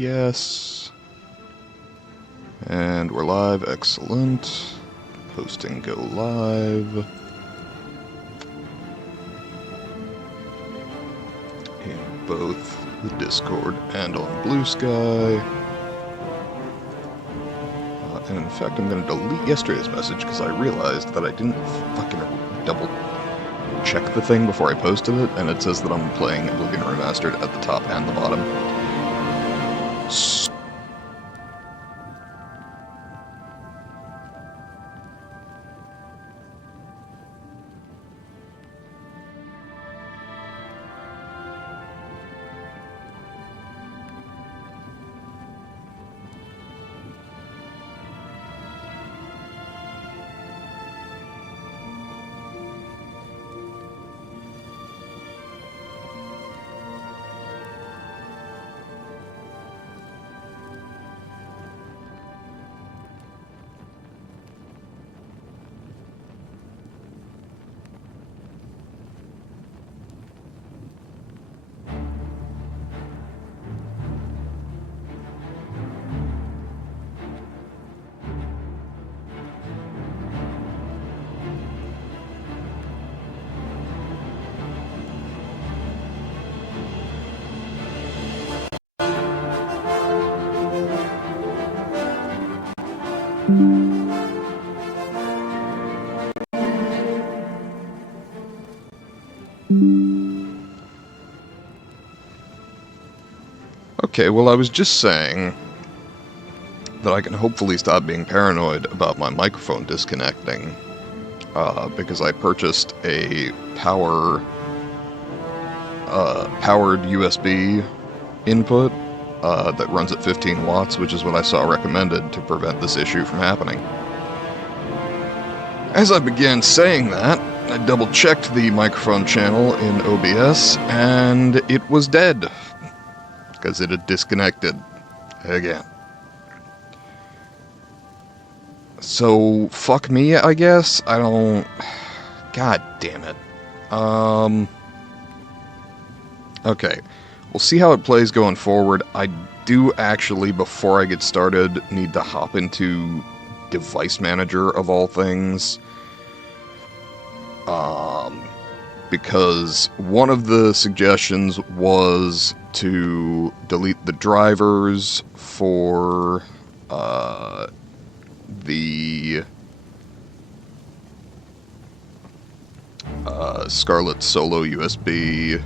Yes. And we're live. Excellent. Posting go live. In both the Discord and on Blue Sky. And in fact, I'm going to delete yesterday's message because I realized that I didn't fucking double check the thing before I posted it, and it says that I'm playing Oblivion Remastered at the top and the bottom. Okay, well, I was just saying that I can hopefully stop being paranoid about my microphone disconnecting, because I purchased a powered USB input that runs at 15 watts, which is what I saw recommended to prevent this issue from happening. As I began saying that, I double-checked the microphone channel in OBS, and it was dead, because it had disconnected again. So, fuck me, I guess? I don't... God damn it. Okay. We'll see how it plays going forward. I do actually, before I get started, need to hop into Device Manager, of all things. Because one of the suggestions was to delete the drivers for the Scarlett Solo USB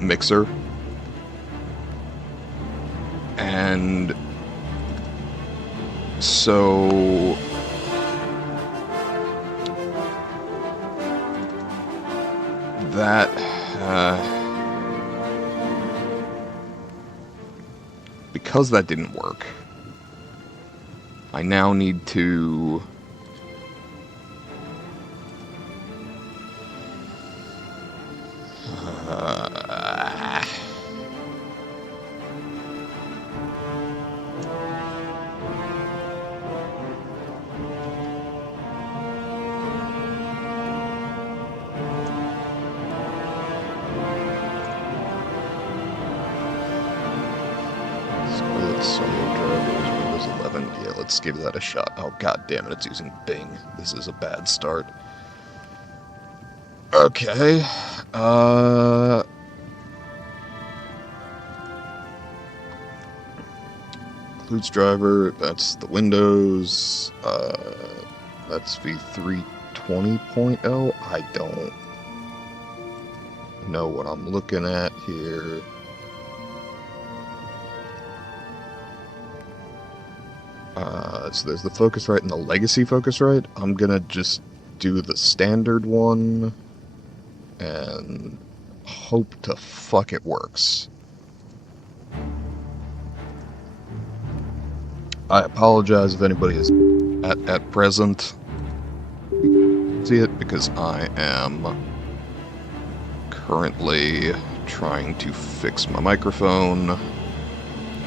mixer, and so that because that didn't work, I now need to let's give that a shot. Oh, god damn it, it's using Bing. This is a bad start. Okay, includes driver, that's the Windows, that's v320.0, I don't know what I'm looking at here. So there's the Focusrite and the Legacy Focusrite. I'm gonna just do the standard one and hope to fuck it works. I apologize if anybody is at present see it, because I am currently trying to fix my microphone,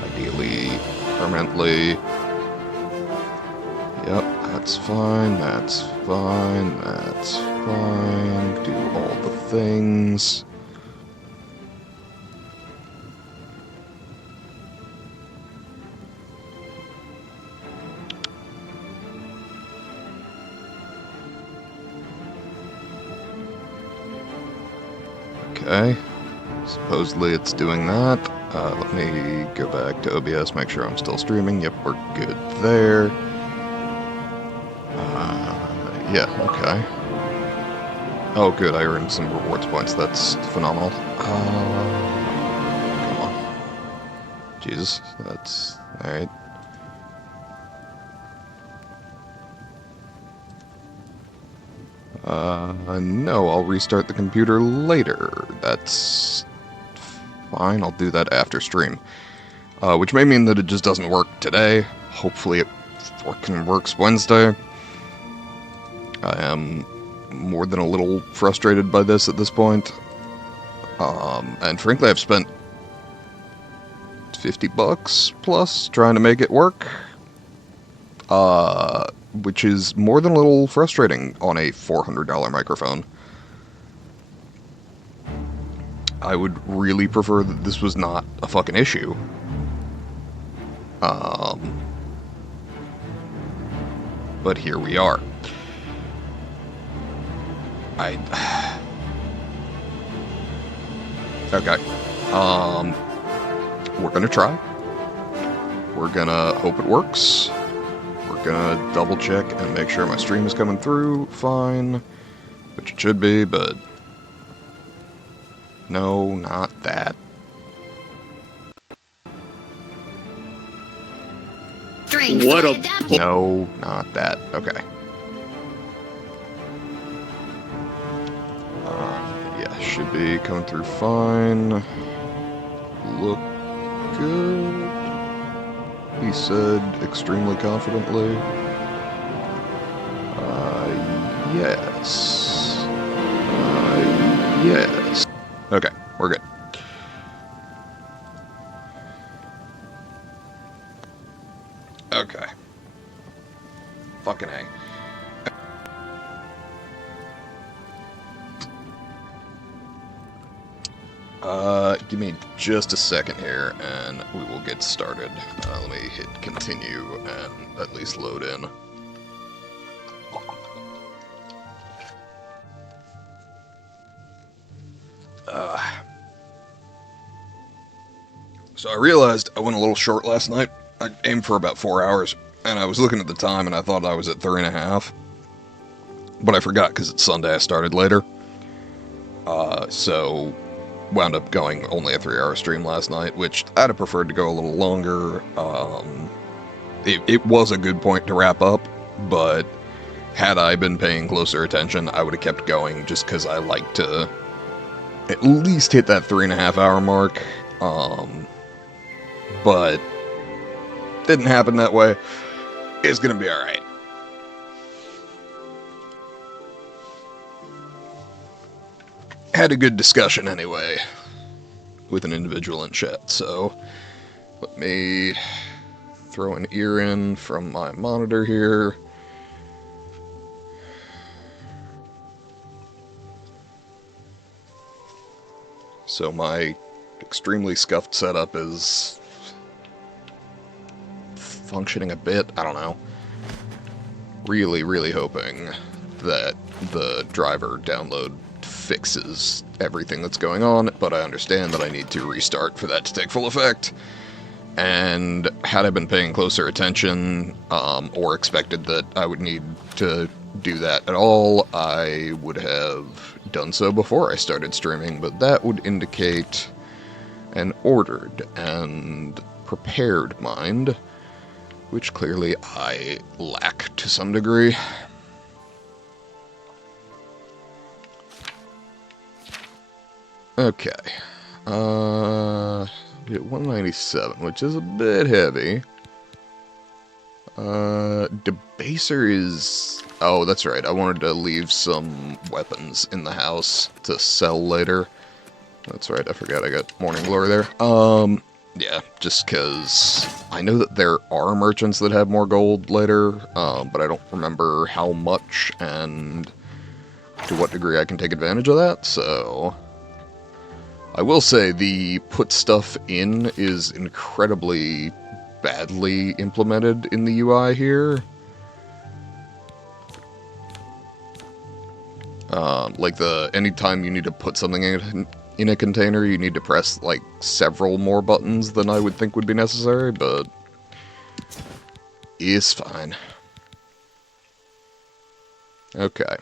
ideally permanently. Yep, that's fine, that's fine, that's fine, do all the things. Okay, supposedly it's doing that. Let me go back to OBS, make sure I'm still streaming. Yep, we're good there. Yeah, okay. Oh, good, I earned some rewards points. That's phenomenal. Come on. Jesus, that's... Alright. No, I'll restart the computer later. That's fine, I'll do that after stream. Which may mean that it just doesn't work today. Hopefully it works Wednesday. I am more than a little frustrated by this at this point. And frankly, I've spent $50 plus trying to make it work. Which is more than a little frustrating on a $400 microphone. I would really prefer that this was not a fucking issue. But here we are. Okay. We're gonna try. We're gonna hope it works. We're gonna double check and make sure my stream is coming through fine. Which it should be, but... No, not that. What a... No, not that. Okay. Yeah, should be coming through fine. Look good. He said extremely confidently. Yes. Yes. Okay, we're good. Okay. Fucking A. Give me just a second here, and we will get started. Let me hit continue and at least load in. So I realized I went a little short last night. I aimed for about 4 hours, and I was looking at the time, and I thought I was at 3.5. But I forgot, because it's Sunday, I started later. So wound up going only a 3-hour stream last night, which I'd have preferred to go a little longer. It was a good point to wrap up, but had I been paying closer attention, I would have kept going, just because I like to at least hit that 3.5-hour mark. But didn't happen that way. It's gonna be alright. Had a good discussion anyway with an individual in chat, so let me throw an ear in from my monitor here. So my extremely scuffed setup is functioning a bit. I don't know. Really, really hoping that the driver download fixes everything that's going on, but I understand that I need to restart for that to take full effect. And had I been paying closer attention, or expected that I would need to do that at all, I would have done so before I started streaming, but that would indicate an ordered and prepared mind, which clearly I lack to some degree. Okay, we get 197, which is a bit heavy. Debaser is... Oh, that's right, I wanted to leave some weapons in the house to sell later. That's right, I forgot I got Morning Glory there. Yeah, just because I know that there are merchants that have more gold later, but I don't remember how much, and to what degree I can take advantage of that, so... I will say the put stuff in is incredibly badly implemented in the UI here. Like anytime you need to put something in a container, you need to press like several more buttons than I would think would be necessary, but it's fine. Okay.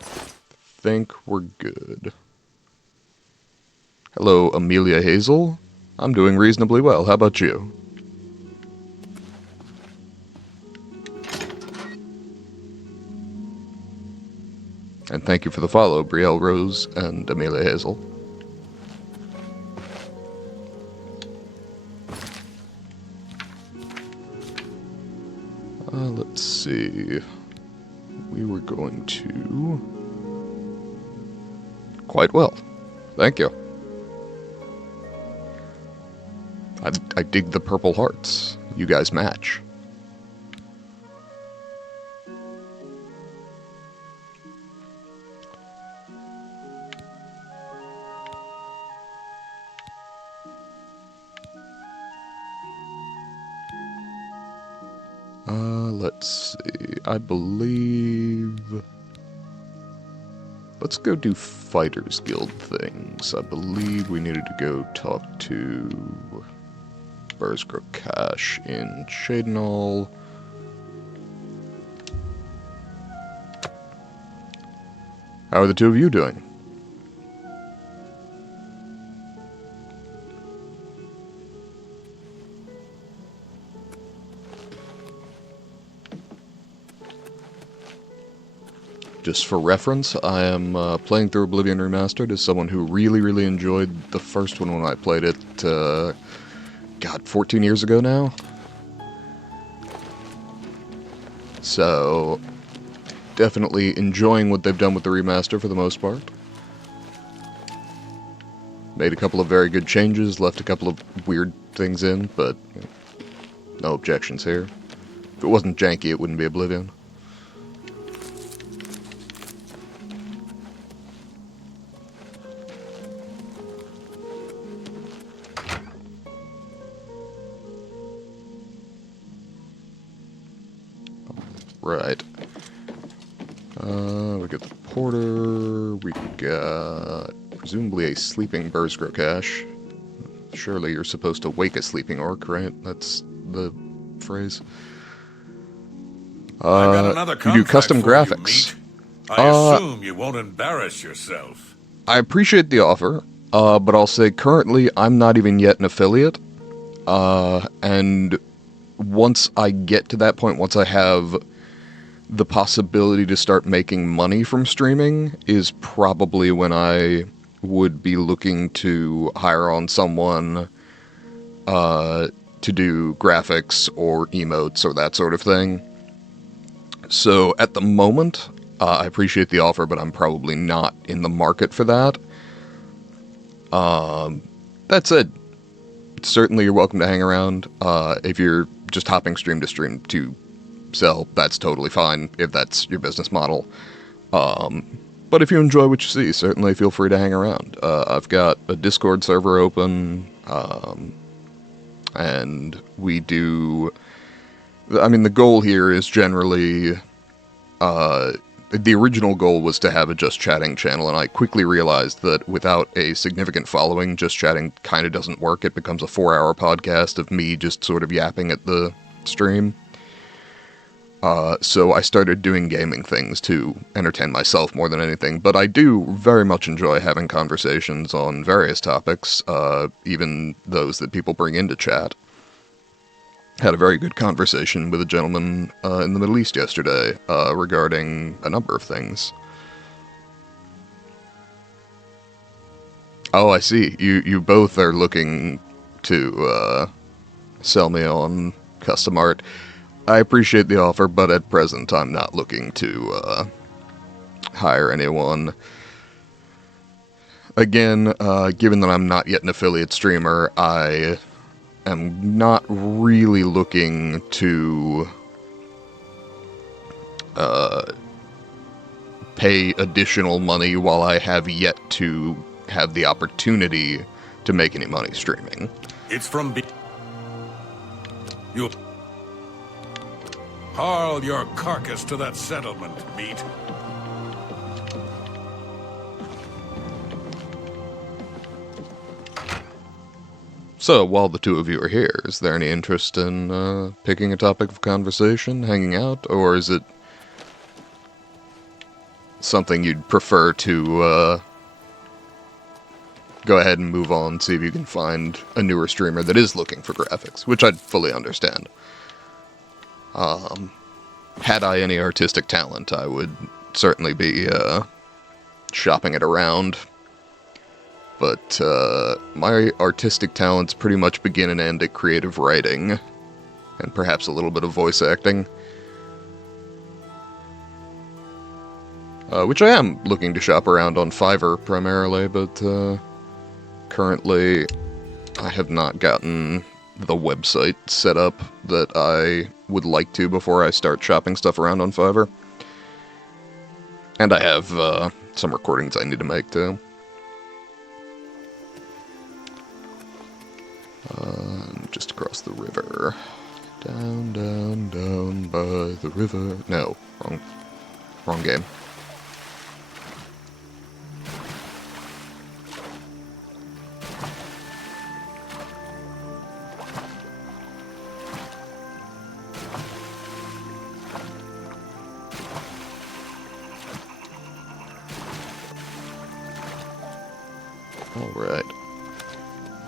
Think we're good. Hello, Amelia Hazel. I'm doing reasonably well. How about you? And thank you for the follow, Brielle Rose and Amelia Hazel. Let's see. We were going to... Quite well. Thank you. I dig the purple hearts. You guys match. Let's see. I believe... Let's go do Fighters Guild things. I believe we needed to go talk to Burzcrook Cash in Shadenall. How are the two of you doing? Just for reference, I am playing through Oblivion Remastered as someone who really, really enjoyed the first one when I played it, God, 14 years ago now? So, definitely enjoying what they've done with the remaster for the most part. Made a couple of very good changes, left a couple of weird things in, but no objections here. If it wasn't janky, it wouldn't be Oblivion. Right. We got the Porter, we got presumably a sleeping Burzcrook Cash. Surely you're supposed to wake a sleeping orc, right? That's the phrase. I got another you do custom graphics. I assume you won't embarrass yourself. I appreciate the offer, but I'll say currently I'm not even yet an affiliate. And once I get to that point, once I have the possibility to start making money from streaming, is probably when I would be looking to hire on someone to do graphics or emotes or that sort of thing. So at the moment, I appreciate the offer, but I'm probably not in the market for that. That said, certainly you're welcome to hang around. If you're just hopping stream to stream to sell, that's totally fine if that's your business model. But if you enjoy what you see, certainly feel free to hang around. I've got a Discord server open, and we do... I mean, the goal here is generally... the original goal was to have a Just Chatting channel, and I quickly realized that without a significant following, Just Chatting kind of doesn't work. It becomes a 4-hour podcast of me just sort of yapping at the stream. So I started doing gaming things to entertain myself more than anything, but I do very much enjoy having conversations on various topics, even those that people bring into chat. Had a very good conversation with a gentleman in the Middle East yesterday regarding a number of things. Oh, I see. You both are looking to sell me on custom art. I appreciate the offer, but at present I'm not looking to hire anyone. Again, given that I'm not yet an affiliate streamer, I am not really looking to pay additional money while I have yet to have the opportunity to make any money streaming. It's from you haul your carcass to that settlement, meat. So, while the two of you are here, is there any interest in picking a topic of conversation, hanging out, or is it something you'd prefer to go ahead and move on, see if you can find a newer streamer that is looking for graphics, which I'd fully understand. Had I any artistic talent, I would certainly be shopping it around. But my artistic talents pretty much begin and end at creative writing, and perhaps a little bit of voice acting. Which I am looking to shop around on Fiverr primarily, but currently I have not gotten the website set up that I would like to before I start shopping stuff around on Fiverr. And I have some recordings I need to make too. Just across the river. Down, down, down by the river. No, wrong game. Alright.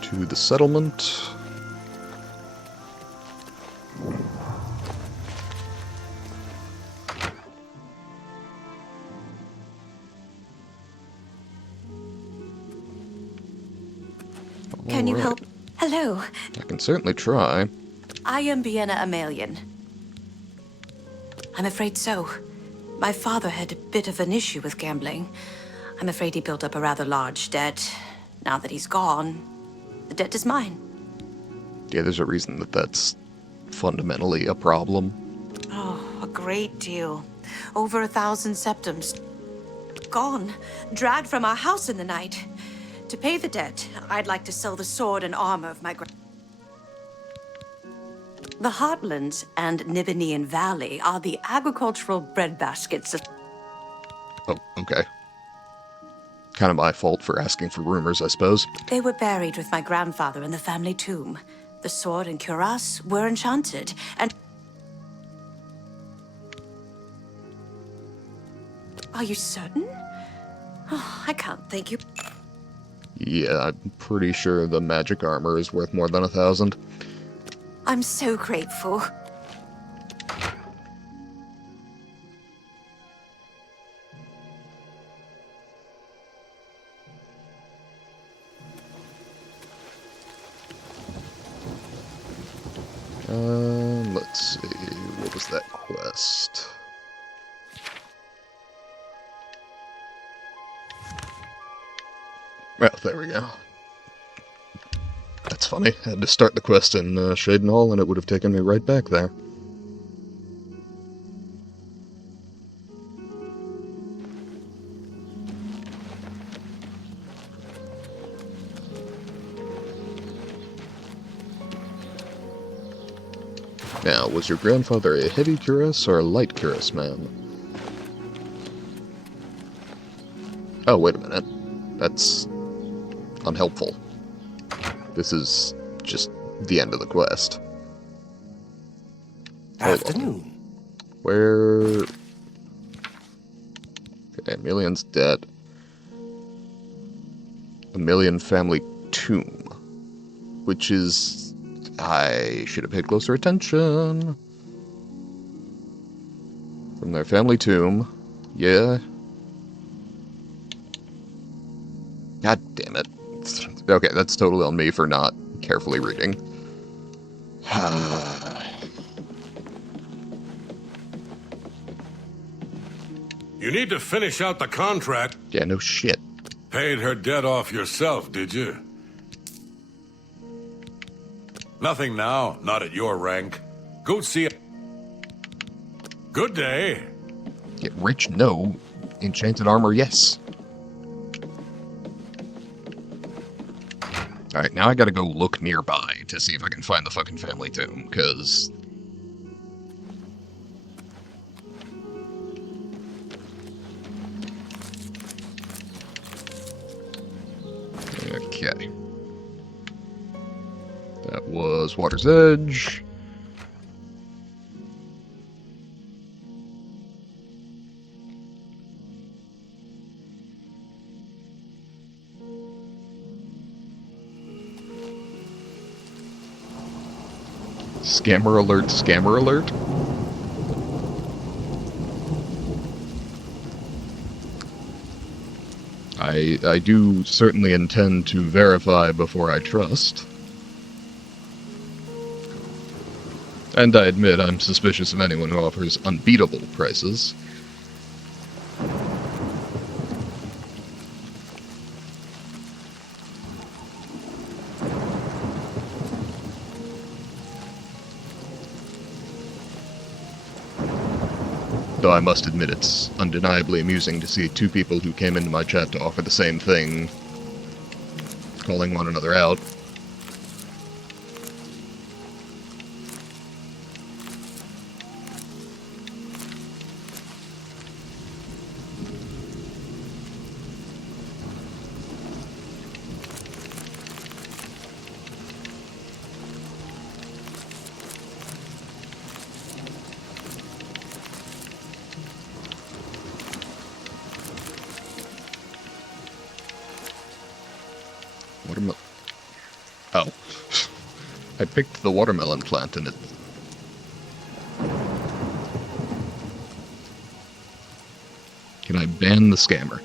To the settlement. Can you help? Hello. I can certainly try. I am Vienna Amelian. I'm afraid so. My father had a bit of an issue with gambling. I'm afraid he built up a rather large debt. Now that he's gone, the debt is mine. Yeah, there's a reason that that's fundamentally a problem. Oh, a great deal. Over 1,000 septims. Gone. Dragged from our house in the night. To pay the debt, I'd like to sell the sword and armor of my The Heartlands and Nibinian Valley are the agricultural breadbaskets of... Oh, okay. Kind of my fault for asking for rumors, I suppose. They were buried with my grandfather in the family tomb. The sword and cuirass were enchanted, and... Are you certain? Oh, I can't thank you. Yeah, I'm pretty sure the magic armor is worth more than 1,000. I'm so grateful. Let's see, what was that quest? Well, there we go. That's funny. I had to start the quest in Shadenhall, and it would have taken me right back there. Now, was your grandfather a heavy cuirass or a light cuirass man? Oh, wait a minute. That's unhelpful. This is just the end of the quest. Afternoon. Where... Okay, Amelian's dead. Amelian family tomb. Which is... I should have paid closer attention. From their family tomb. Yeah. God damn it. Okay, that's totally on me for not carefully reading. You need to finish out the contract. Yeah, no shit. Paid her debt off yourself, did you? Nothing now, not at your rank. Go see it. Good day. Get rich? No. Enchanted armor, yes. Alright, now I gotta go look nearby to see if I can find the fucking family tomb, because... Okay. That was Water's Edge. Scammer alert, scammer alert. I do certainly intend to verify before I trust. And I admit I'm suspicious of anyone who offers unbeatable prices. Though I must admit it's undeniably amusing to see two people who came into my chat to offer the same thing, calling one another out. Oh. I picked the watermelon plant and it... Can I ban the scammer?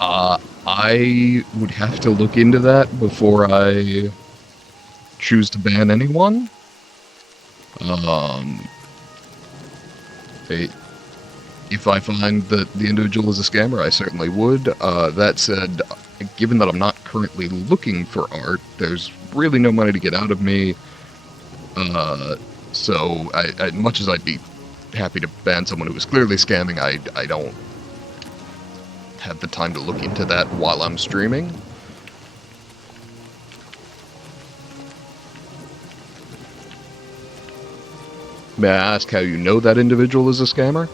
I would have to look into that before I choose to ban anyone. If I find that the individual is a scammer, I certainly would. That said, given that I'm not currently looking for art, there's really no money to get out of me. So, much as I'd be happy to ban someone who is clearly scamming, I don't have the time to look into that while I'm streaming. May I ask how you know that individual is a scammer?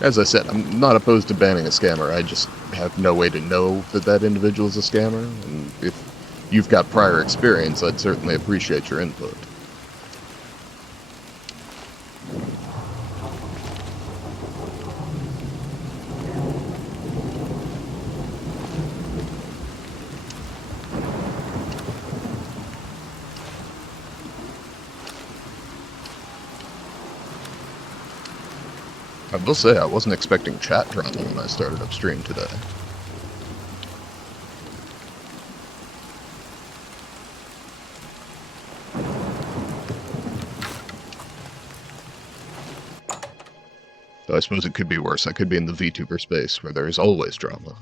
As I said, I'm not opposed to banning a scammer, I just have no way to know that that individual is a scammer, and if you've got prior experience, I'd certainly appreciate your input. I will say, I wasn't expecting chat drama when I started up stream today. Though I suppose it could be worse. I could be in the VTuber space, where there is always drama.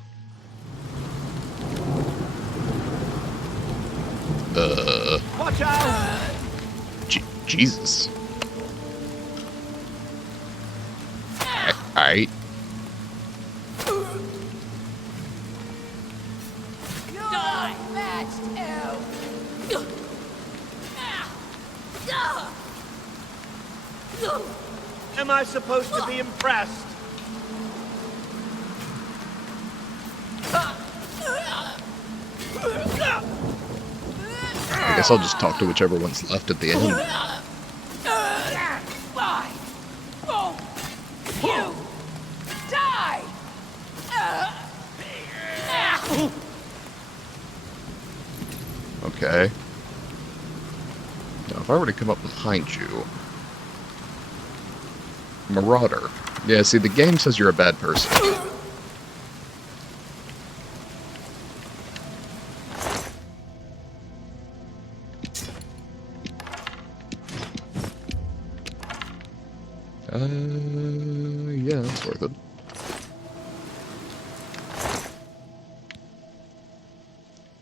Watch out! Jesus. Alright. Die! Matched out! Am I supposed to be impressed? I guess I'll just talk to whichever one's left at the end. Why? Oh! You! Die! Okay. Now, if I were to come up behind you... Marauder. Yeah, see, the game says you're a bad person. Yeah, that's worth it.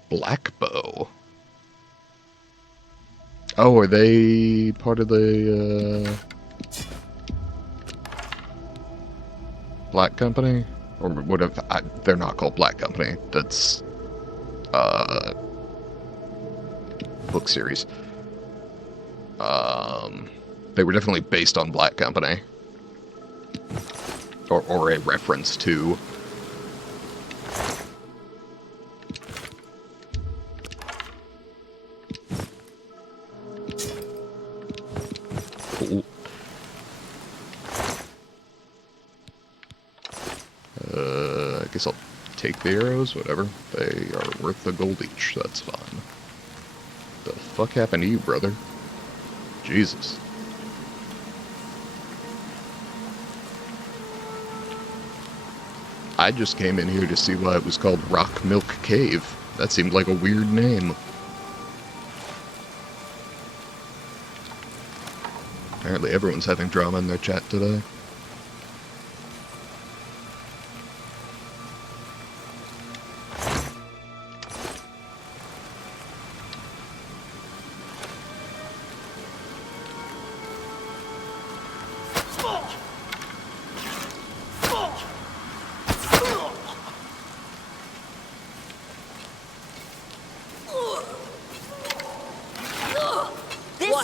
Black Bow. Oh, are they part of the, Black Company? Or whatever. They're not called Black Company. That's, book series. They were definitely based on Black Company. Or a reference to. Cool. I guess I'll take the arrows, whatever. They are worth the gold each, that's fine. The fuck happened to you, brother? Jesus. I just came in here to see why it was called Rock Milk Cave. That seemed like a weird name. Apparently everyone's having drama in their chat today.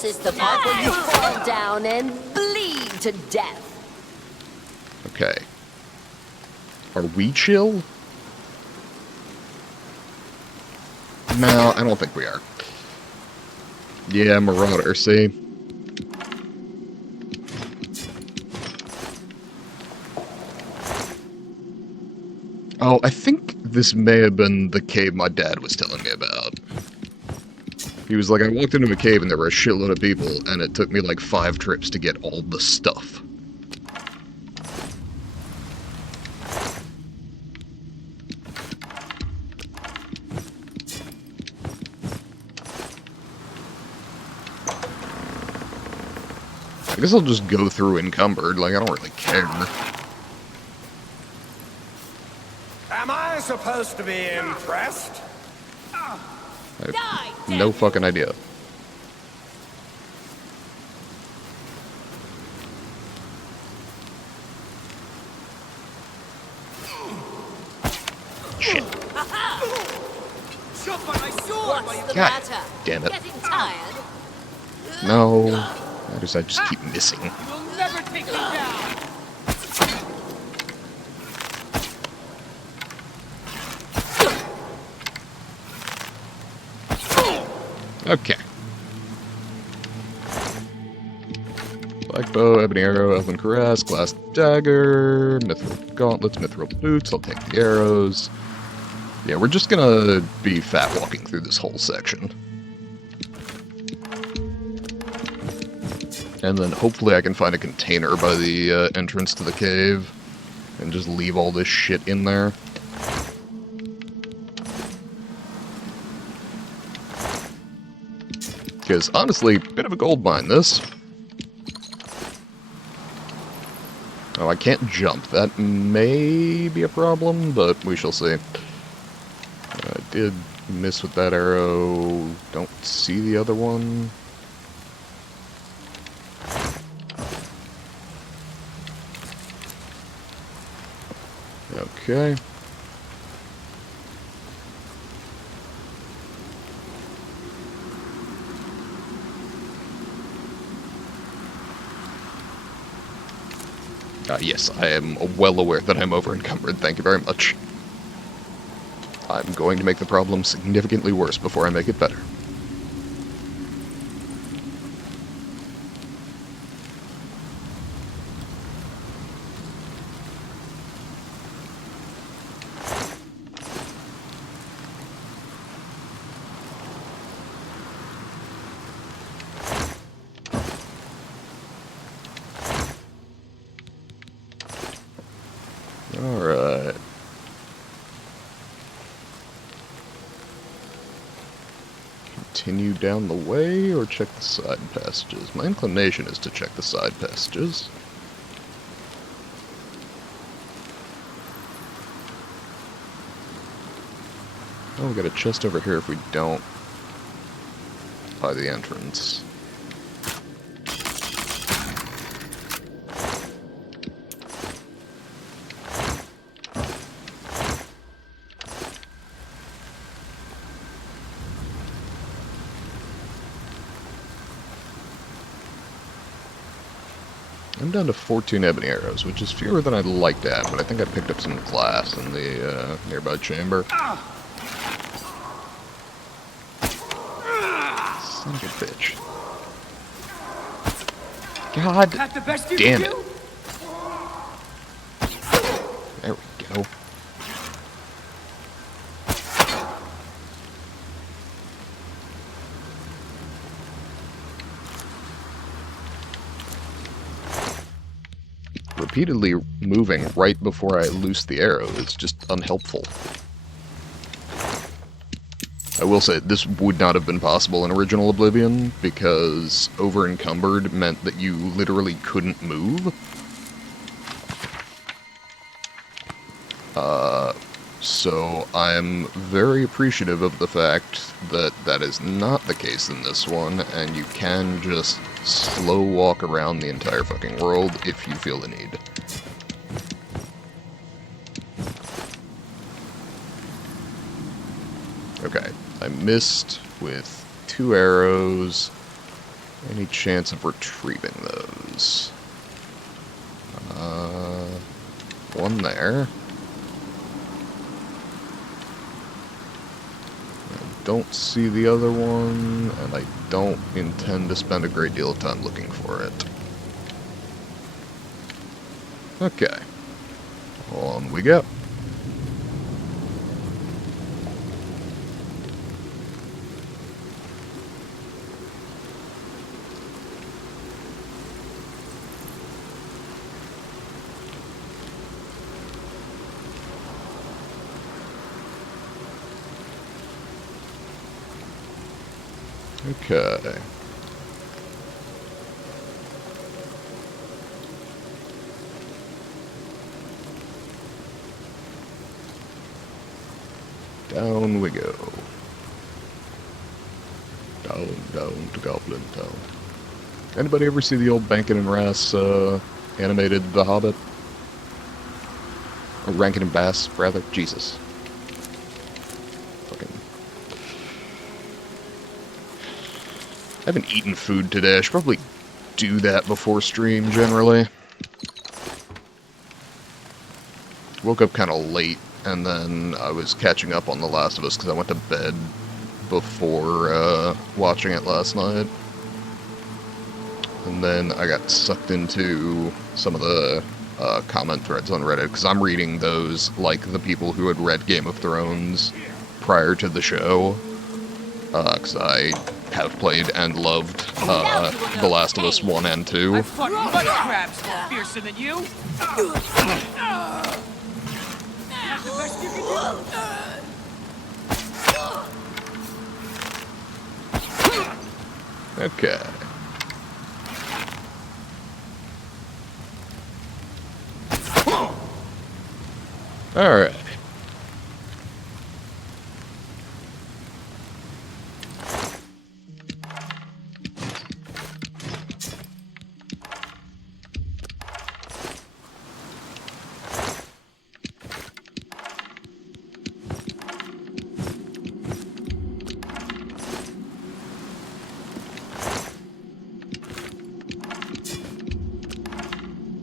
This is the part where you fall down and bleed to death. Okay. Are we chill? No, I don't think we are. Yeah, Marauder, see? Oh, I think this may have been the cave my dad was telling me about. He was like, I walked into a cave and there were a shitload of people, and it took me like 5 trips to get all the stuff. I guess I'll just go through encumbered, like, I don't really care. Am I supposed to be impressed? I have no fucking idea. Shit. What's the God matter? damn it. Getting tired? No. I just keep missing. You'll never take me down! Okay. Black bow, ebony arrow, elven caress, glass dagger, mithril gauntlets, mithril boots. I'll take the arrows. Yeah, we're just gonna be fat walking through this whole section. And then hopefully I can find a container by the entrance to the cave and just leave all this shit in there. Because, honestly, bit of a gold mine, this. Oh, I can't jump. That may be a problem, but we shall see. I did miss with that arrow. Don't see the other one. Okay. Yes, I am well aware that I'm over-encumbered. Thank you very much. I'm going to make the problem significantly worse before I make it better. Alright. Continue down the way or check the side passages? My inclination is to check the side passages. Oh, we got a chest over here if we don't by the entrance. I'm down to 14 ebony arrows, which is fewer than I'd like to have, but I think I picked up some glass in the nearby chamber. Son of a bitch. God damn it. There we go. Repeatedly moving right before I loose the arrow is just unhelpful. I will say, this would not have been possible in original Oblivion, because over-encumbered meant that you literally couldn't move. So I'm very appreciative of the fact that that is not the case in this one, and you can just slow walk around the entire fucking world if you feel the need. Okay, I missed with 2 arrows. Any chance of retrieving those? One there. Don't see the other one, and I don't intend to spend a great deal of time looking for it. Okay. On we go. Okay. Down we go. Down, down to Goblin Town. Anybody ever see the old Bankin and Rass animated The Hobbit? Or Rankin and Bass, rather? Jesus. Fucking... I haven't eaten food today. I should probably do that before stream, generally. Woke up kind of late, and then I was catching up on The Last of Us because I went to bed before watching it last night. And then I got sucked into some of the comment threads on Reddit, because I'm reading those like the people who had read Game of Thrones prior to the show. Because I have played and loved The Last of Us 1 and 2. I fucking butt crabs more fiercer than you. That's the best you can do. Okay. Alright.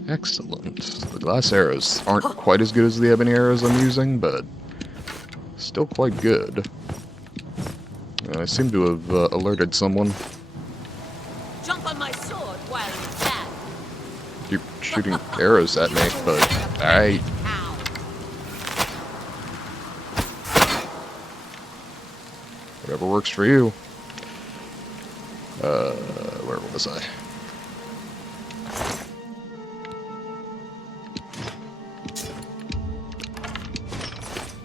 Excellent. The glass arrows aren't quite as good as the ebony arrows I'm using, but still quite good. I seem to have alerted someone. Jump on my sword while you can. Keep shooting arrows at me, but I... Ow. Whatever works for you. Where was I?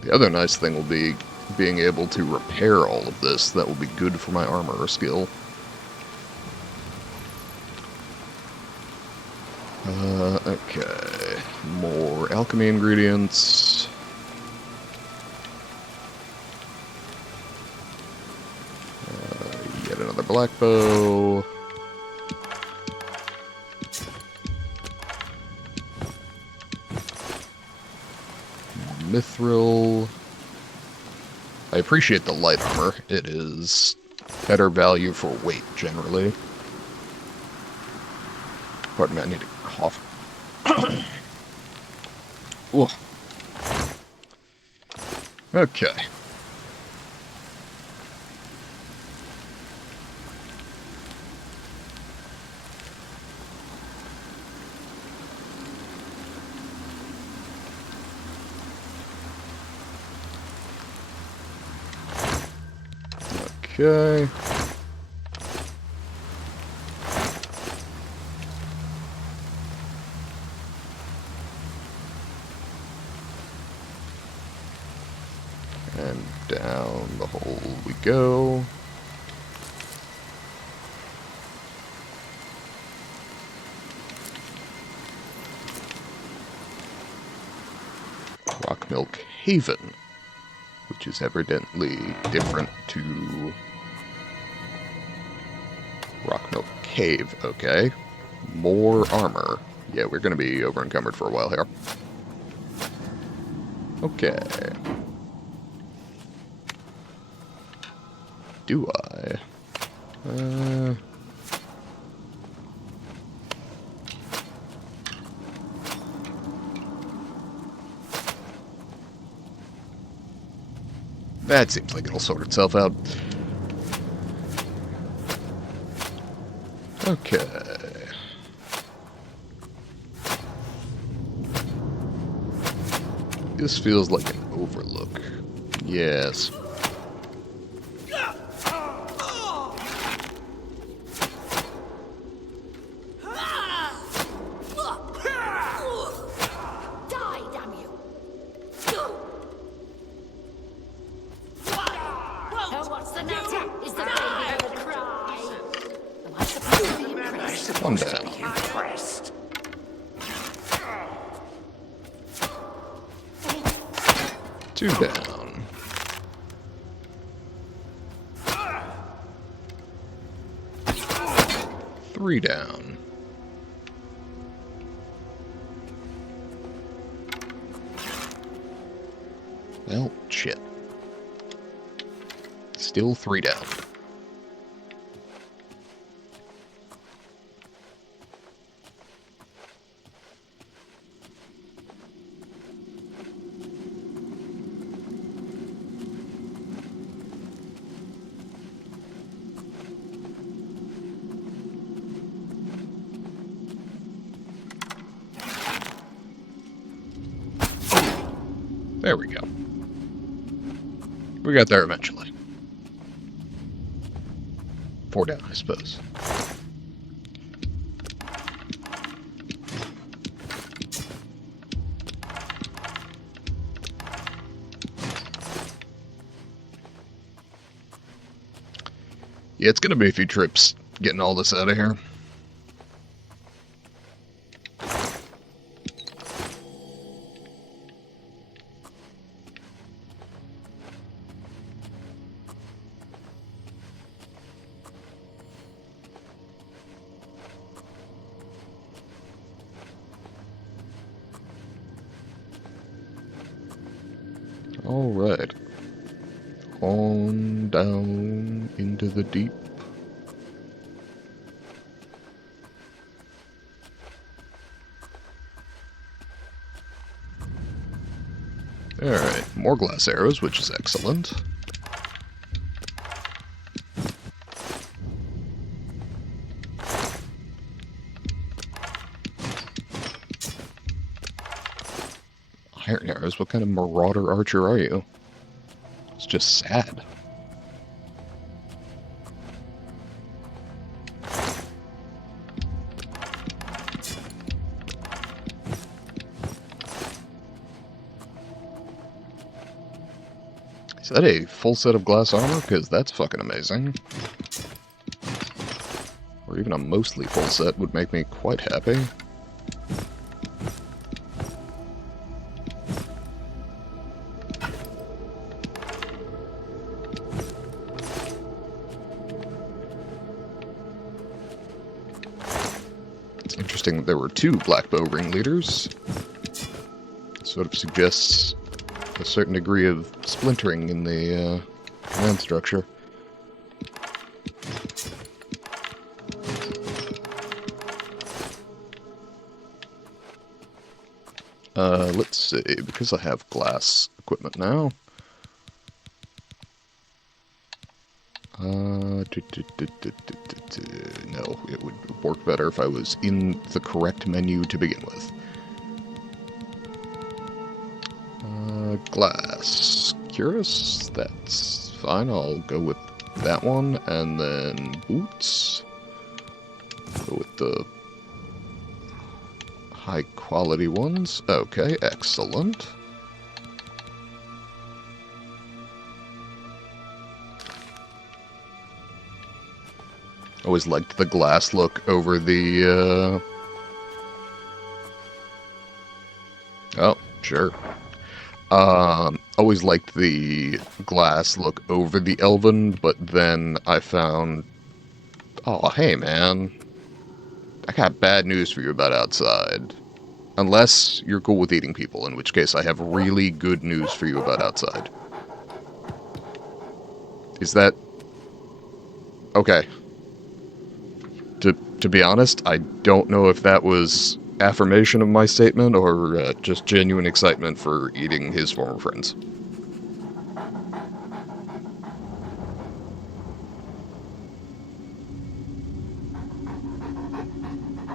The other nice thing will be being able to repair all of this. That will be good for my armor skill. Okay. More alchemy ingredients. Yet another black bow. Mithril. I appreciate the light armor. It is better value for weight, generally. Pardon me, I need to cough. Ooh. Okay. Okay. And down the hole we go. Rock Milk Haven, which is evidently different to Rock Milk Cave. Okay. More armor. Yeah, we're going to be over encumbered for a while here. Okay. Do I? That seems like it'll sort itself out. Okay. This feels like an overlook. Yes. Die, damn you! Oh, what's the matter? Is the baby gonna cry? Am I supposed to be impressed? Calm down. Impressed. 2 down. Three down. Well, shit. Still 3 down. There we go. We got there eventually. 4 down, I suppose. Yeah, it's gonna be a few trips getting all this out of here. into the deep. Alright, more glass arrows, which is excellent. Iron arrows? What kind of marauder archer are you? It's just sad. Is that a full set of glass armor? Because that's fucking amazing. Or even a mostly full set would make me quite happy. It's interesting that there were 2 black bow ringleaders. Sort of suggests a certain degree of splintering in the command structure. Let's see, because I have glass equipment now. No, it would work better if I was in the correct menu to begin with. Glass. Curious? That's fine, I'll go with that one, and then boots. Go with the high quality ones. Okay, excellent. Always liked the glass look over the, Oh, sure. Always liked the glass look over the elven, but then I found... Oh, hey, man. I got bad news for you about outside. Unless you're cool with eating people, in which case I have really good news for you about outside. Is that... Okay. To be honest, I don't know if that was affirmation of my statement or just genuine excitement for eating his former friends.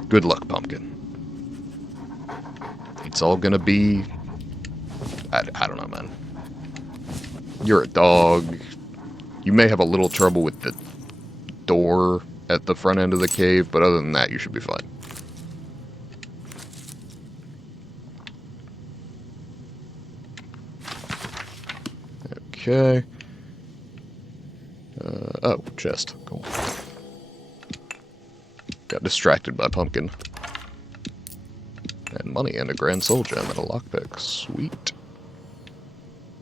Good luck, Pumpkin. It's all gonna be... I don't know, man. You're a dog. You may have a little trouble with the door at the front end of the cave, but other than that, you should be fine. Okay. Oh, chest. Cool. Got distracted by Pumpkin. And money, and a grand soul gem, and a lockpick. Sweet.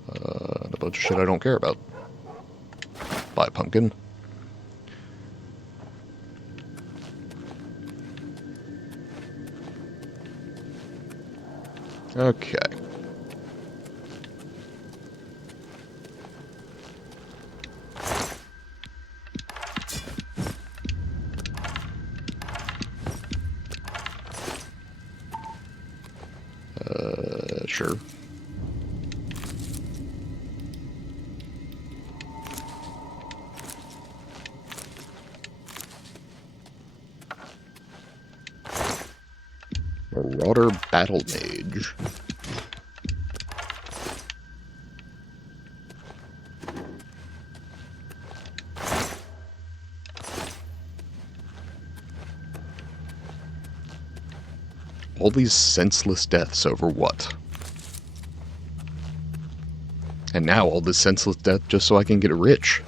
And a bunch of shit I don't care about. Bye, Pumpkin. Okay. Sure. Marauder Battle Mage. All these senseless deaths over what? And now all this senseless death just so I can get rich.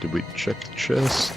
Did we check the chest?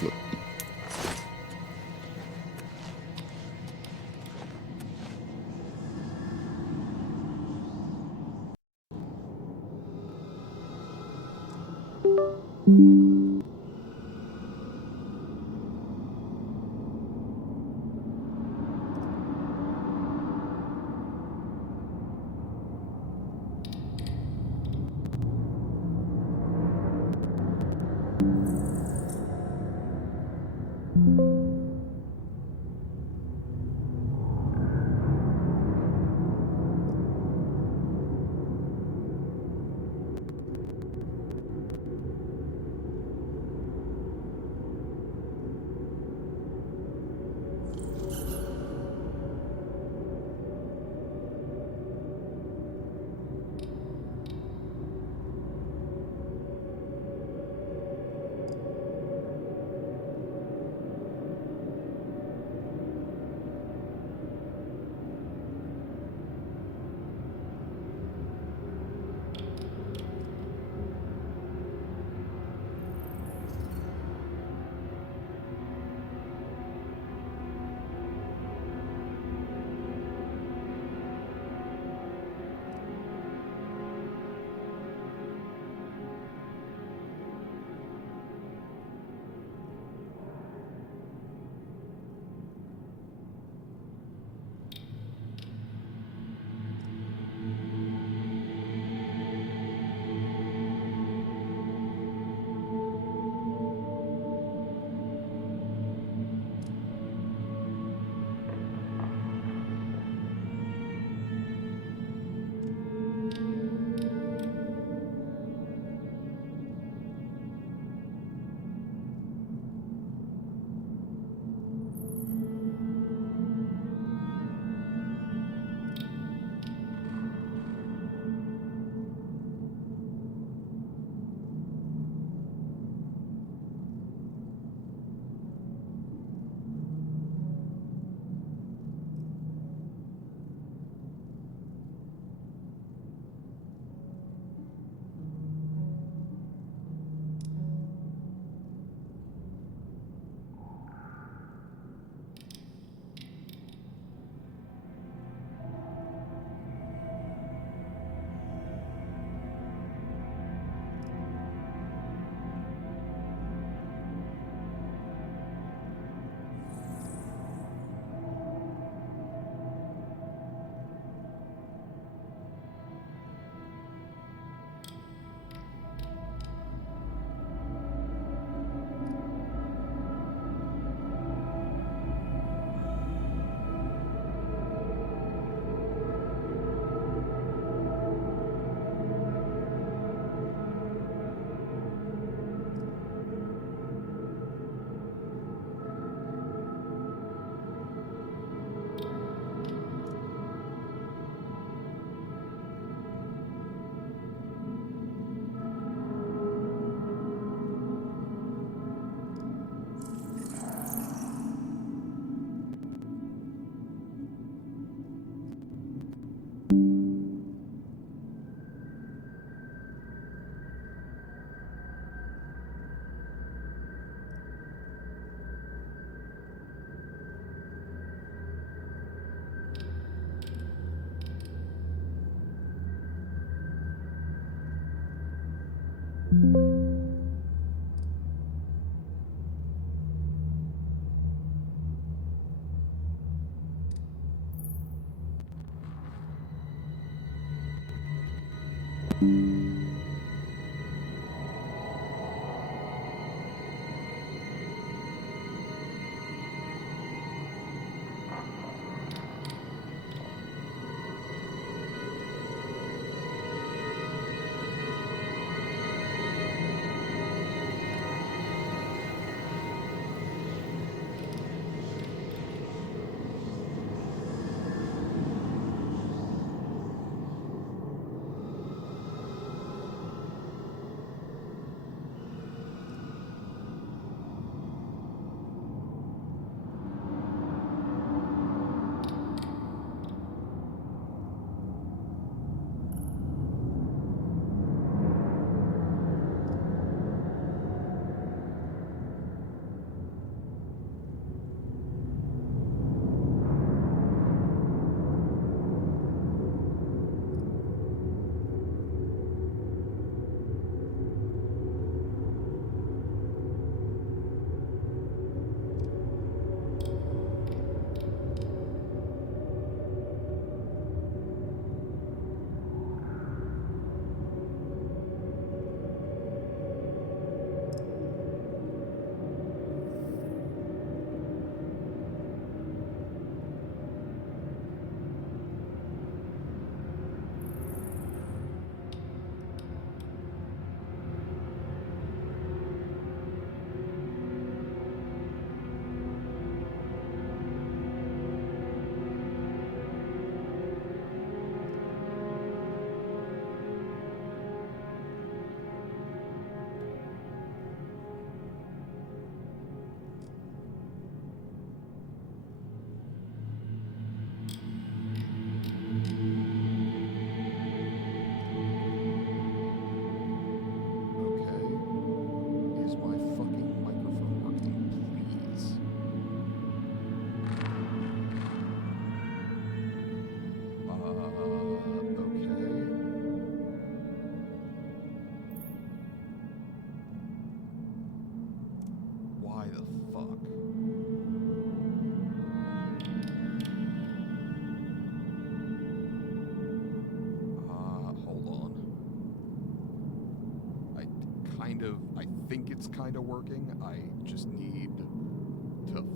I think it's kind of working. I just need to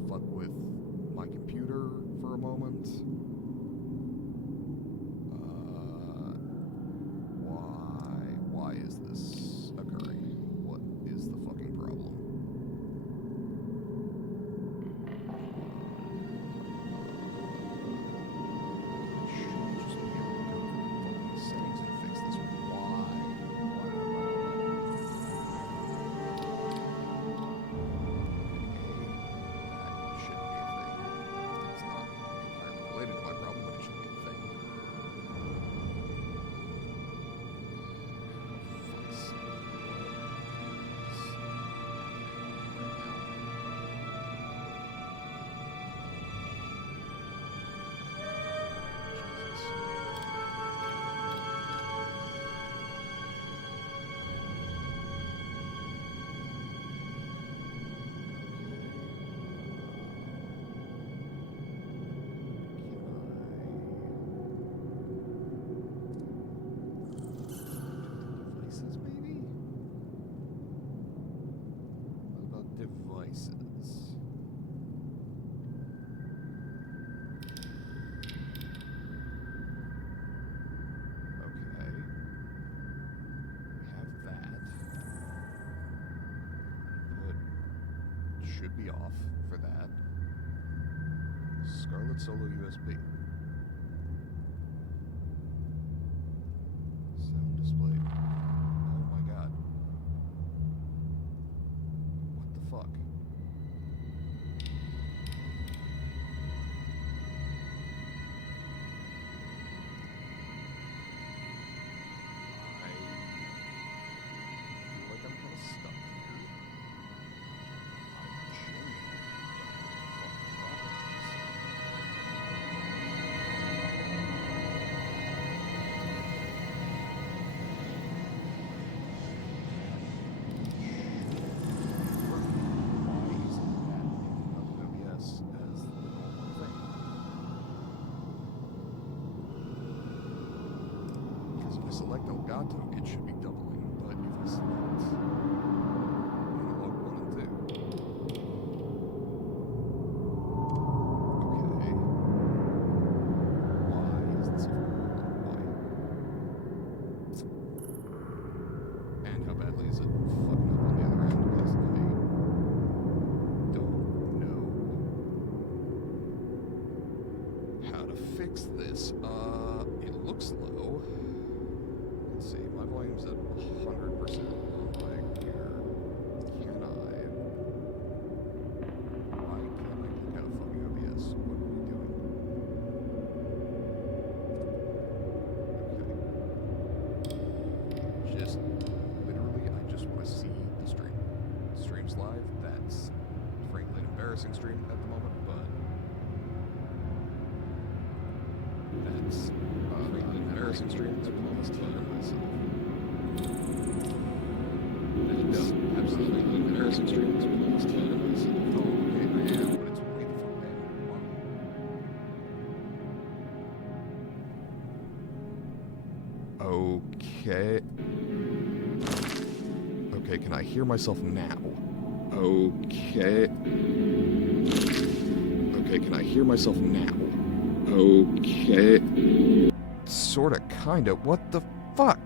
fuck with my computer for a moment. Why is this occurring? What is the fucking problem? I should just be able to go to the fucking settings and fix this. Why? That shouldn't be a thing. It's not entirely related to my problem, but it shouldn't be a thing. Fuck's sake. Devices, maybe? What about devices? Okay. We have that. Input should be off for that. Scarlet Solo USB. Sound display. Oh my god. What the fuck? I feel like I'm kind of stuck here. I genuinely don't know what the fucking problem is. Why isn't that picking up OBS as the normal thing? Because if I select Elgato, it should be doubling, but if I select Analog 1 and 2... Okay. Why is this a problem? Why? And how badly is it fucking up on the other end? Because I don't know how to fix this. It looks low. Let's see, my volume's at 100% on my here. Can I? Why can't I click out of fucking OBS? What are we doing? Okay. Just, literally, I just want to see the stream. The stream's live. That's, frankly, an embarrassing stream at the moment, but that's an embarrassing stream at the moment, but myself. That's absolutely an embarrassing stream at the moment, but myself. Oh, okay, I am, but it's way the fuck down. Okay. Okay, can I hear myself now? Okay. Okay, can I hear myself now? Okay. Sorta, kinda. What the fuck?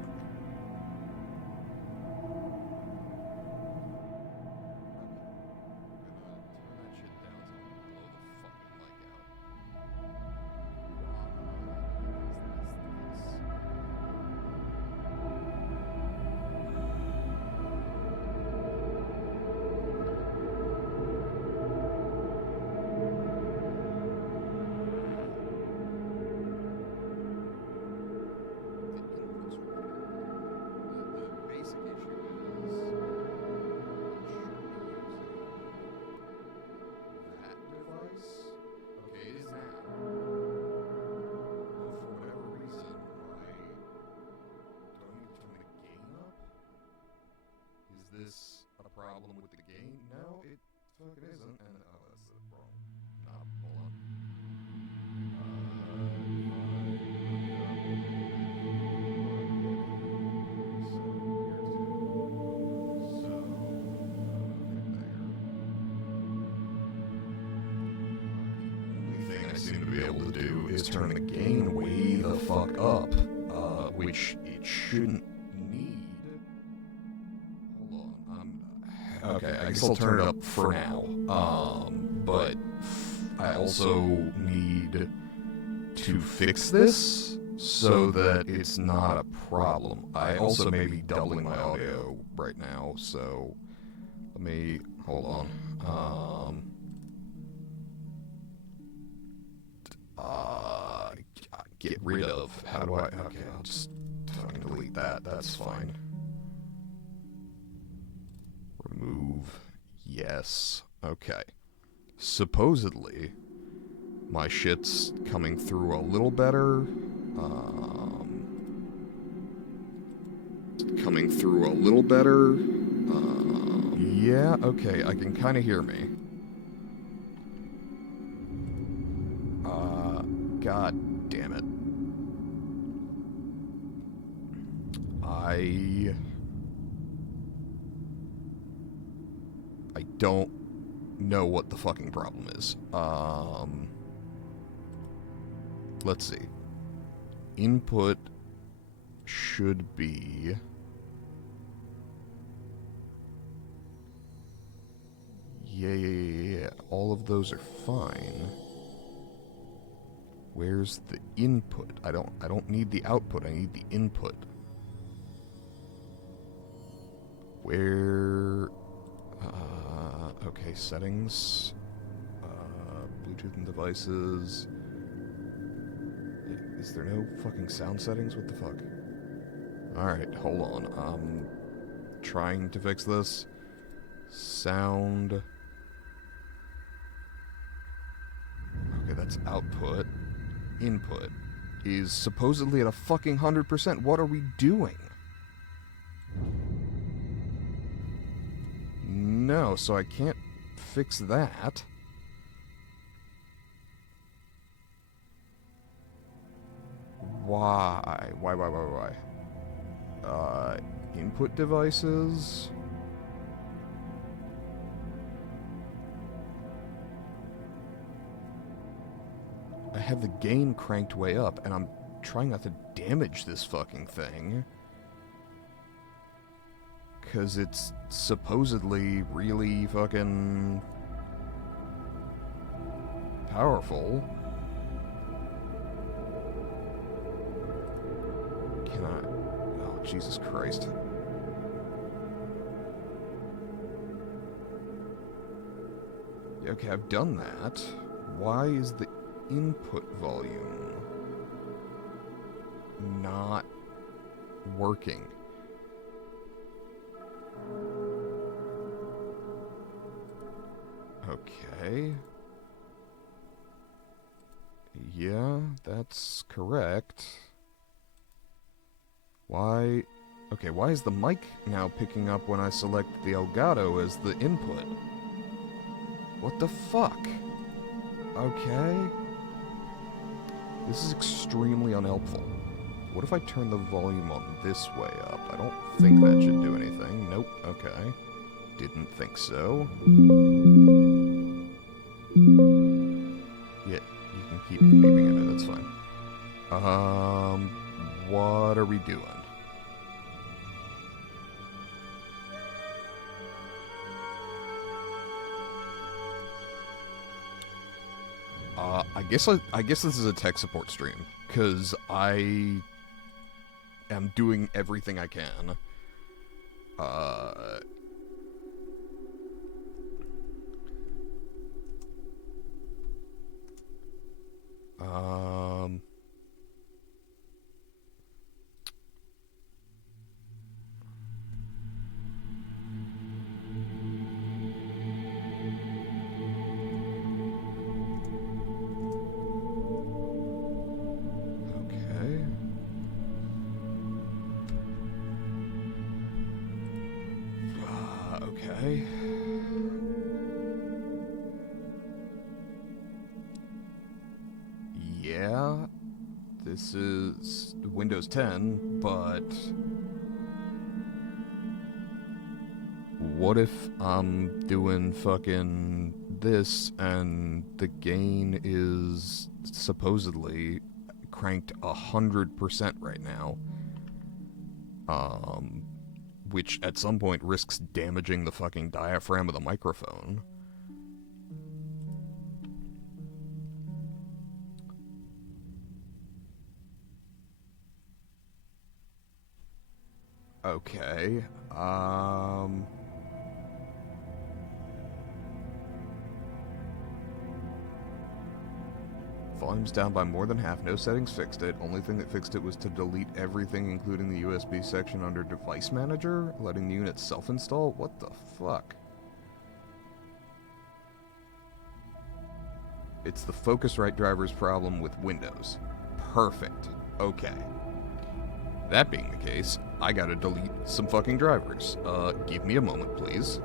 this a problem with the game? No, it fucking isn't. And oh, that's the wrong knob. Hold on. turn the gain way the fuck up, which it shouldn't need. Hold on, okay, I guess I'll turn it up for now, but I also need to fix this so that it's not a problem. I also may be doubling my audio right now, so let me, hold on. Get rid of, how do I, okay, I'll just fucking delete that, that's fine. Remove, yes, okay. Supposedly, my shit's coming through a little better, yeah, okay, I can kind of hear me. God damn it. I don't know what the fucking problem is. Let's see. Input should be... Yeah. All of those are fine. Where's the input? I don't need the output, I need the input. Where... okay, settings. Bluetooth and devices. Is there no fucking sound settings? What the fuck? Alright, hold on. I'm trying to fix this. Sound. Okay, that's output. Input is supposedly at a fucking 100%. What are we doing? No, so I can't fix that. Why? Why? Input devices. I have the gain cranked way up, and I'm trying not to damage this fucking thing. Because it's supposedly really fucking powerful. Can I... Oh, Jesus Christ. Okay, I've done that. Why is the input volume not working? Okay. Yeah, that's correct. Why... Okay, why is the mic now picking up when I select the Elgato as the input? What the fuck? Okay. This is extremely unhelpful. What if I turn the volume on this way up? I don't think that should do anything. Nope, okay. Didn't think so. Yeah, you can keep beeping at me, that's fine. What are we doing? I guess this is a tech support stream, because I am doing everything I can. Okay. Yeah, this is Windows 10, but what if I'm doing fucking this, and the gain is supposedly cranked 100% right now. Which at some point risks damaging the fucking diaphragm of the microphone. Okay, volume's down by more than half, no settings fixed it. Only thing that fixed it was to delete everything, including the USB section under Device Manager, letting the unit self-install? What the fuck? It's the Focusrite driver's problem with Windows. Perfect. Okay. That being the case, I gotta delete some fucking drivers. Give me a moment, please.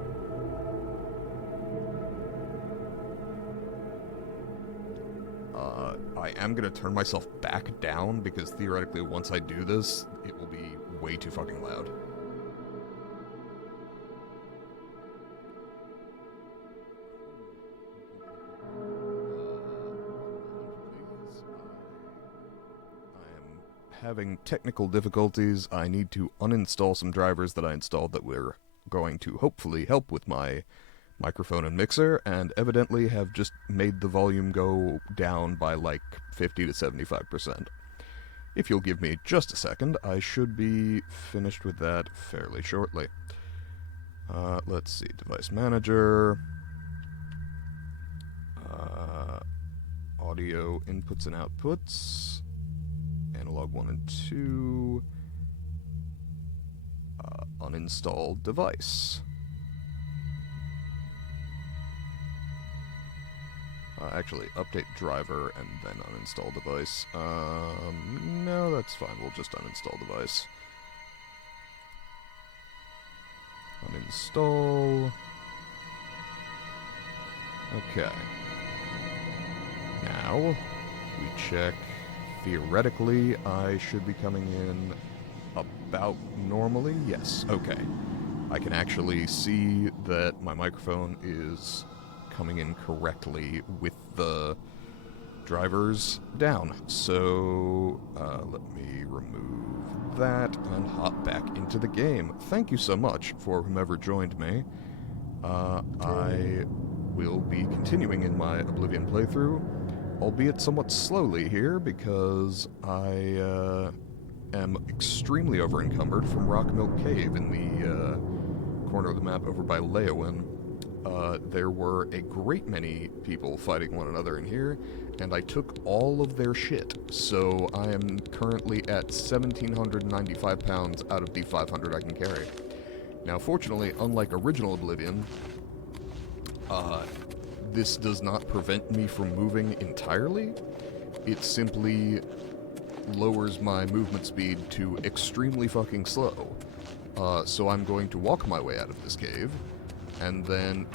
I am gonna turn myself back down, because theoretically once I do this, it will be way too fucking loud. Having technical difficulties. I need to uninstall some drivers that I installed that were going to hopefully help with my microphone and mixer, and evidently have just made the volume go down by like 50 to 75%. If you'll give me just a second, I should be finished with that fairly shortly. Let's see, Device Manager, audio inputs and outputs, analog 1 and 2, uninstall device. Actually, update driver and then uninstall device. No, that's fine. We'll just uninstall device. Uninstall. Okay. Now, we check. Theoretically, I should be coming in about normally. Yes, okay. I can actually see that my microphone is coming in correctly with the drivers down. So, let me remove that and hop back into the game. Thank you so much for whomever joined me. I will be continuing in my Oblivion playthrough, albeit somewhat slowly here, because I am extremely overencumbered from Rock Milk Cave in the corner of the map over by Leowin. There were a great many people fighting one another in here, and I took all of their shit, so I am currently at 1,795 pounds out of the 500 I can carry. Now, fortunately, unlike original Oblivion, this does not prevent me from moving entirely. It simply lowers my movement speed to extremely fucking slow. So I'm going to walk my way out of this cave, and then,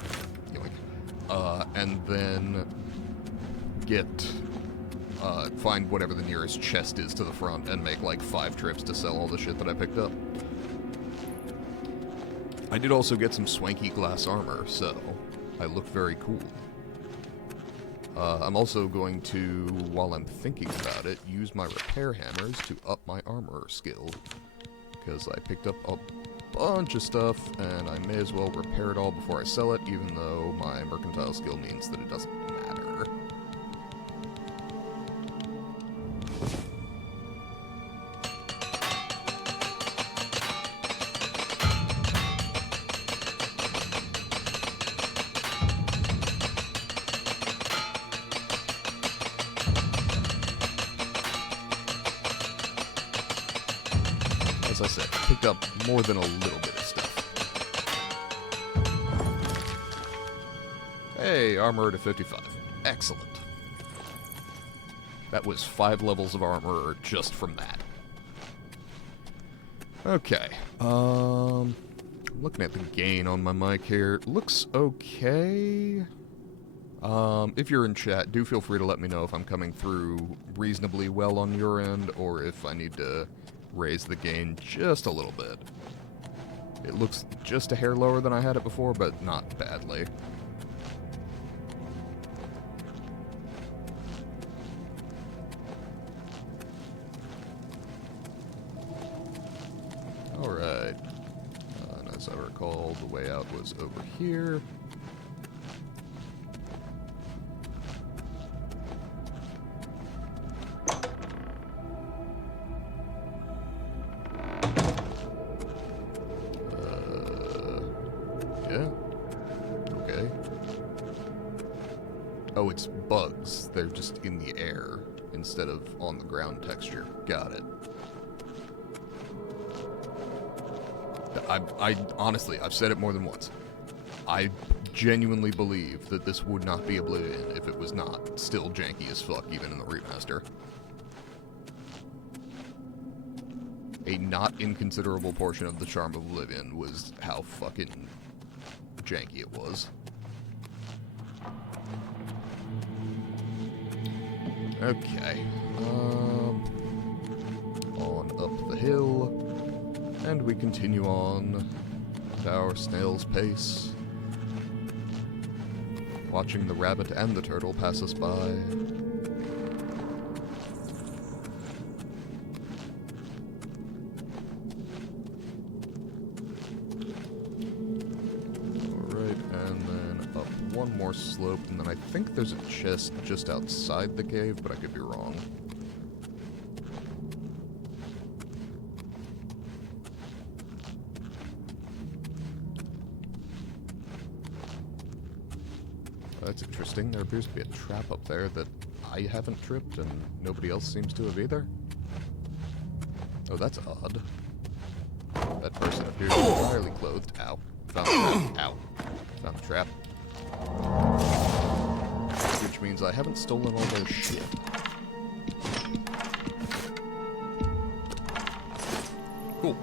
find whatever the nearest chest is to the front and make like 5 trips to sell all the shit that I picked up. I did also get some swanky glass armor, so I look very cool. I'm also going to, while I'm thinking about it, use my repair hammers to up my armor skill, because I picked up a bunch of stuff, and I may as well repair it all before I sell it, even though my mercantile skill means that it doesn't matter. As I said, I picked up more than a little bit of stuff. Hey, armor to 55. Excellent. That was 5 levels of armor just from that. Okay. I'm looking at the gain on my mic here. Looks okay. If you're in chat, do feel free to let me know if I'm coming through reasonably well on your end, or if I need to raise the gain just a little bit. It looks just a hair lower than I had it before, but not badly. As I recall, the way out was over here. Yeah. Okay. Oh, it's bugs. They're just in the air instead of on the ground texture. Got it. I honestly, I've said it more than once. I genuinely believe that this would not be Oblivion if it was not still janky as fuck, even in the remaster. A not inconsiderable portion of the charm of Oblivion was how fucking janky it was. Okay. On up the hill. And we continue on at our snail's pace, watching the rabbit and the turtle pass us by. Alright, and then up one more slope, and then I think there's a chest just outside the cave, but I could be wrong. That's interesting. There appears to be a trap up there that I haven't tripped and nobody else seems to have either. Oh, that's odd. That person appears entirely clothed. Ow. Found a trap. Ow. Found a trap. Which means I haven't stolen all their shit. Cool.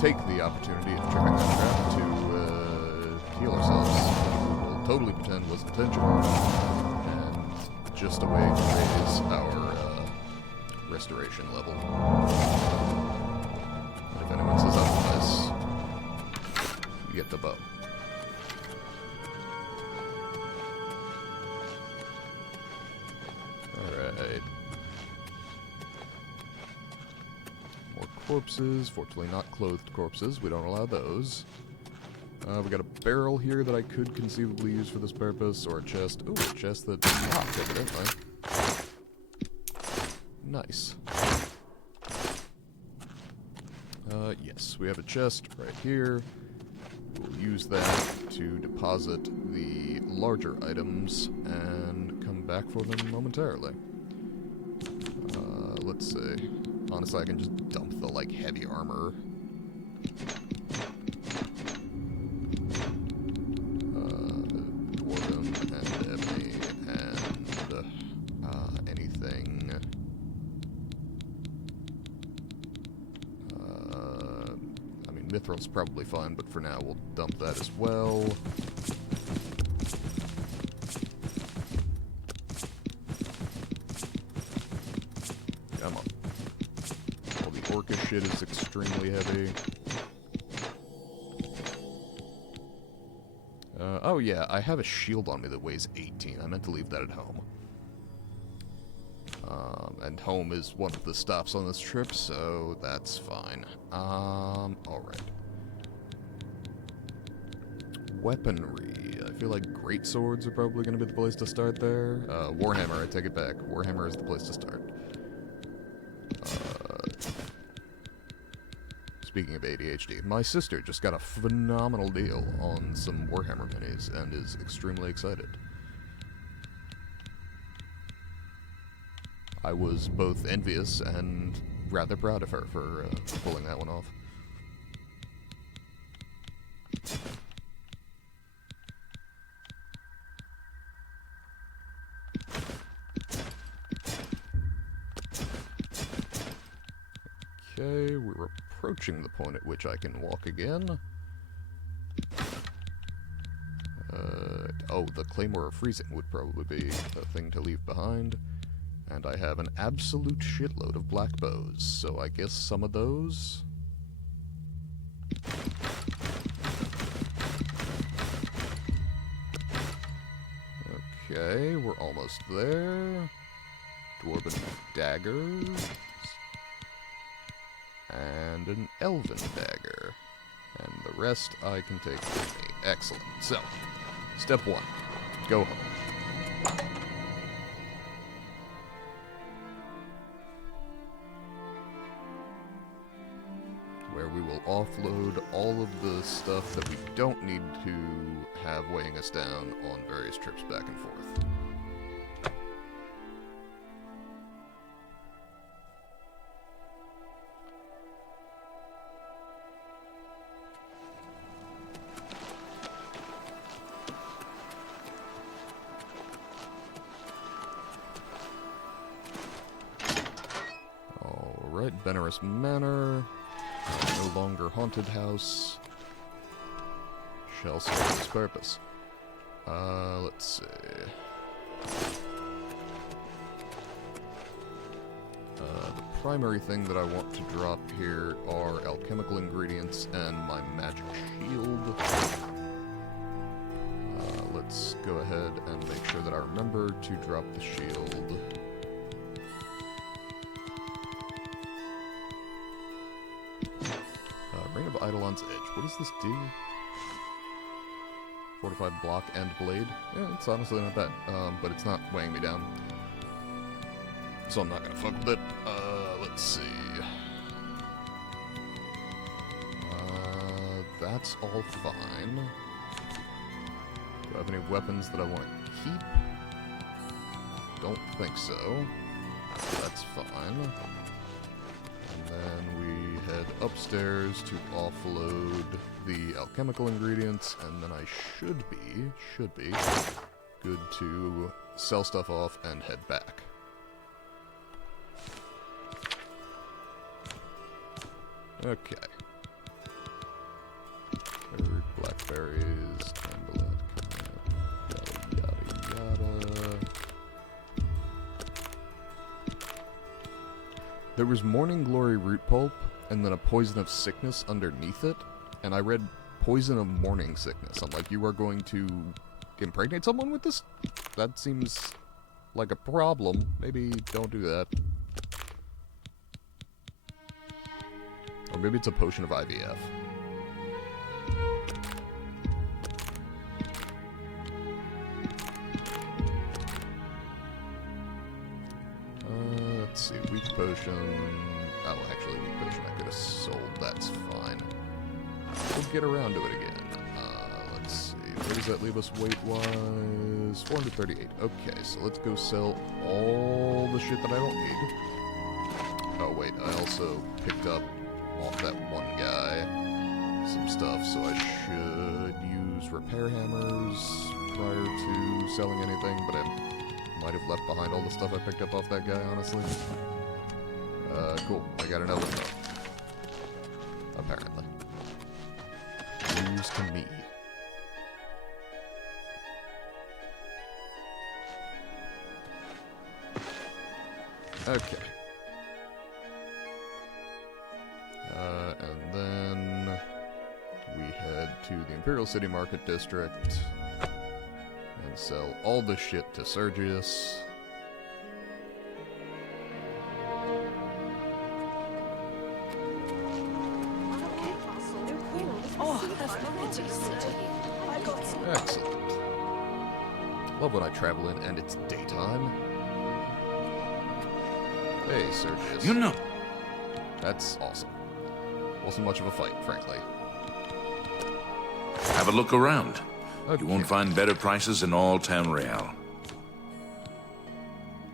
Take the opportunity of tripping that trap to heal ourselves, which we'll totally pretend was intentional, and just a way to raise our restoration level. And if anyone says otherwise, you get the bow. Alright. More corpses, fortunately not clothed corpses, we don't allow those. We got a barrel here that I could conceivably use for this purpose, or a chest. Ooh, a chest that's locked, evidently. Nice. Yes, we have a chest right here. We'll use that to deposit the larger items and come back for them momentarily. Let's see. Honestly, I can just dump the, like, heavy armor. Mithril's probably fine, but for now we'll dump that as well. Come on. All the orca shit is extremely heavy. Oh yeah, I have a shield on me that weighs 18. I meant to leave that at home. And home is one of the stops on this trip, so that's fine. Alright. Weaponry. I feel like greatswords are probably going to be the place to start there. Warhammer, I take it back. Warhammer is the place to start. Speaking of ADHD, my sister just got a phenomenal deal on some Warhammer minis and is extremely excited. I was both envious and rather proud of her for pulling that one off. Okay, we're approaching the point at which I can walk again. Oh, the Claymore of Freezing would probably be a thing to leave behind. And I have an absolute shitload of black bows, so I guess some of those... Okay, we're almost there. Dwarven daggers. and an elven dagger. And the rest I can take with me. Excellent. So, step 1. Go home. Where we will offload all of the stuff that we don't need to have weighing us down on various trips back and forth. Alright, Benaris Manor. No longer haunted house. Shall serve its purpose. Let's see. The primary thing that I want to drop here are alchemical ingredients and my magic shield. Let's go ahead and make sure that I remember to drop the shield. Ring of Eidolon's Edge. What does this do? Fortified block and blade? Yeah, it's honestly not bad. But it's not weighing me down. So I'm not gonna fuck with it. Let's see. That's all fine. Do I have any weapons that I want to keep? Don't think so. That's fine. And then we head upstairs to offload the alchemical ingredients, and then I should be good to sell stuff off and head back. Okay. Blackberries, Amberlet, yada yada. There was Morning Glory root pulp, and then a poison of sickness underneath it, and I read poison of morning sickness. I'm like, you are going to impregnate someone with this? That seems like a problem. Maybe don't do that. Or maybe it's a potion of IVF. Let's see, weak potion. Oh, actually, weak potion I could have sold. That's fine. We'll get around to it again. Let's see, where does that leave us weight-wise? 438. Okay, so let's go sell all the shit that I don't need. Oh, wait, I also picked up off that one guy some stuff, so I should use repair hammers prior to selling anything, but I might have left behind all the stuff I picked up off that guy, honestly. Cool. I got another one. Apparently. News to me. Okay. And then we head to the Imperial City Market District and sell all the shit to Sergius. Excellent. Love when I travel in and it's daytime. Hey, Sergius. You know. That's awesome. Wasn't much of a fight, frankly. Have a look around. Okay. You won't find better prices in all Town Real.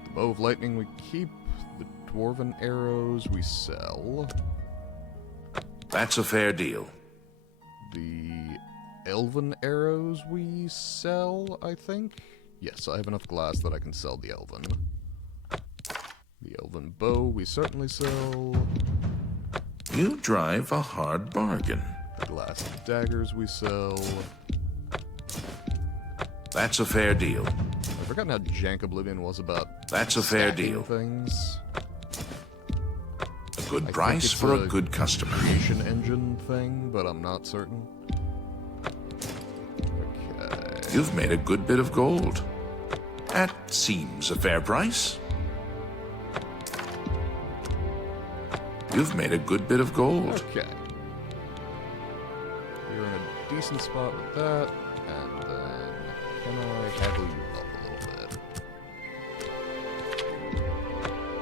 The bow of lightning we keep. The dwarven arrows we sell. That's a fair deal. The elven arrows we sell, I think? Yes, I have enough glass that I can sell the elven. The elven bow we certainly sell. You drive a hard bargain. The glass daggers we sell. That's a fair deal. I've forgotten how jank Oblivion was about That's a fair stacking deal. things. A good I price think for it's a good customer. Creation engine thing, but I'm not certain. Okay. You've made a good bit of gold. That seems a fair price. You've made a good bit of gold. Okay. You're in a decent spot with that, and then can I haggle you up a little bit?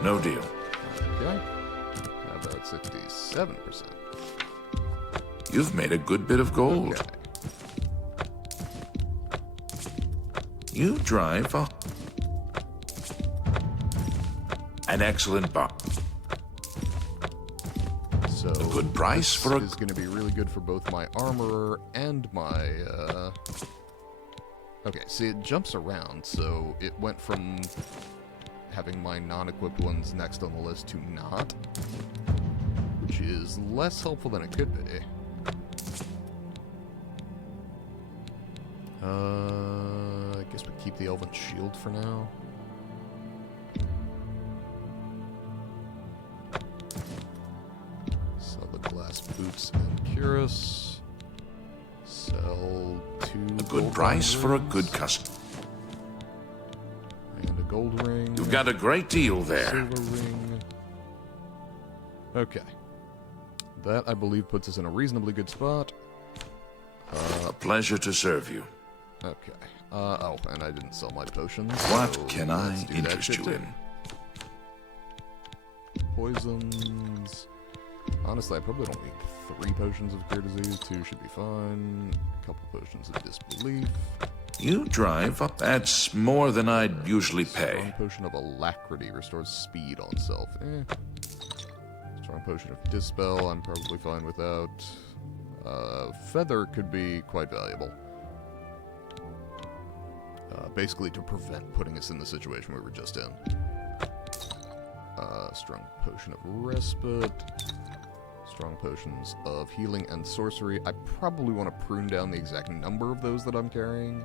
No deal. Okay. How about 67%? You've made a good bit of gold. Okay. You drive an excellent bar. So A good price this for a... is going to be really good for both my armorer and my, Okay, see, it jumps around, so it went from having my non-equipped ones next on the list to not, which is less helpful than it could be. I guess we keep the Elven Shield for now. Sell the glass boots and cuirass. Sell 2 A good price for a good customer. And a gold ring. You've got a great deal there. Silver ring. Okay. That, I believe, puts us in a reasonably good spot. A pleasure to serve you. Okay. Oh, and I didn't sell my potions. What so can let's I do that interest shit you too. in? Poisons. Honestly, I probably don't need 3 potions of cure disease. 2 should be fine. A couple potions of disbelief. You drive up. That's more than I'd usually Strong pay. potion of alacrity restores speed on self. Strong potion of dispel, I'm probably fine without. Feather could be quite valuable. Basically to prevent putting us in the situation we were just in. Strong potion of respite. Strong potions of healing and sorcery. I probably want to prune down the exact number of those that I'm carrying,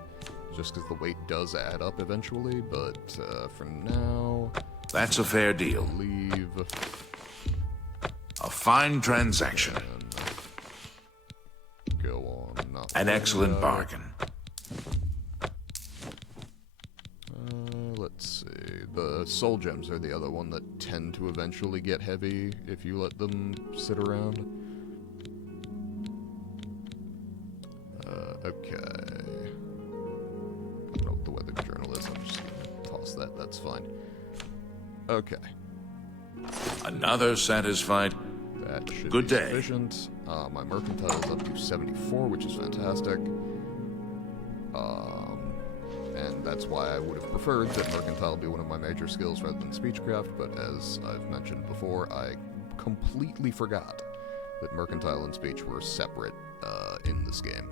just because the weight does add up eventually, but for now... That's a fair deal. Leave. A fine transaction. And go on. Not An excellent that. bargain. Let's see. The soul gems are the other one that tend to eventually get heavy if you let them sit around. Okay. I don't know what the weather journal is. I'm just gonna toss that. That's fine. Okay. Another satisfied. That should Good be day. sufficient. My mercantile is up to 74, which is fantastic. And that's why I would have preferred that mercantile be one of my major skills rather than speechcraft, but as I've mentioned before, I completely forgot that mercantile and speech were separate in this game.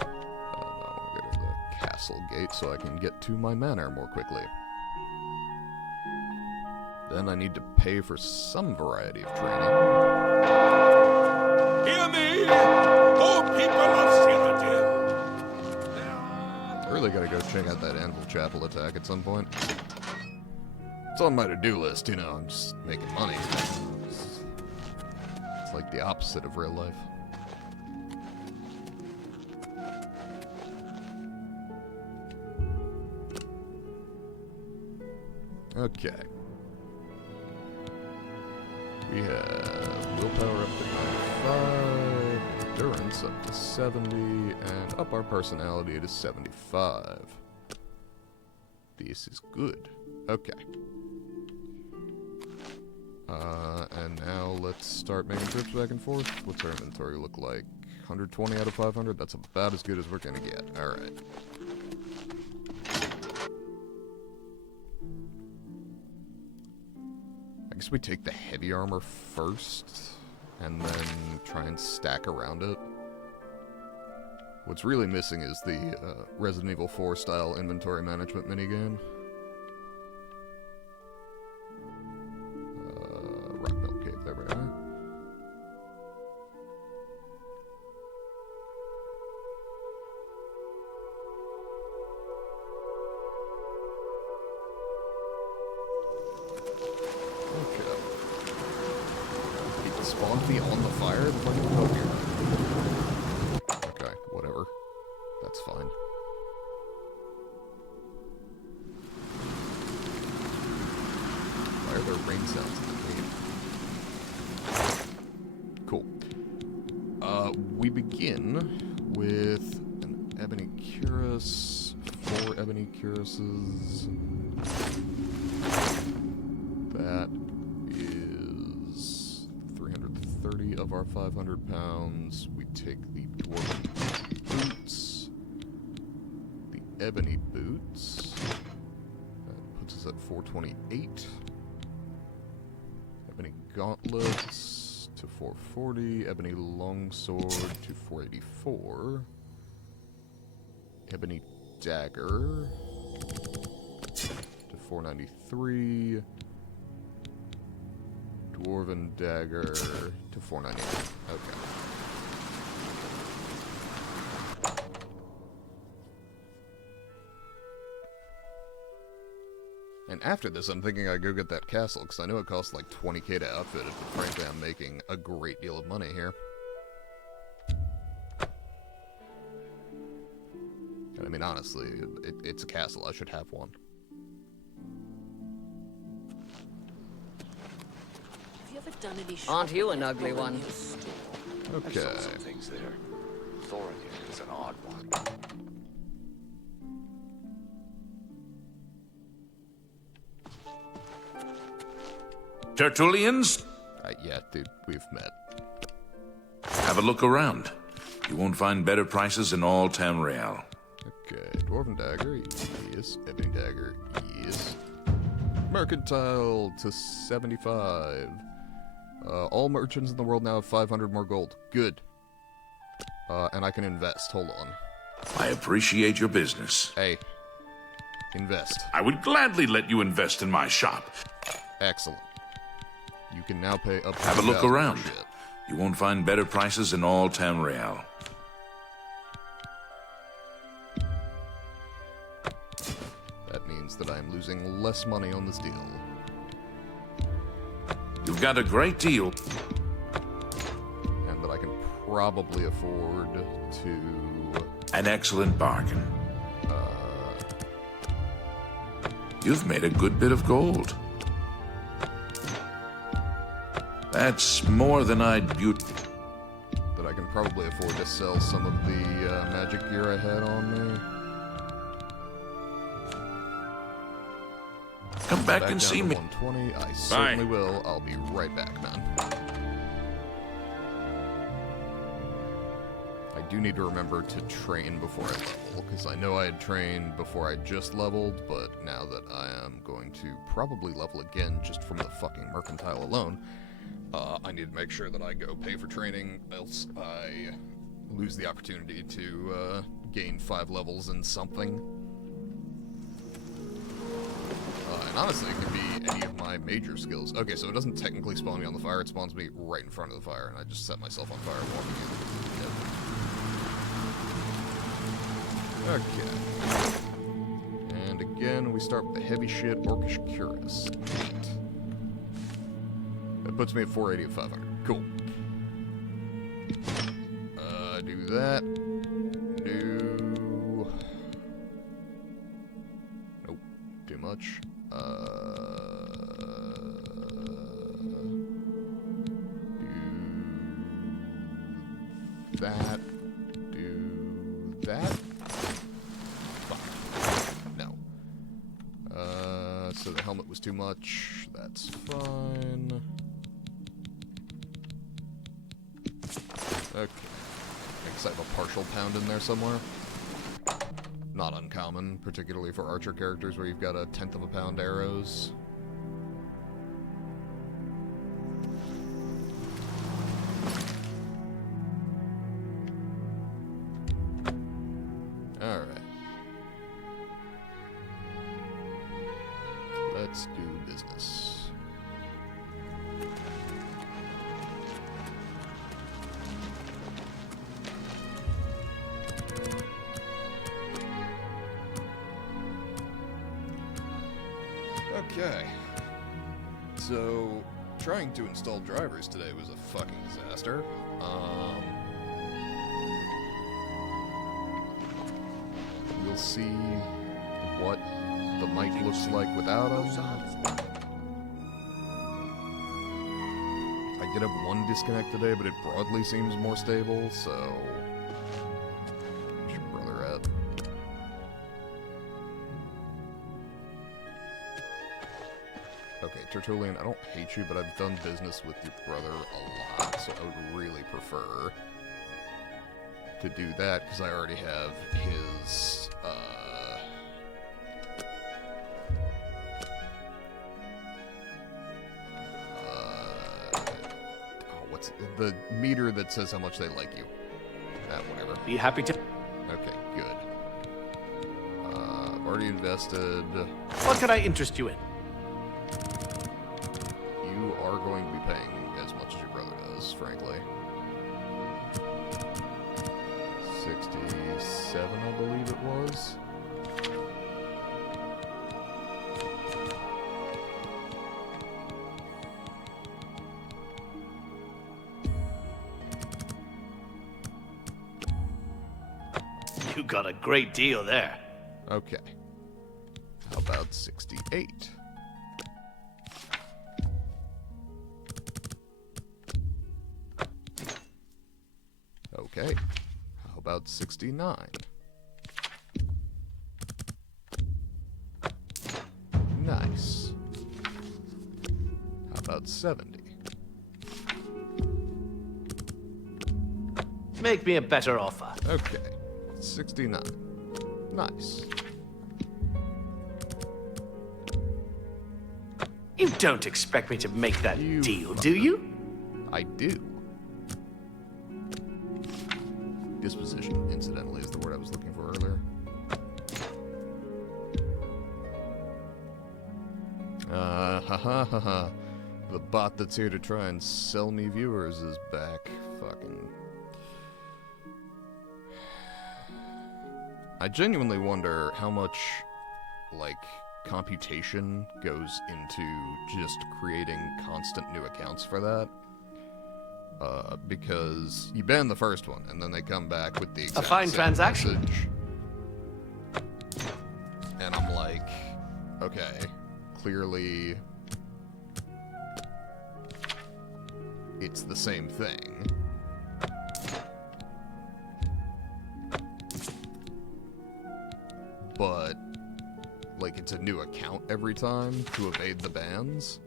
Now I want to go to the castle gate so I can get to my manor more quickly. Then I need to pay for some variety of training. Hear me, oh people of Citadel. Really gotta go check out that Anvil Chapel attack at some point. It's on my to-do list, you know, I'm just making money. It's like the opposite of real life. Okay. We have willpower up to 95, endurance up to 70, and up our personality to 75. This is good. Okay. And now let's start making trips back and forth. What's our inventory look like? 120 out of 500? That's about as good as we're gonna get. Alright. I guess we take the heavy armor first, and then try and stack around it. What's really missing is the Resident Evil 4 style inventory management minigame. Rock Milk Cave, there we are. Okay. It spawned me on the fire? The fucking hell here. Okay, whatever. That's fine. Why are there rain sounds in the we begin with an ebony cuirass, 4 ebony cuirasses. That is 330 of our 500 pounds. We take the dwarven boots, the ebony boots. That puts us at 428. Ebony gauntlets to 440. Ebony longsword to 484. Ebony dagger to 493. Dwarven dagger to 498. Okay. And after this, I'm thinking I'd go get that castle, because I know it costs like 20k to outfit it, but frankly, I'm making a great deal of money here. And I mean, honestly, it's a castle. I should have one. Have you ever done any Aren't you an ugly one? Okay. I saw some things there. Thorogir is an odd one. Tertullians, Yeah, dude, we've met. have a look around. You won't find better prices in all Tamriel. Okay, Dwarven dagger, yes. Ebony dagger, yes. Mercantile to 75. All merchants in the world now have 500 more gold. Good. And I can invest. Hold on. I appreciate your business. Hey. Invest. I would gladly let you invest in my shop. Excellent. You can now pay up to Have a look 2,000 for around. shit. You won't find better prices in all Tamriel. That means that I'm losing less money on this deal. You've got a great deal. And that I can probably afford to... An excellent bargain. You've made a good bit of gold. That's more than that I can probably afford to sell some of the magic gear I had on me. Come back Back and down see to me. 120. I certainly will. I'll be right back, man. I do need to remember to train before I level, because I know I had trained before I just leveled, but now that I am going to probably level again just from the fucking mercantile alone, I need to make sure that I go pay for training, else I lose the opportunity to gain 5 levels in something. And honestly, it could be any of my major skills. Okay, so it doesn't technically spawn me on the fire, it spawns me right in front of the fire, and I just set myself on fire walking in. Yep. Okay. And again, we start with the heavy shit, Orcish Cuirass. Neat. That puts me at 480 of 500. Cool. Do that. Do... Nope. Too much. Do that. Do that. Fuck. No. So the helmet was too much. That's fine. Okay. I guess I have a partial pound in there somewhere. Not uncommon, particularly for archer characters where you've got a 1/10 of a pound arrows. Alright. Let's do business. Okay. So, trying to install drivers today was a fucking disaster. We'll see what the mic looks like without them. I did have one disconnect today, but it broadly seems more stable, so... Where's your brother at? Okay, Tertullian, I don't hate you, but I've done business with your brother a lot, so I would really prefer to do that, because I already have his, what's the meter that says how much they like you? Whatever. Be happy to... Okay, good. I've already invested. What can I interest you in? You are going to be paying as much as your brother does, frankly. 67, I believe it was. You got a great deal there. Okay. How about 68? Okay. How about 69? Nice. How about 70? Make me a better offer. Okay. 69. Nice. You don't expect me to make that You deal, do you? I do. Disposition, incidentally, is the word I was looking for earlier. Ha ha ha ha. The bot that's here to try and sell me viewers is back. Fucking. I genuinely wonder how much, like, computation goes into just creating constant new accounts for that. Because you ban the first one, and then they come back with the exact fine same transaction. message. And I'm like, okay, clearly it's the same thing. But, like, it's a new account every time to evade the bans.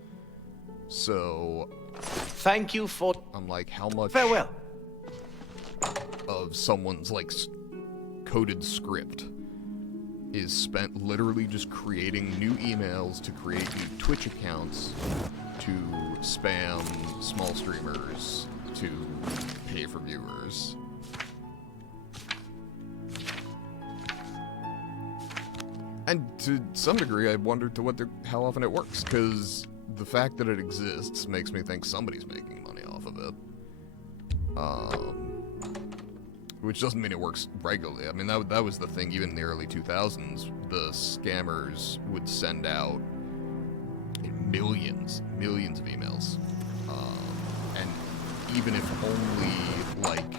So... Thank you for... I'm like, how much Farewell. of someone's, like, coded script is spent literally just creating new emails to create new Twitch accounts to spam small streamers to pay for viewers. And to some degree, I wondered how often it works, because the fact that it exists makes me think somebody's making money off of it. Which doesn't mean it works regularly. I mean, that was the thing, even in the early 2000s, the scammers would send out millions of emails. And even if only, like,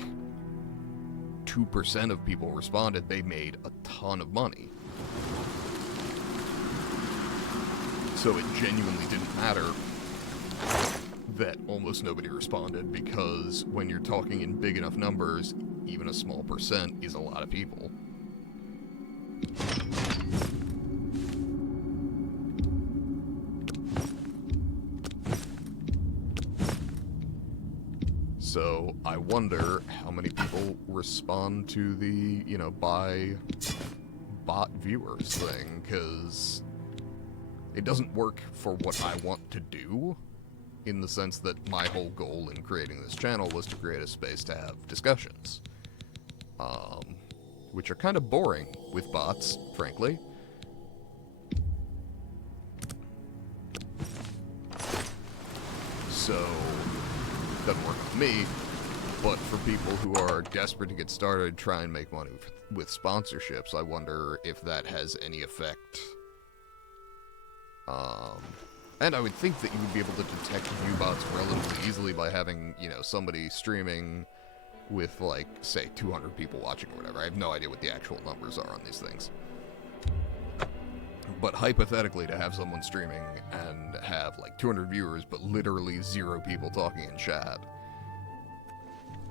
2% of people responded, they made a ton of money. So it genuinely didn't matter that almost nobody responded, because when you're talking in big enough numbers, even a small percent is a lot of people. So I wonder how many people respond to the, buy bot viewers thing, because it doesn't work for what I want to do, in the sense that my whole goal in creating this channel was to create a space to have discussions. Which are kind of boring with bots, frankly. So, it doesn't work for me, but for people who are desperate to get started, try and make money with sponsorships, I wonder if that has any effect. And I would think that you would be able to detect new bots relatively easily by having, somebody streaming with, like, say, 200 people watching or whatever. I have no idea what the actual numbers are on these things. But hypothetically, to have someone streaming and have like 200 viewers, but literally 0 people talking in chat,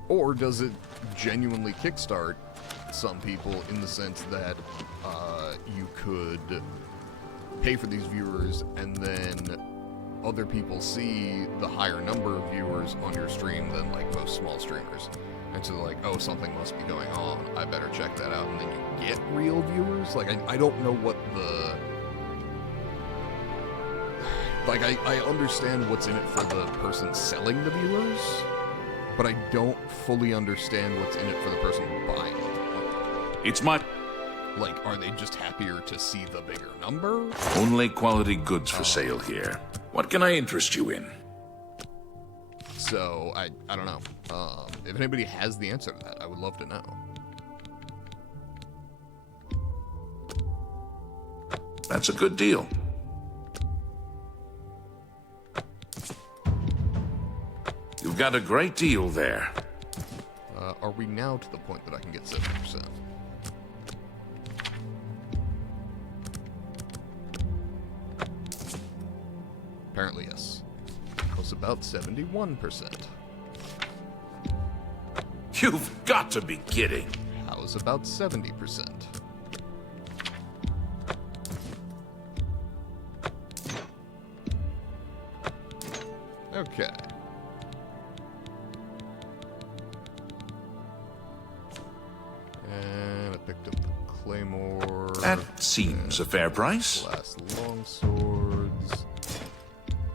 or does it genuinely kickstart some people in the sense that you could pay for these viewers and then other people see the higher number of viewers on your stream than like most small streamers, and so they're like, oh, something must be going on, I better check that out, and then you get real viewers? Like, I don't know what the... Like, I understand what's in it for the person selling the viewers, but I don't fully understand what's in it for the person buying it. It's my... Like, are they just happier to see the bigger number? Only quality goods for sale here. What can I interest you in? So, I don't know. If anybody has the answer to that, I would love to know. That's a good deal. You've got a great deal there. Are we now to the point that I can get 70%? Apparently, yes. It was about 71%. You've got to be kidding. I was about 70%. Okay. And I picked up the claymore. That seems a fair price. Last long swords.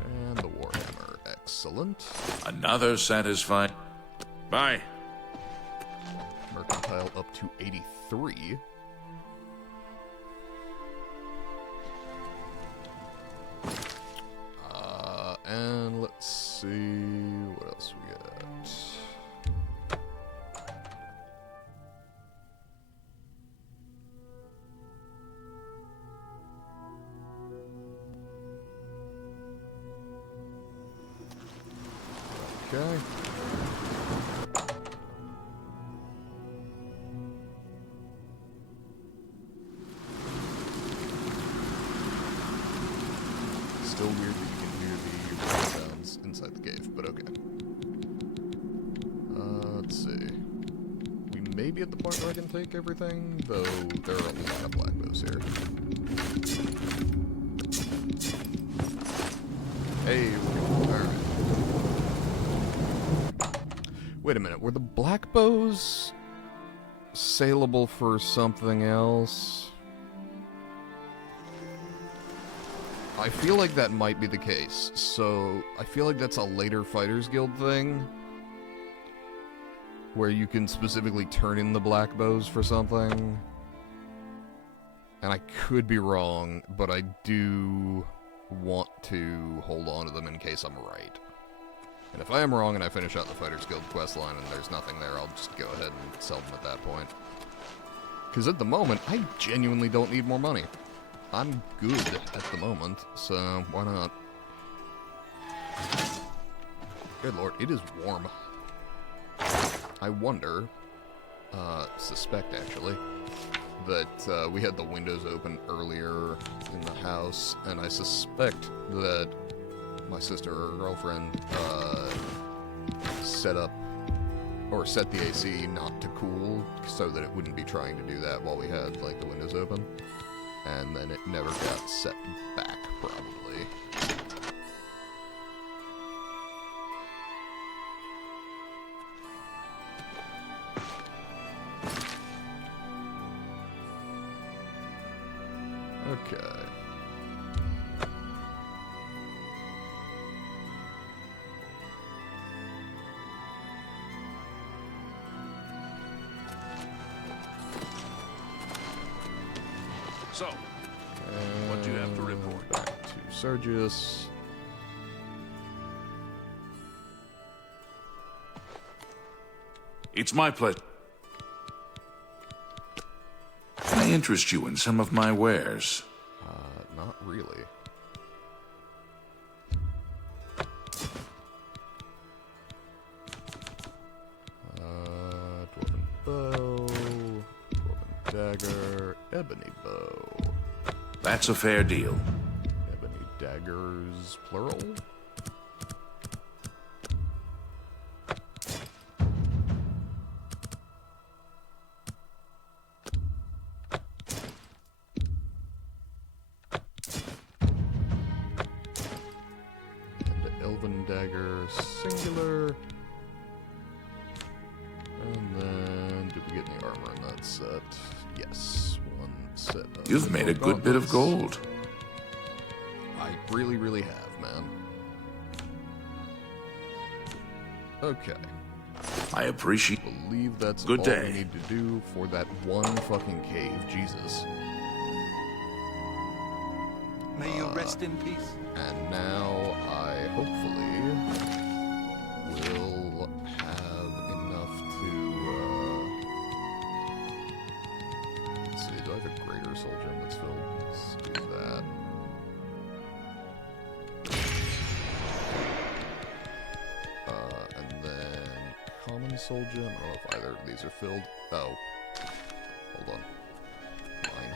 And the warhammer. Excellent. Another satisfying. Bye. Mercantile up to 83. And let's see what else we got. Okay. Still weird that you can hear the rain sounds inside the cave, but okay. Let's see. We may be at the point where I can take everything, though there are a lot of black bows here. Hey, alright. Wait a minute, were the black bows saleable for something else? I feel like that might be the case, so I feel like that's a later Fighters Guild thing, where you can specifically turn in the black bows for something. And I could be wrong, but I do want to hold on to them in case I'm right. And if I am wrong and I finish out the Fighters Guild questline and there's nothing there, I'll just go ahead and sell them at that point. Because at the moment, I genuinely don't need more money. I'm good at the moment, so why not? Good lord, it is warm. I wonder, suspect actually, that we had the windows open earlier in the house, and I suspect that my sister or girlfriend set the AC not to cool so that it wouldn't be trying to do that while we had like the windows open. And then it never got set back, probably. Okay. So, what do you have to report? Back to Sergius. It's my pleasure. Can I interest you in some of my wares? Not really. Dwarven bow, dwarven dagger, ebony bow. That's a fair deal. Ebony daggers, plural? And elven dagger, singular. And then, did we get any armor in that set? Yes, one set. You've made a good bit of gold. I really, really have, man. Okay. I appreciate. Believe that's Good all day. we need to do for that one fucking cave. Jesus. May you rest in peace. And now I hopefully will have enough to, let's see, do I have a greater soul gem that's filled? Let's do that. And then common soul gem. I don't know if either of these are filled. Oh. Hold on. Mine.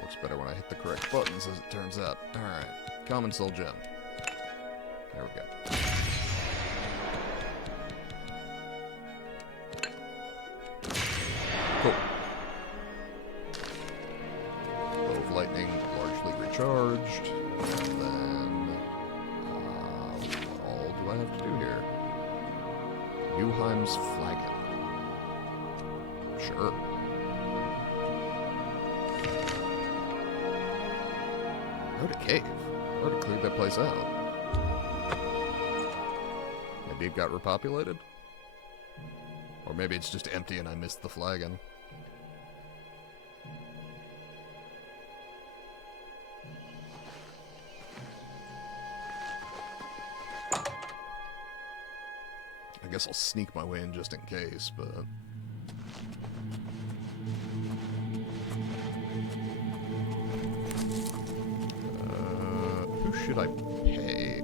Works better when I hit the correct buttons, as it turns out. Alright. Common soul gem. There we go. Cool. Bow of lightning largely recharged. And then, what all do I have to do here? Newheim's flagon. Sure. Road a cave. I already cleared that place out. Maybe it got repopulated? Or maybe it's just empty and I missed the flagon. I guess I'll sneak my way in just in case, but... who should I pay?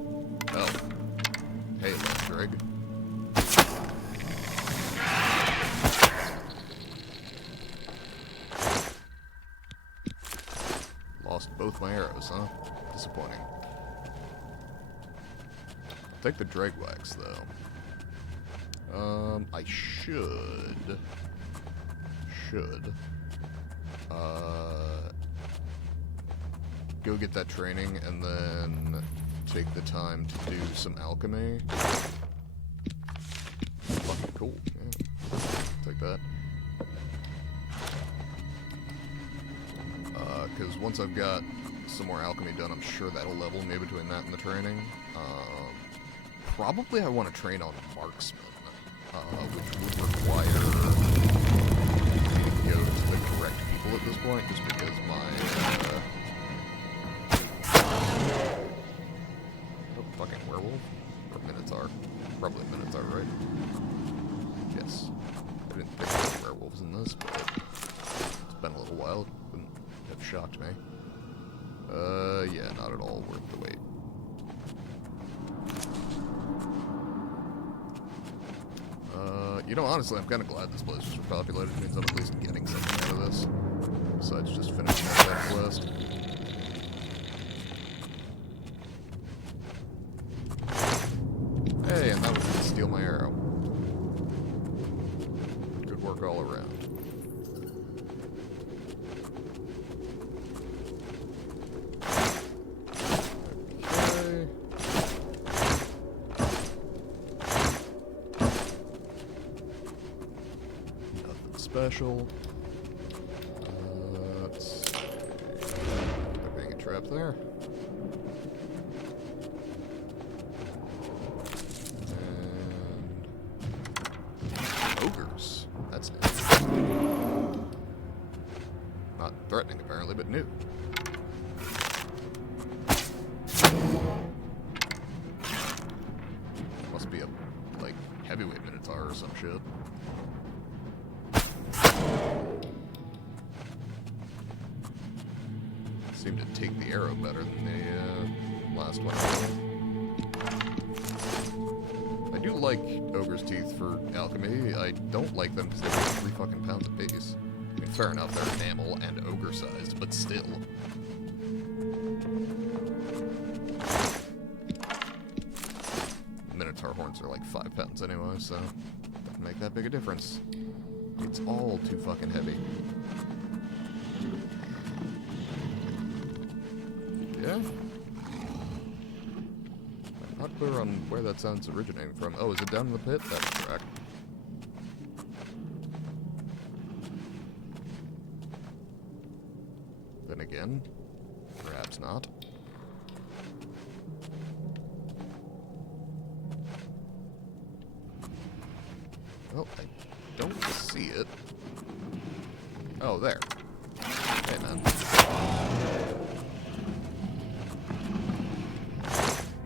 Oh. Hey, Electric. Lost both my arrows, huh? Disappointing. I'll take the drag wax, though. I should, go get that training and then take the time to do some alchemy. Fucking cool, yeah. Take that. Because once I've got some more alchemy done, I'm sure that'll level me between that and the training. Probably I want to train on marksman. Which would require me to go to the correct people at this point, just because my, oh, fucking werewolf? Or minotaur. Probably minotaur, right? Yes. I didn't think there were werewolves in this, but it's been a little while. It wouldn't have shocked me. Yeah, not at all worth the wait. You know, honestly, I'm kind of glad this place was repopulated. It means I'm at least getting something out of this. Besides just finishing that side quest. Hey, and that was gonna steal my arrow. Good work all around. Okay. Special. Let's see. There being a trap there. And ogres. That's new. Not threatening apparently, but new. Must be a like heavyweight minotaur or some shit. Seemed to take the arrow better than the last one. I do like ogre's teeth for alchemy. I don't like them because they're 3 fucking pounds a piece. I mean, fair enough, they're mammal and ogre-sized, but still. Minotaur horns are like 5 pounds anyway, so doesn't make that big a difference. It's all too fucking heavy. Yeah? I'm not clear on where that sound's originating from. Oh, is it down in the pit? That's correct. Then again, perhaps not. Well, I don't see it. Oh, there. Hey, man.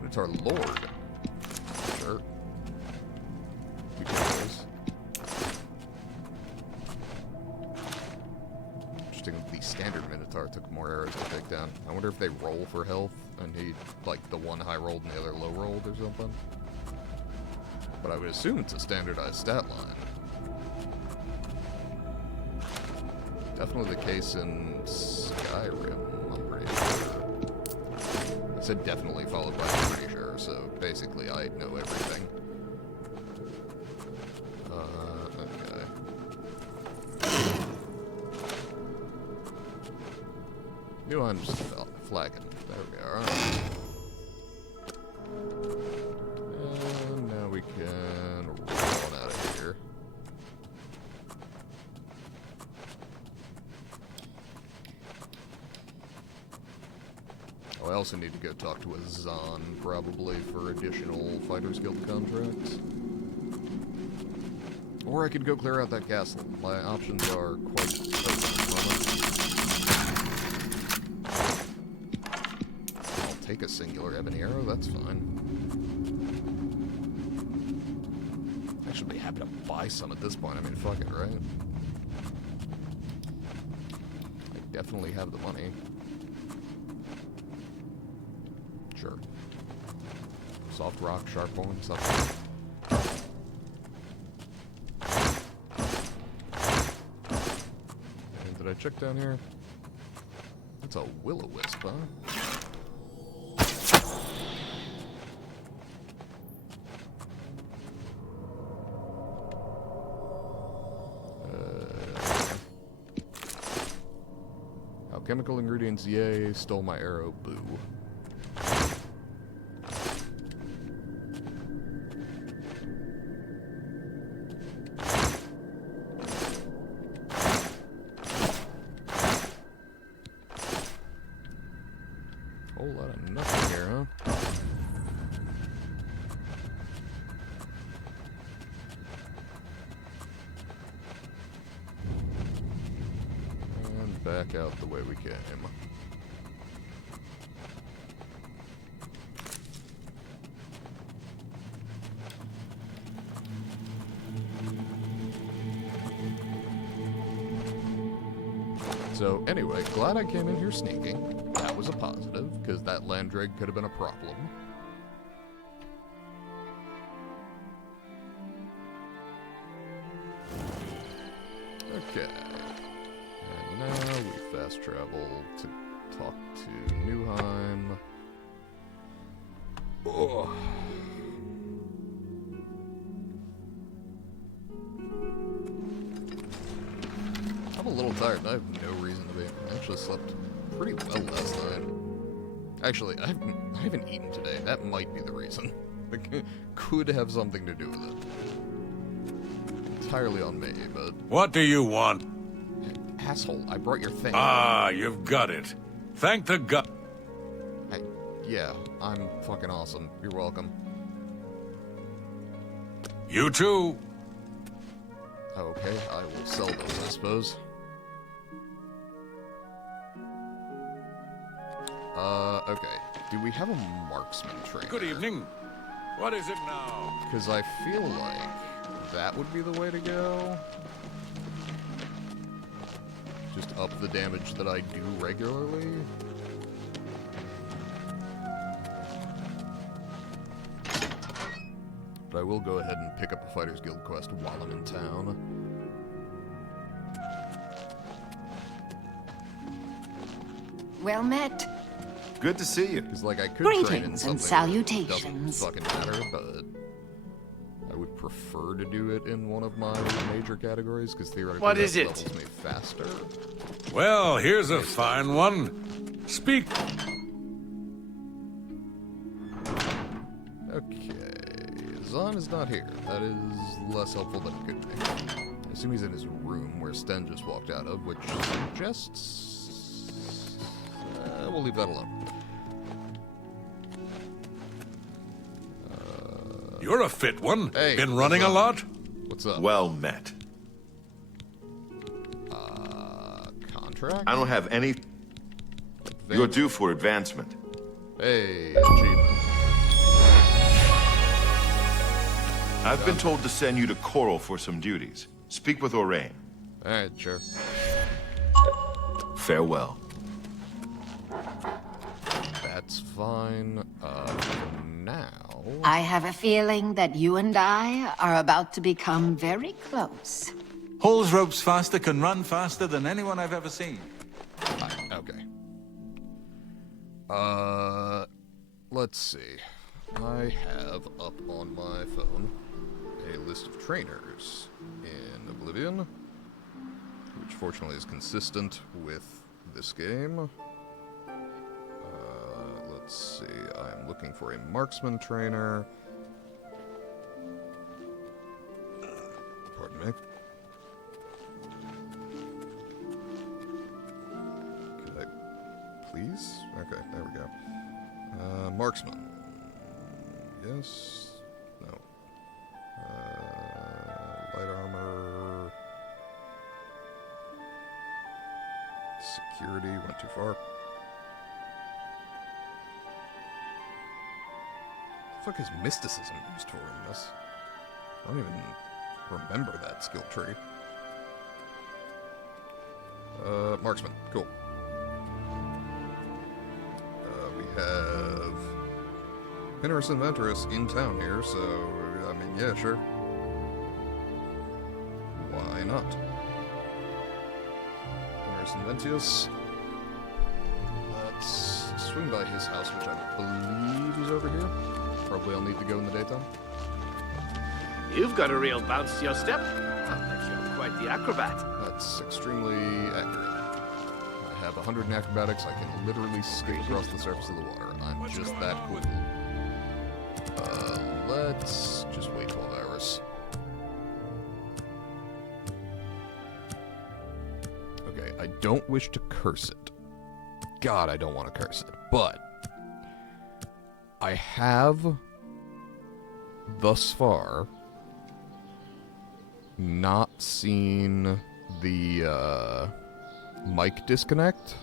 It's our lord. Sure. We take those. Interesting, the standard Minotaur took more arrows to take down. I wonder if they roll for health, and he, like, the one high rolled and the other low rolled or something. But I would assume it's a standardized stat line. Definitely the case in Skyrim, I'm pretty sure. I said definitely followed by I'm pretty sure, so basically I know everything. Okay. New I'm just flagging. There we are. And now we can roll on out of here. Oh, I also need to go talk to a Zahn, probably, for additional Fighters Guild contracts. Or I could go clear out that castle. My options are quite open at the moment. I'll take a singular ebony arrow, that's fine. I should be happy to buy some at this point. I mean, fuck it, right? I definitely have the money. Sure. Soft rock, sharp bone, something. And did I check down here? It's a will-o-wisp, huh? Alchemical ingredients, yay. Stole my arrow, boo. Whole lot of nothing here, huh? And back out the way we came. So, anyway, glad I came in here sneaking. That was a positive, because that land drag could have been a problem. Okay. And now we fast travel to talk to Newheim. Oh. I'm a little tired. I have no reason to be. I actually slept pretty well last night. Actually, I haven't eaten today. That might be the reason. It could have something to do with it. Entirely on me, but... What do you want? Asshole, I brought your thing. Ah, you've got it. Thank the God. Yeah, I'm fucking awesome. You're welcome. You too. Okay, I will sell those, I suppose. Okay. Do we have a marksman trainer? Good evening. What is it now? Because I feel like that would be the way to go. Just up the damage that I do regularly. But I will go ahead and pick up a Fighters Guild quest while I'm in town. Well met. Good to see you. Because, like, I could train in Greetings something and that salutations. doesn't fucking matter, but I would prefer to do it in one of my major categories, because theoretically What that is it? levels me faster. Well, here's a fine one. Speak. Okay, Zahn is not here. That is less helpful than it could be. I assume he's in his room, where Sten just walked out of, which suggests... we'll leave that alone. You're a fit one. Hey, Been running a what's lot? What's up? Well met. Contract? I don't have any... You're due for advancement. Hey, achievement. I've been told to send you to Coral for some duties. Speak with Orain. Alright, sure. Farewell. That's fine. For now... I have a feeling that you and I are about to become very close. Hall's ropes faster can run faster than anyone I've ever seen. Okay. Let's see. I have up on my phone a list of trainers in Oblivion, which fortunately is consistent with this game. Let's see. I'm looking for a marksman trainer. Pardon me. Could I please? Okay, there we go. Marksman. Yes. No. Light armor. Security went too far. What the fuck is mysticism used for in this? I don't even remember that skill tree. Marksman. Cool. We have Pinnerus and Venturus in town here, so, I mean, yeah, sure. Why not? Pinnerus and Venturus. Let's swing by his house, which I believe is over here. Probably I'll need to go in the daytime. You've got a real bounce to your step. Sounds like you're quite the acrobat. That's extremely accurate. I have 100 in acrobatics. I can literally skate across the surface of the water. I'm just that cool. Let's just wait 12 hours. Okay, I don't wish to curse it. God, I don't want to curse it. But I have, thus far, not seen the mic disconnect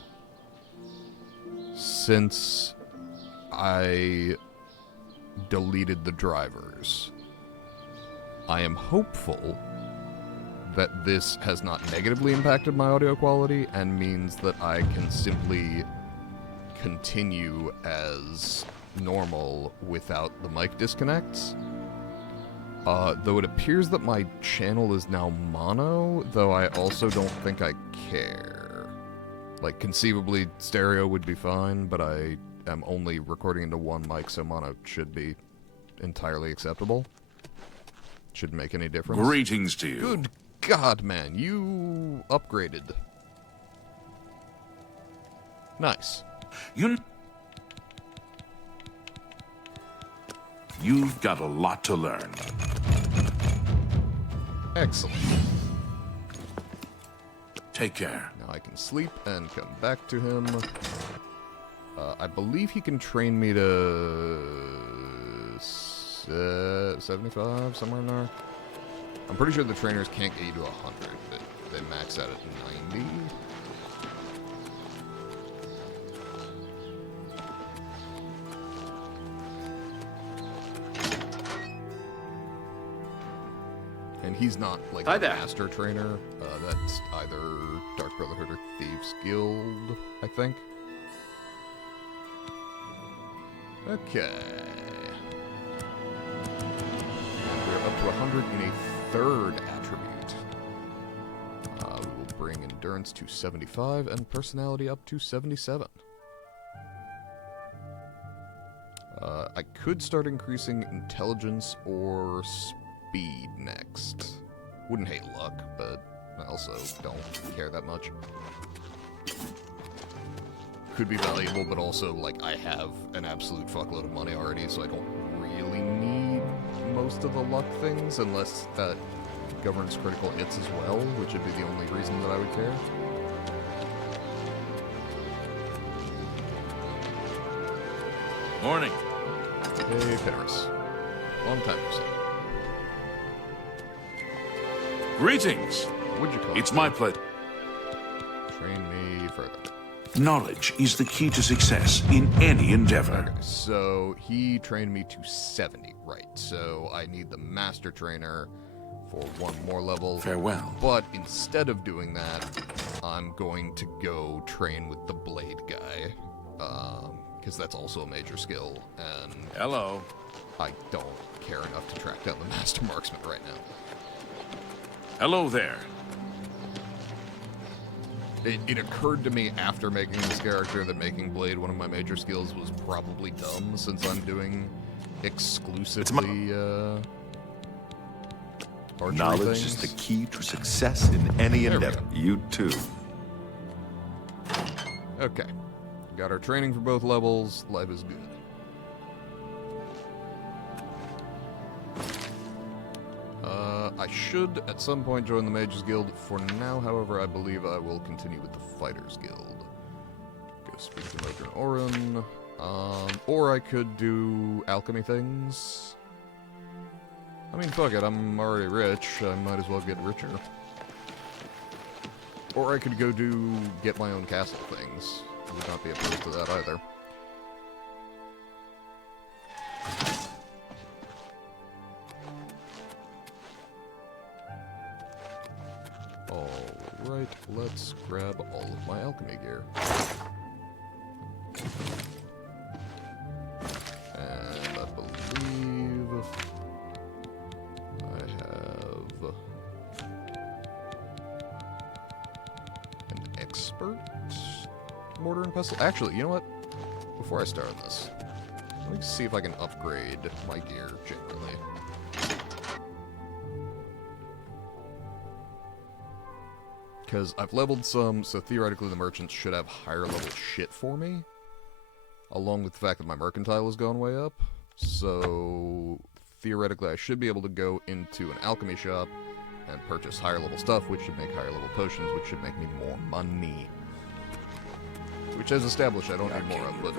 since I deleted the drivers. I am hopeful that this has not negatively impacted my audio quality and means that I can simply continue as normal without the mic disconnects. Though it appears that my channel is now mono, though I also don't think I care. Like, conceivably, stereo would be fine, but I am only recording into one mic, so mono should be entirely acceptable. Shouldn't make any difference. Greetings to you. Good God, man, you upgraded. Nice. You've got a lot to learn. Excellent. Take care. Now I can sleep and come back to him. I believe he can train me to 75, somewhere in there. I'm pretty sure the trainers can't get you to 100, but they max out at 90. And he's not, like, Hi a there. master trainer. That's either Dark Brotherhood or Thieves Guild, I think. Okay. And we're up to 103rd attribute. We will bring Endurance to 75 and Personality up to 77. could start increasing intelligence or speed next. Wouldn't hate luck, but I also don't care that much. Could be valuable, but also, like, I have an absolute fuckload of money already, so I don't really need most of the luck things, unless that governs critical hits as well, which would be the only reason that I would care. Morning. Hey, Paris. Long time no see. Greetings. What'd you call It's me? my pleasure. Train me further. Knowledge is the key to success in any endeavor. Okay, so he trained me to 70, right? So I need the master trainer for one more level. Farewell. But instead of doing that, I'm going to go train with the blade guy. Because that's also a major skill, and Hello. I don't care enough to track down the master marksman right now. Hello there. It occurred to me after making this character that making blade one of my major skills was probably dumb, since I'm doing exclusively archery Knowledge things. is the key to success in any There we endeavor. go. You too. Okay. Got our training for both levels. Life is good. I should at some point join the Mages Guild. For now, however, I believe I will continue with the Fighters Guild. Go speak to Modron Orin. Or I could do alchemy things. I mean, fuck it, I'm already rich. I might as well get richer. Or I could go get my own castle things. Would not be opposed to that either. Alright, let's grab all of my alchemy gear. And I believe I have an expert mortar and pestle. Actually, you know what? Before I start on this, let me see if I can upgrade my gear generally. Because I've leveled some, so theoretically the merchants should have higher level shit for me. Along with the fact that my mercantile has gone way up. So theoretically I should be able to go into an alchemy shop and purchase higher level stuff, which should make higher level potions, which should make me more money. Which, as established, I don't need more of, but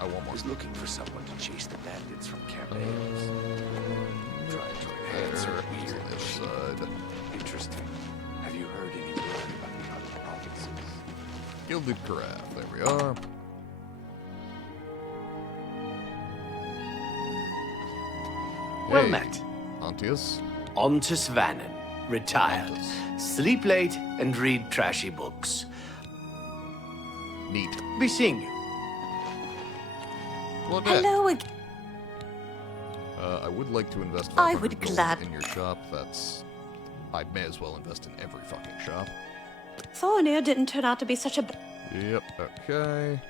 I want more. He's looking for someone to chase the bandits from Camp Ames. Trying to enhance her There, weird on the other machine. side. Interesting. Have you heard any word about the other provinces? Gilded Carafe, there we are. Well Hey, met. Antius. On to Svannon. Retired. Antius. Sleep late and read trashy books. Neat. Be seeing you. Well, that. Hello again. I would like to invest I 500 would gold glad- in your shop. That's... I may as well invest in every fucking shop. Thornir didn't turn out to be such a... Yep, okay.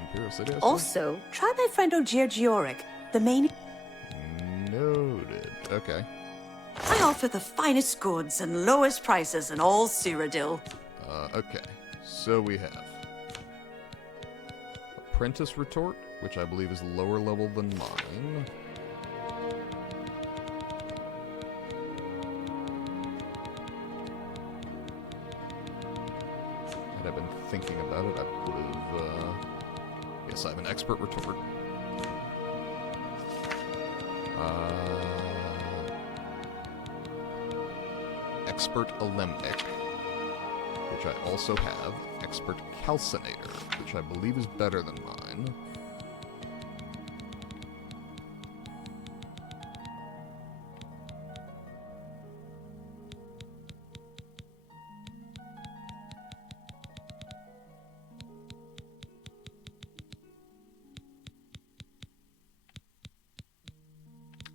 Imperial City, I suppose? Also, try my friend Ogier Georic, the main... Noted. Okay. I offer the finest goods and lowest prices in all Cyrodiil. Okay. So we have... Apprentice Retort, which I believe is lower level than mine. Had I been thinking about it, I would have... Yes, I have an Expert Retort. Expert Alembic, which I also have. Expert Calcinator, which I believe is better than mine.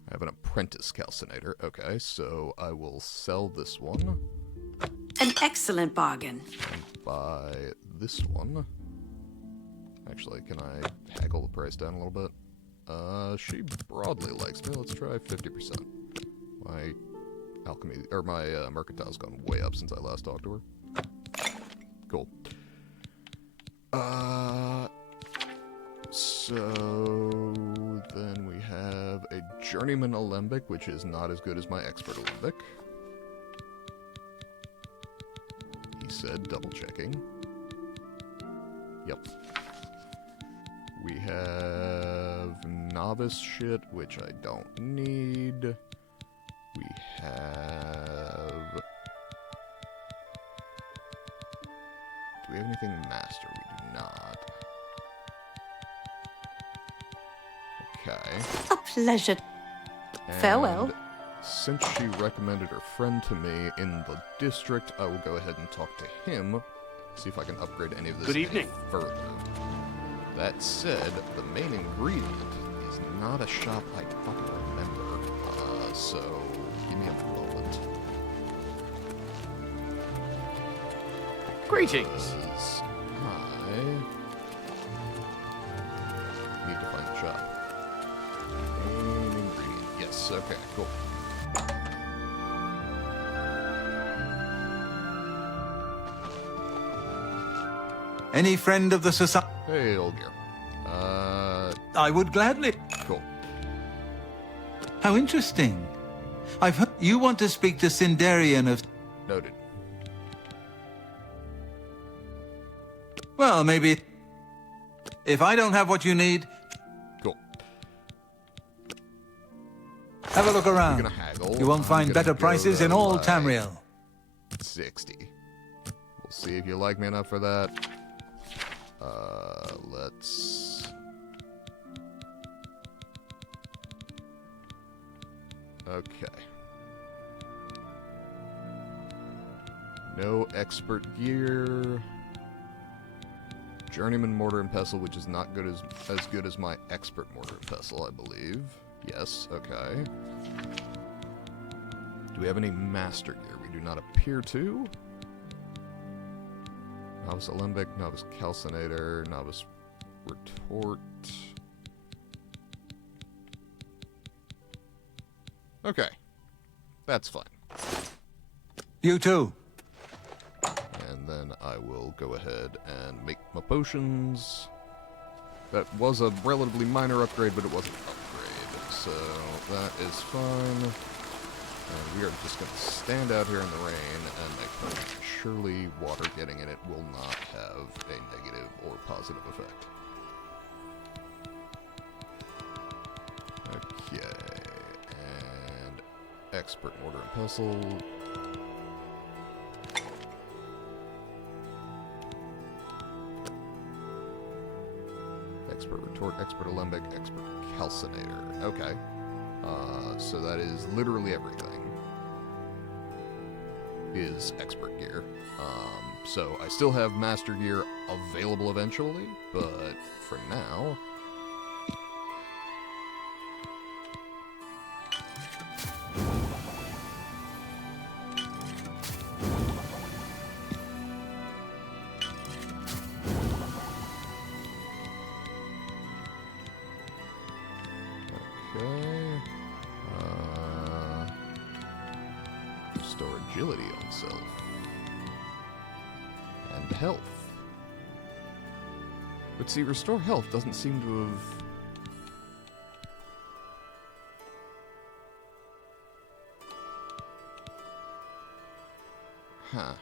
I have an Apprentice Calcinator. Okay, so I will sell this one. An excellent bargain. And buy this one. Actually, can I haggle the price down a little bit? She broadly likes me. Let's try 50%. My alchemy, or my mercantile's gone way up since I last talked to her. Cool. So then we have a journeyman alembic, which is not as good as my expert alembic. He said, double checking. Yep. We have novice shit, which I don't need. We have... Do we have anything master? We do not. Okay. A pleasure. And Farewell. since she recommended her friend to me in the district, I will go ahead and talk to him, see if I can upgrade any of this Good evening. any further. That said, the main ingredient is not a shop I fucking remember, so give me a moment. Greetings. Because I need to find the shop. Main ingredient. Yes, okay, cool. Any friend of the society? Hey, old gear. I would gladly. Cool. How interesting. I've heard you want to speak to Sindarian of... Noted. Well, maybe... If I don't have what you need, Cool. have a look I'm around. gonna haggle. You won't I'm find gonna better go prices to, in all like, Tamriel. 60. We'll see if you like me enough for that. Let's... Okay. No expert gear. Journeyman mortar and pestle, which is not good as good as my expert mortar and pestle, I believe. Yes, okay. Do we have any master gear? We do not appear to. Novice alembic, novice calcinator, novice retort. Okay. That's fine. You too. And then I will go ahead and make my potions. That was a relatively minor upgrade, but it was an upgrade. So that is fine. And we are just going to stand out here in the rain and make potions. Surely water getting in it will not have a negative or positive effect. Okay. And expert mortar and pestle. Expert retort, expert alembic, expert calcinator. Okay. So that is literally everything is expert gear. So I still have master gear available eventually, but for now... Okay. Restore agility on self. And health. But see, restore health doesn't seem to have... Huh.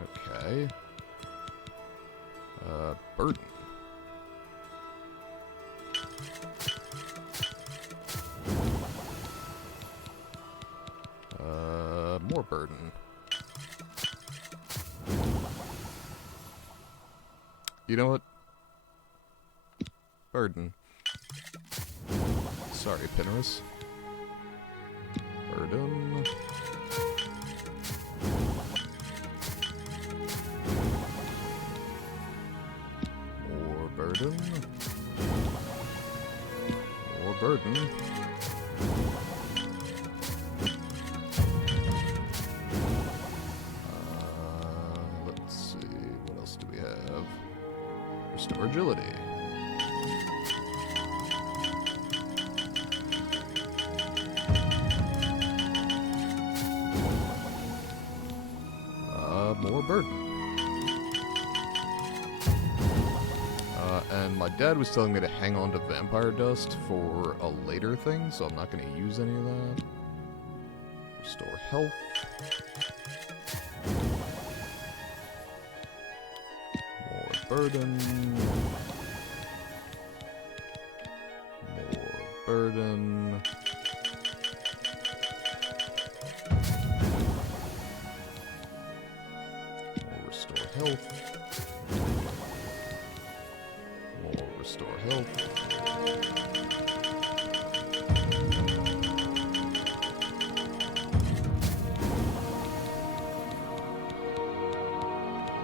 Okay. Burden. More burden. You know what? Burden. Sorry, Pinnerus. Burden. More burden. More burden. Let's see, what else do we have? Restore agility. More burden. And my dad was telling me to hang on to vampire dust for a later thing, so I'm not going to use any of that. Restore health. More burden. More burden. More restore health. More restore health.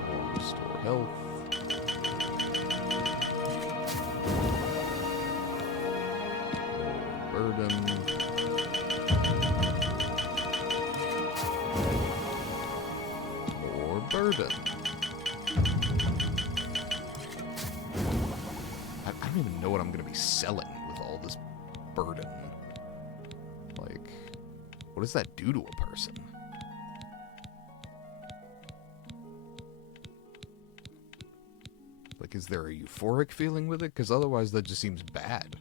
More restore health. More burden. More burden. I don't even know what I'm going to be selling with all this burden. Like, what does that do to a person? Like, is there a euphoric feeling with it? Because otherwise that just seems bad.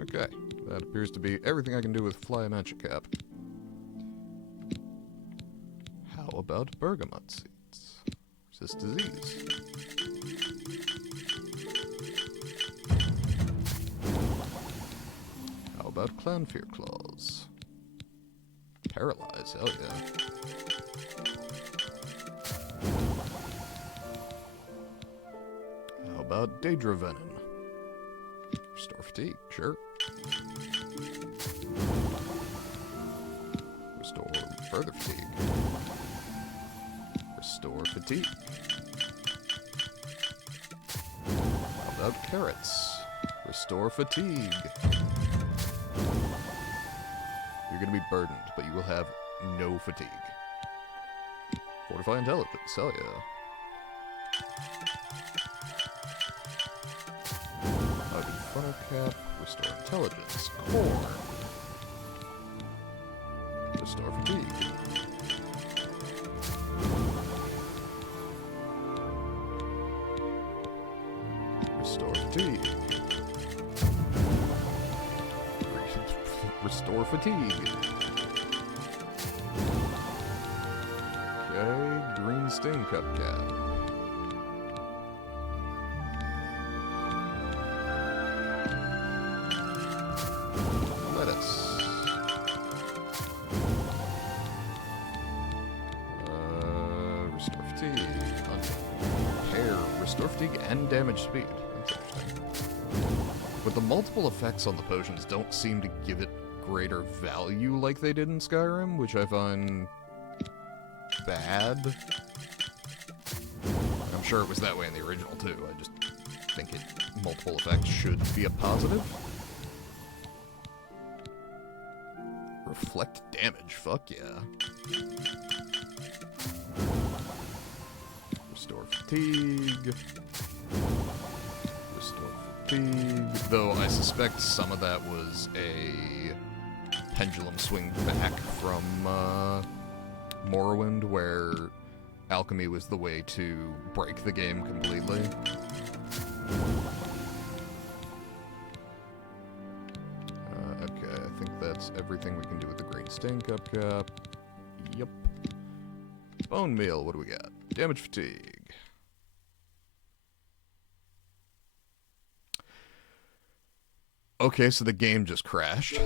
Okay, that appears to be everything I can do with Fly a Magic Cap. How about bergamot seeds? Resist disease. How about clownfear claws? Paralyze, hell yeah. How about Daedra Venom? Restore fatigue, sure. Restore further fatigue. Restore fatigue. How about carrots? Restore fatigue. You're gonna be burdened, but you will have no fatigue. Fortify intelligence, hell yeah. Funnel cap, restore intelligence, core, restore fatigue, restore fatigue, restore fatigue. Okay, green stain cup cap. Lettuce. Restore fatigue. Hair. Restore fatigue and damage speed. That's interesting. But the multiple effects on the potions don't seem to give it greater value like they did in Skyrim, which I find bad. I'm sure it was that way in the original too. I just think multiple effects should be a positive. Reflect damage, fuck yeah. Restore fatigue. Restore fatigue. Though I suspect some of that was a pendulum swing back from Morrowind, where alchemy was the way to break the game completely. That's everything we can do with the green stain cup cap. Yep. Bone meal, what do we got? Damage fatigue. Okay, so the game just crashed.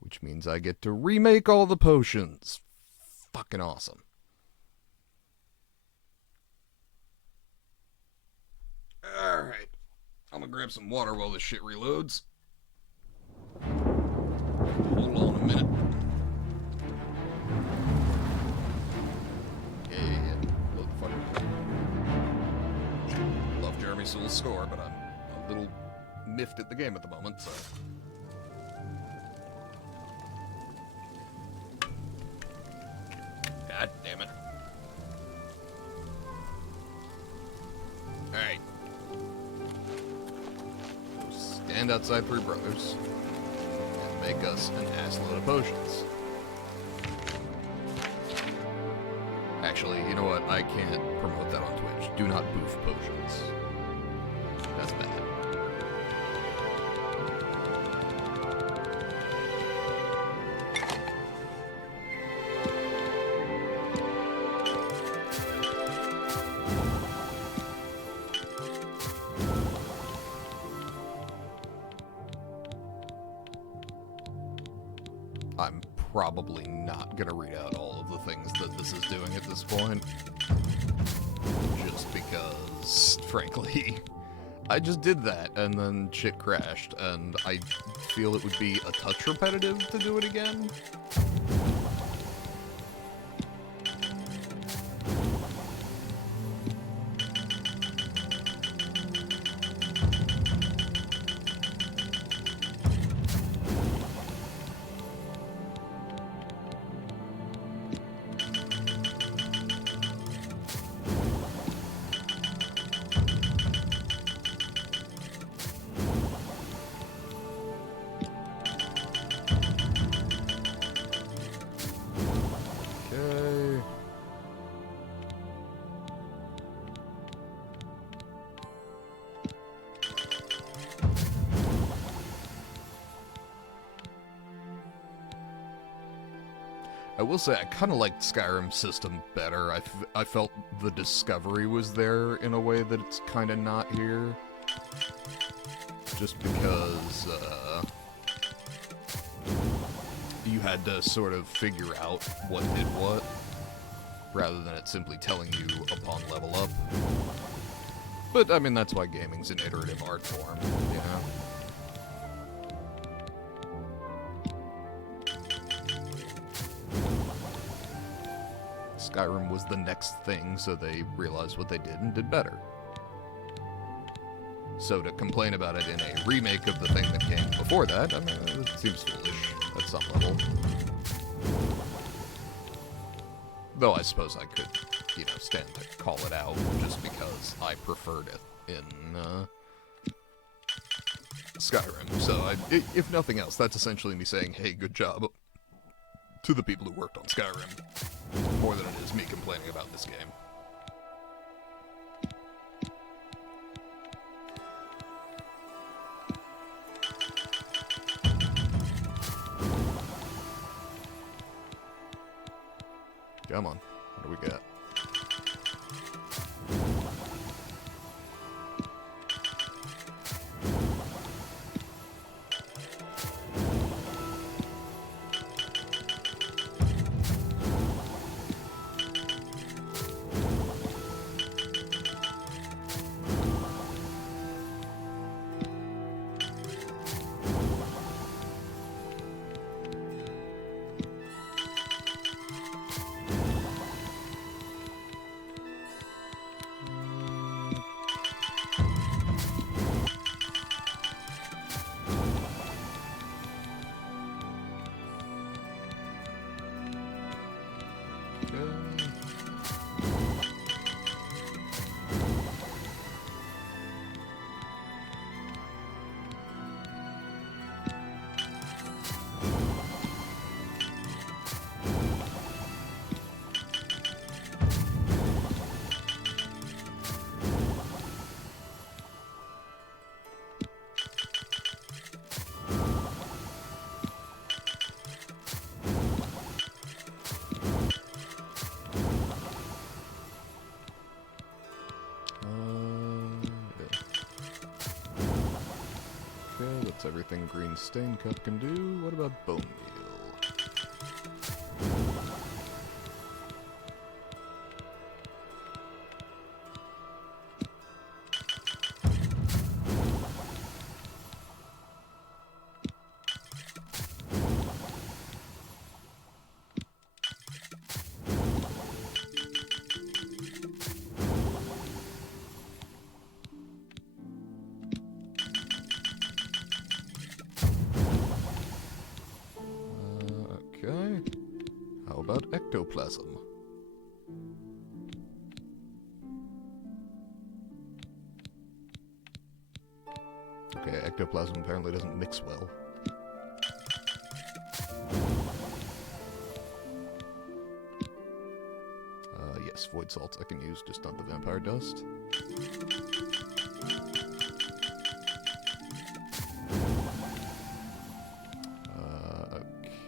Which means I get to remake all the potions. Fucking awesome. Alright. I'm gonna grab some water while this shit reloads. Hold on a minute. Yeah. Load the fucking... Love Jeremy Sewell's score, but I'm a little miffed at the game at the moment, so... God damn it. Alright. Stand outside Three Brothers and make us an assload of potions. Actually, you know what? I can't promote that on Twitch. Do not boof potions. That's bad. I'm probably not gonna read out all of the things that this is doing at this point. Just because, frankly, I just did that and then shit crashed, and I feel it would be a touch repetitive to do it again. Okay. I will say I kind of liked Skyrim's system better. I felt the discovery was there in a way that it's kind of not here. Just because, you had to sort of figure out what did what, rather than it simply telling you upon level up. But, I mean, that's why gaming's an iterative art form, you know? Skyrim was the next thing, so they realized what they did and did better. So to complain about it in a remake of the thing that came before that, I mean, it seems foolish at some level. Though I suppose I could, you know, stand to call it out just because I preferred it in Skyrim. So if nothing else, that's essentially me saying, hey, good job to the people who worked on Skyrim, more than it is me complaining about this game. Come on, what do we got? Okay, that's everything Green Stain Cup can do. What about Bone Meal? Okay. How about ectoplasm? ectoplasm apparently doesn't mix well. Yes, void salt I can use, just not the vampire dust.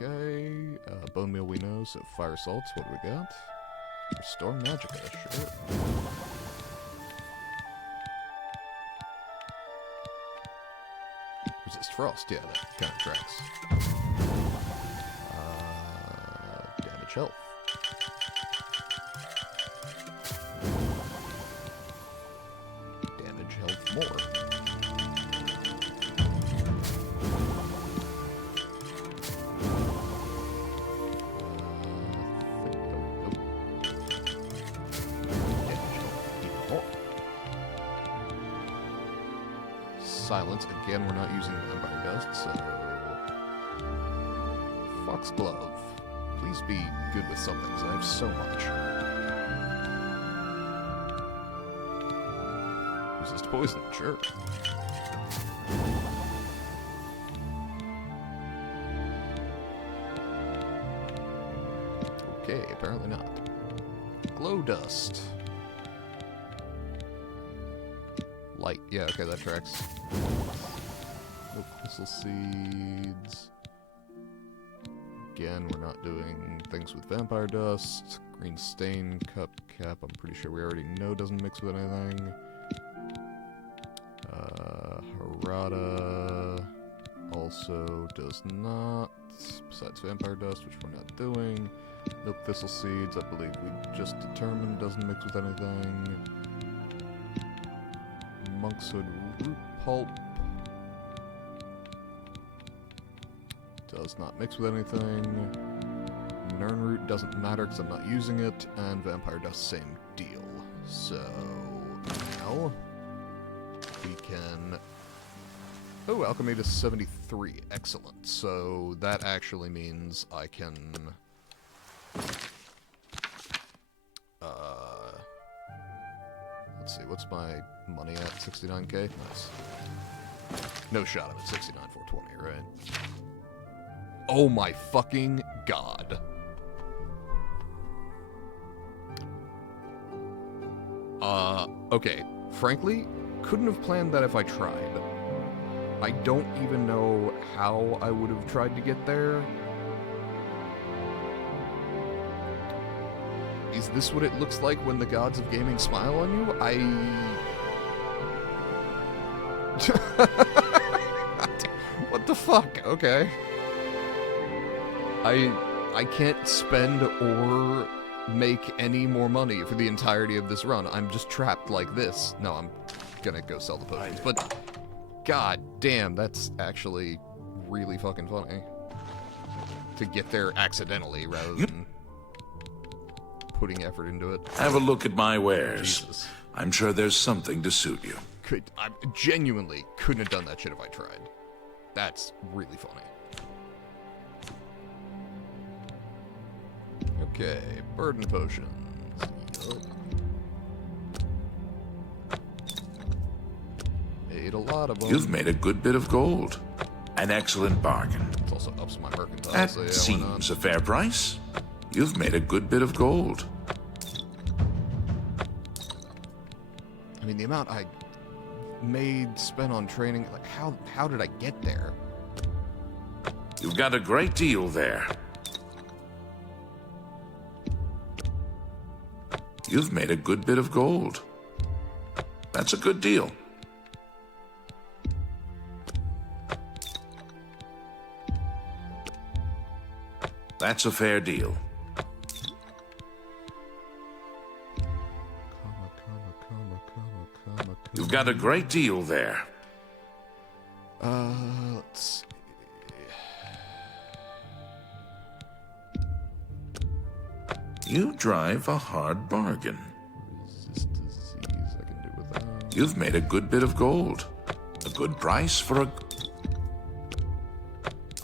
Okay, bone meal we know, so fire salts, what do we got? Restore magicka, sure. Resist frost, yeah, that kind of tracks. Damage health. Damage health more. Silence. Again, we're not using vampire dust, so... Foxglove. Please be good with something, because I have so much. Resist poison, sure. Okay, apparently not. Glow dust. Light. Yeah, okay, that tracks. Oh, thistle seeds. Again, we're not doing things with vampire dust. Green stain, cup cap, I'm pretty sure we already know doesn't mix with anything. Harada also does not, besides vampire dust, which we're not doing. Milk thistle seeds, I believe we just determined doesn't mix with anything. Monkshood root pulp does not mix with anything. Nern root doesn't matter because I'm not using it, and vampire dust, same deal. So now we can. Oh, alchemy to 73. Excellent. So that actually means I can. Let's see, what's my money at? 69k? Nice. No shot I'm at 69,420, right? Oh my fucking god. Okay. Frankly, couldn't have planned that if I tried. I don't even know how I would have tried to get there. Is this what it looks like when the gods of gaming smile on you? What the fuck? Okay. I can't spend or make any more money for the entirety of this run. I'm just trapped like this. No, I'm gonna go sell the potions. But god damn, that's actually really fucking funny. To get there accidentally rather than putting effort into it. Have a look at my wares. Jesus. I'm sure there's something to suit you. I genuinely couldn't have done that shit if I tried. That's really funny. Okay, burden potions. Yup. Made a lot of them. You've made a good bit of gold. An excellent bargain. It also ups my mercantile. That so yeah, seems a fair price. You've made a good bit of gold. I mean, the amount I spent on training, like, how did I get there? You've got a great deal there. You've made a good bit of gold. That's a good deal. That's a fair deal. You've got a great deal there. Let's see. You drive a hard bargain. Resist disease, I can do without. You've made a good bit of gold. A good price for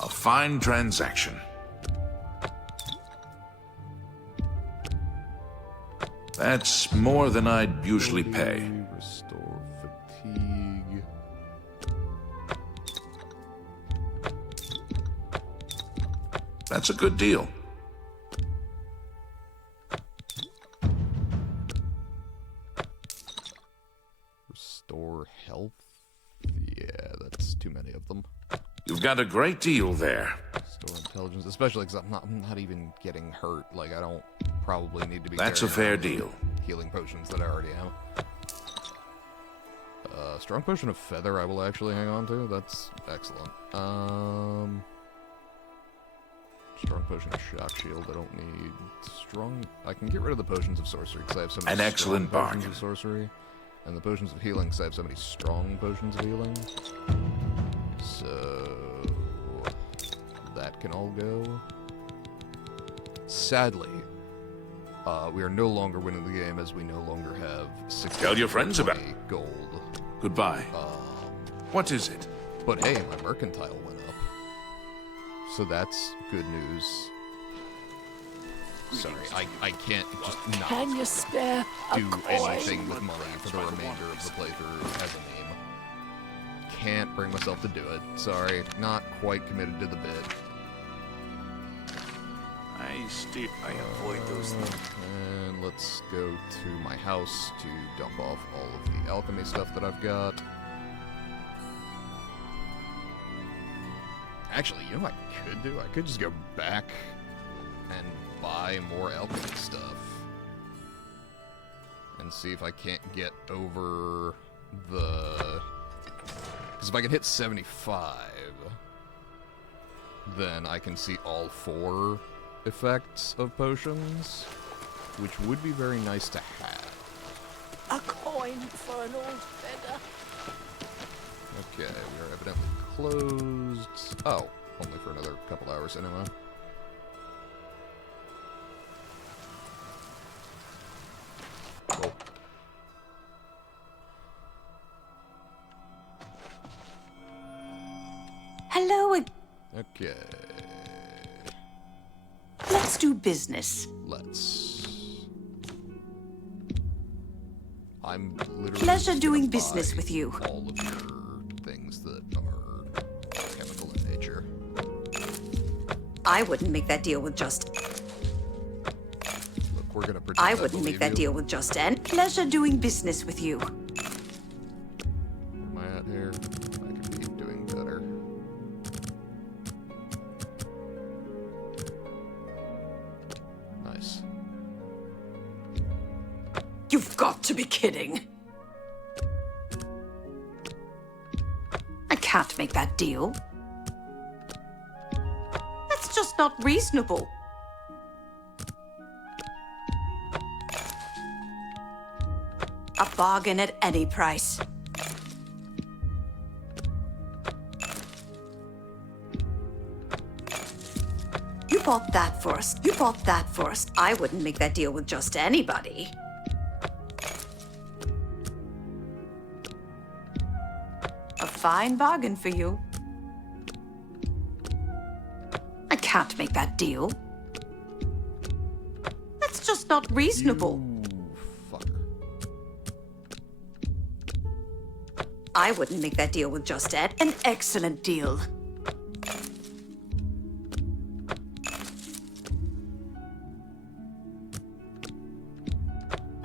a fine transaction. That's more than I'd usually pay. Restore fatigue. That's a good deal. Restore health? Yeah, that's too many of them. You've got a great deal there. Restore intelligence, especially because I'm not even getting hurt. Like, I don't probably need to be That's a carrying fair around deal. Healing potions that I already have. Strong potion of feather I will actually hang on to. That's excellent. Strong potion of shock shield I don't need. Strong... I can get rid of the potions of sorcery because I have so many An excellent strong potions bargain. of sorcery. And the potions of healing because I have so many strong potions of healing. So... that can all go. Sadly, we are no longer winning the game as we no longer have 60 Tell your friends about gold. Goodbye. What is it? But hey, my mercantile went up. So that's good news. Sorry, I can't just not Can you spare a do coin? anything with money for the remainder of the playthrough as a meme. Can't bring myself to do it. Sorry, not quite committed to the bit. I avoid those things. And let's go to my house to dump off all of the alchemy stuff that I've got. Actually, you know what I could do? I could just go back and buy more alchemy stuff. And see if I can't get over the... Because if I can hit 75, then I can see all 4 effects of potions, which would be very nice to have. A coin for an old feather. Okay, we are evidently closed. Oh, only for another couple hours anyway. Whoa. Hello, Okay, let's do business. let's... I'm literally Pleasure just doing gonna business buy with you. all of your things that are chemical in nature. I wouldn't make that deal with just... Look, we're gonna pretend I wouldn't make that you. deal with just an... Pleasure doing business with you. Where am I at here? I could be doing better. Nice. You've got to be kidding. I can't make that deal. That's just not reasonable. A bargain at any price. You bought that for us. You bought that for us. I wouldn't make that deal with just anybody. A fine bargain for you. I can't make that deal. That's just not reasonable. You fucker. I wouldn't make that deal with just Ed. An excellent deal.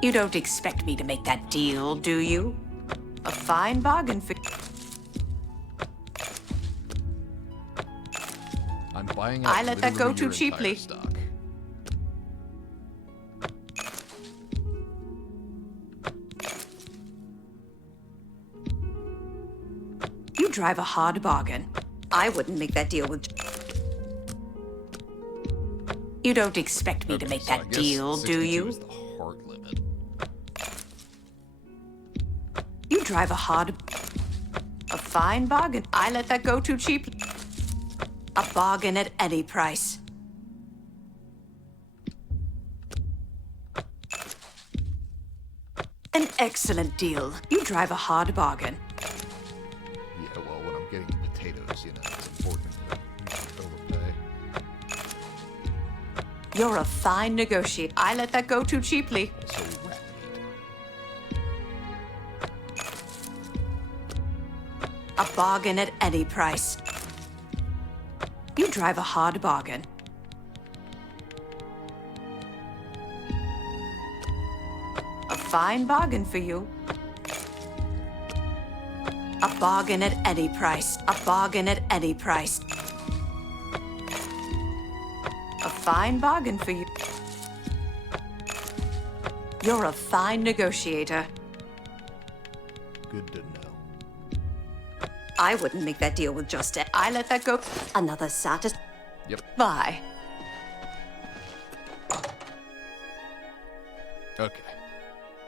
You don't expect me to make that deal, do you? A fine bargain for... I'm buying out I let that go literally too your entire cheaply. stock. You drive a hard bargain. I wouldn't make that deal with... You don't expect me to Okay, make so I that guess deal, do 62 you? is the hard limit. You drive a hard... A fine bargain. I let that go too cheaply. A bargain at any price. An excellent deal. You drive a hard bargain. Yeah, well, when I'm getting potatoes, you know, it's important to not overpay. You're a fine negotiator. I let that go too cheaply. Also, rat meat. A bargain at any price. You drive a hard bargain. fine bargain for you. A bargain at any price. A bargain at any price. A fine bargain for you. You're a fine negotiator. Good to know. I wouldn't make that deal with just it. I let that go. Another satis. Yep. Bye. Okay.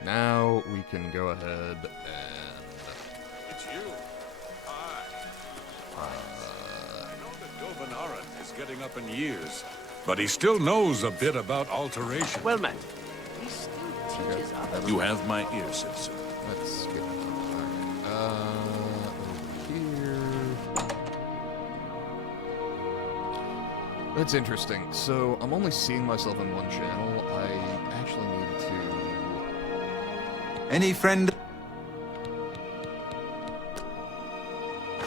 Now we can go ahead and... It's you. Hi. I know that Govanaran is getting up in years, but he still knows a bit about alteration. Well met. He still teaches others. You have my ear, citizen. Let's get over here. That's interesting. So I'm only seeing myself in one channel. I actually need to... Any friend?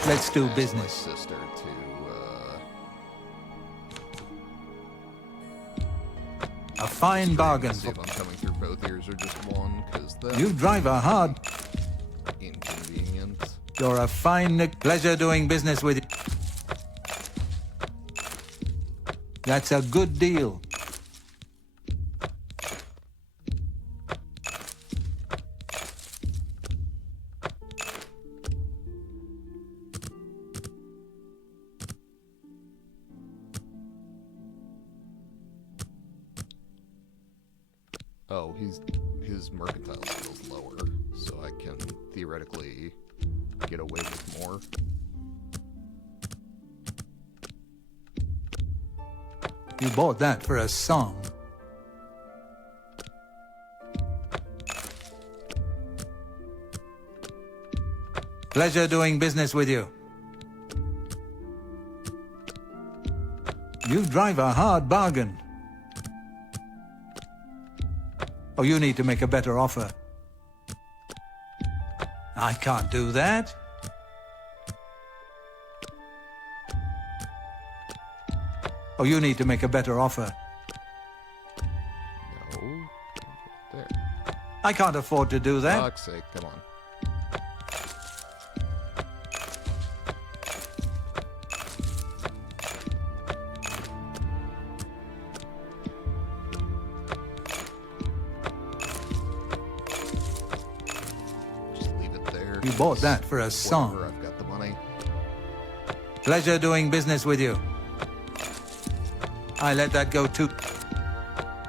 Let's do ask business. my sister to, A fine bargain. see if I'm coming through both ears or just one, because that's You drive a hard. inconvenient. You're a fine pleasure doing business with you. That's a good deal. Oh, his mercantile skill's lower, so I can theoretically get away with more. You bought that for a song. Pleasure doing business with you. You drive a hard bargain. Oh, you need to make a better offer. I can't do that. Oh, you need to make a better offer. No. There. I can't afford to do that. Fuck's sake, come on. Just leave it there. You bought that for a song. Whatever, I've got the money. Pleasure doing business with you. I let that go too.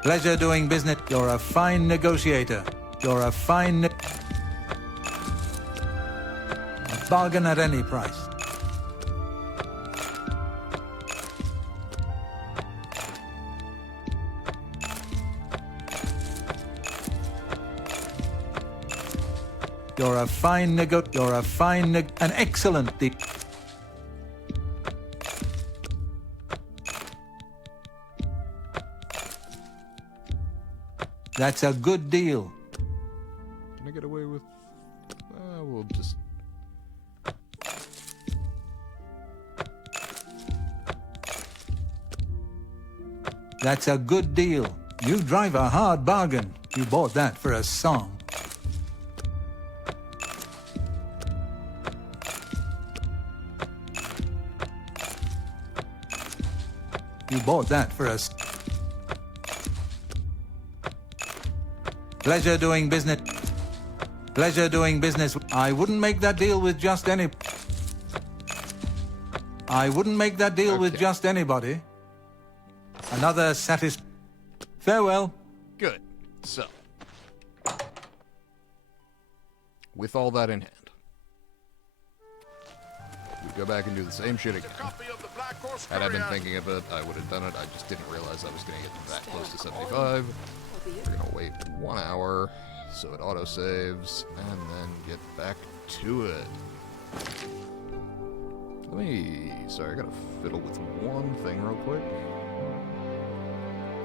Pleasure doing business. You're a fine negotiator. You're a fine... bargain at any price. You're a fine You're a fine an excellent That's a good deal. Can I get away with... we'll just... That's a good deal. You drive a hard bargain. You bought that for a song. You bought that for a... Pleasure doing business. Pleasure doing business. I wouldn't make that deal with just any... I wouldn't make that deal with just anybody. Another Farewell. Good. So, with all that in hand, we go back and do the same shit again. Had I been thinking of it, I would have done it. I just didn't realize I was going to get that close to 75. We're going to wait 1 hour so it auto-saves, and then get back to it. Sorry, I gotta fiddle with one thing real quick.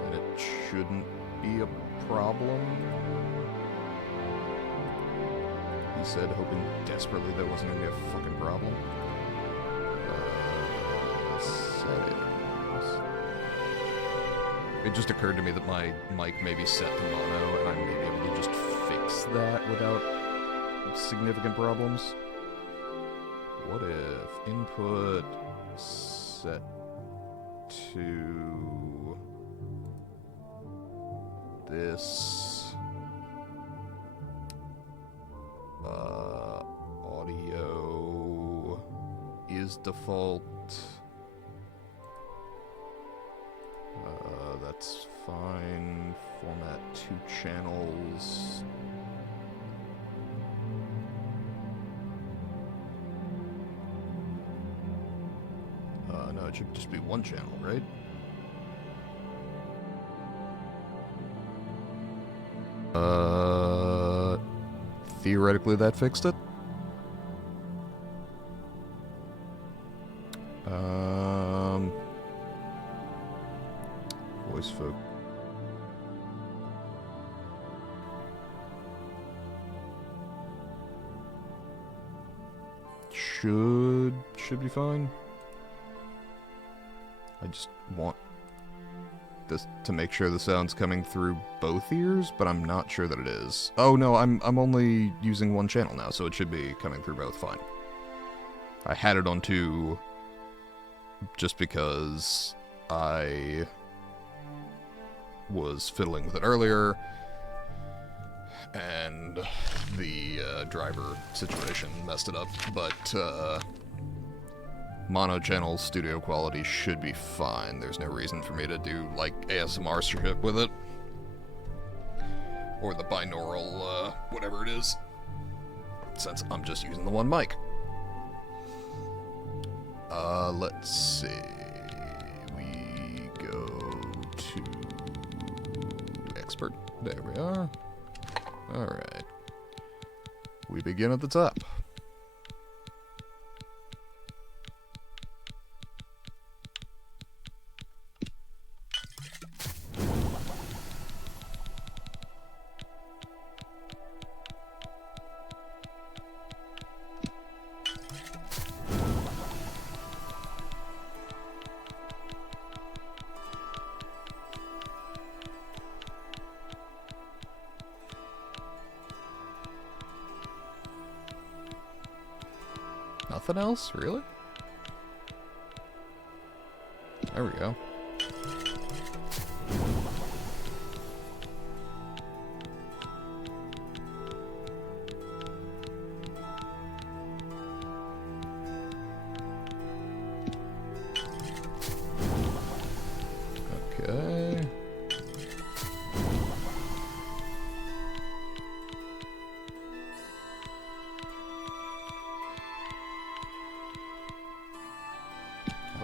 And it shouldn't be a problem. He said, hoping desperately there wasn't gonna be a fucking problem. Settings. It just occurred to me that my mic may be set to mono, and I may be able to just fix that without significant problems? What if input set to this audio is default? That's fine. Format 2 channels. No, it should just be 1 channel, right? Theoretically that fixed it? Voice folk. Should be fine. I just want this to make sure the sound's coming through both ears, but I'm not sure that it is. Oh no, I'm only using 1 channel now, so it should be coming through both fine. I had it on 2 just because I was fiddling with it earlier, and the driver situation messed it up, but mono-channel studio quality should be fine. There's no reason for me to do, like, ASMR shit with it. Or the binaural, whatever it is. Since I'm just using the 1 mic. Let's see. We go to expert. There we are. Alright. We begin at the top. Nothing else? Really? There we go. Okay.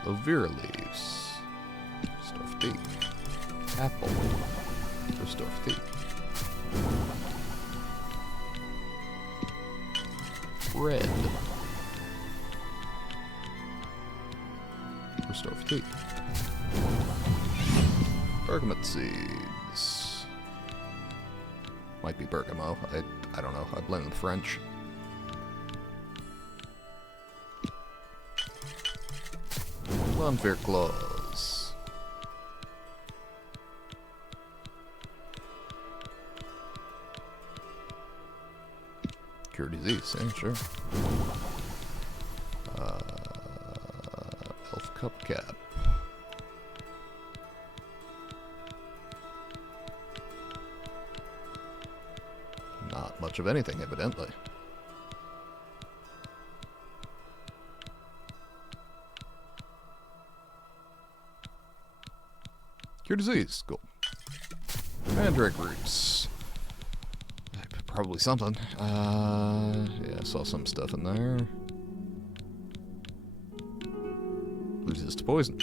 Aloe vera leaves. Stuffed tea. Apple. For stuffed tea. Bread. For stuffed tea. Bergamot seeds. Might be bergamot. I don't know. I blame the French. Unfair claws. Cure disease, yeah, sure. Elf cup cap. Not much of anything, evidently. Cure disease, cool. Mandrake roots. Probably something. Yeah, I saw some stuff in there. Resist poison.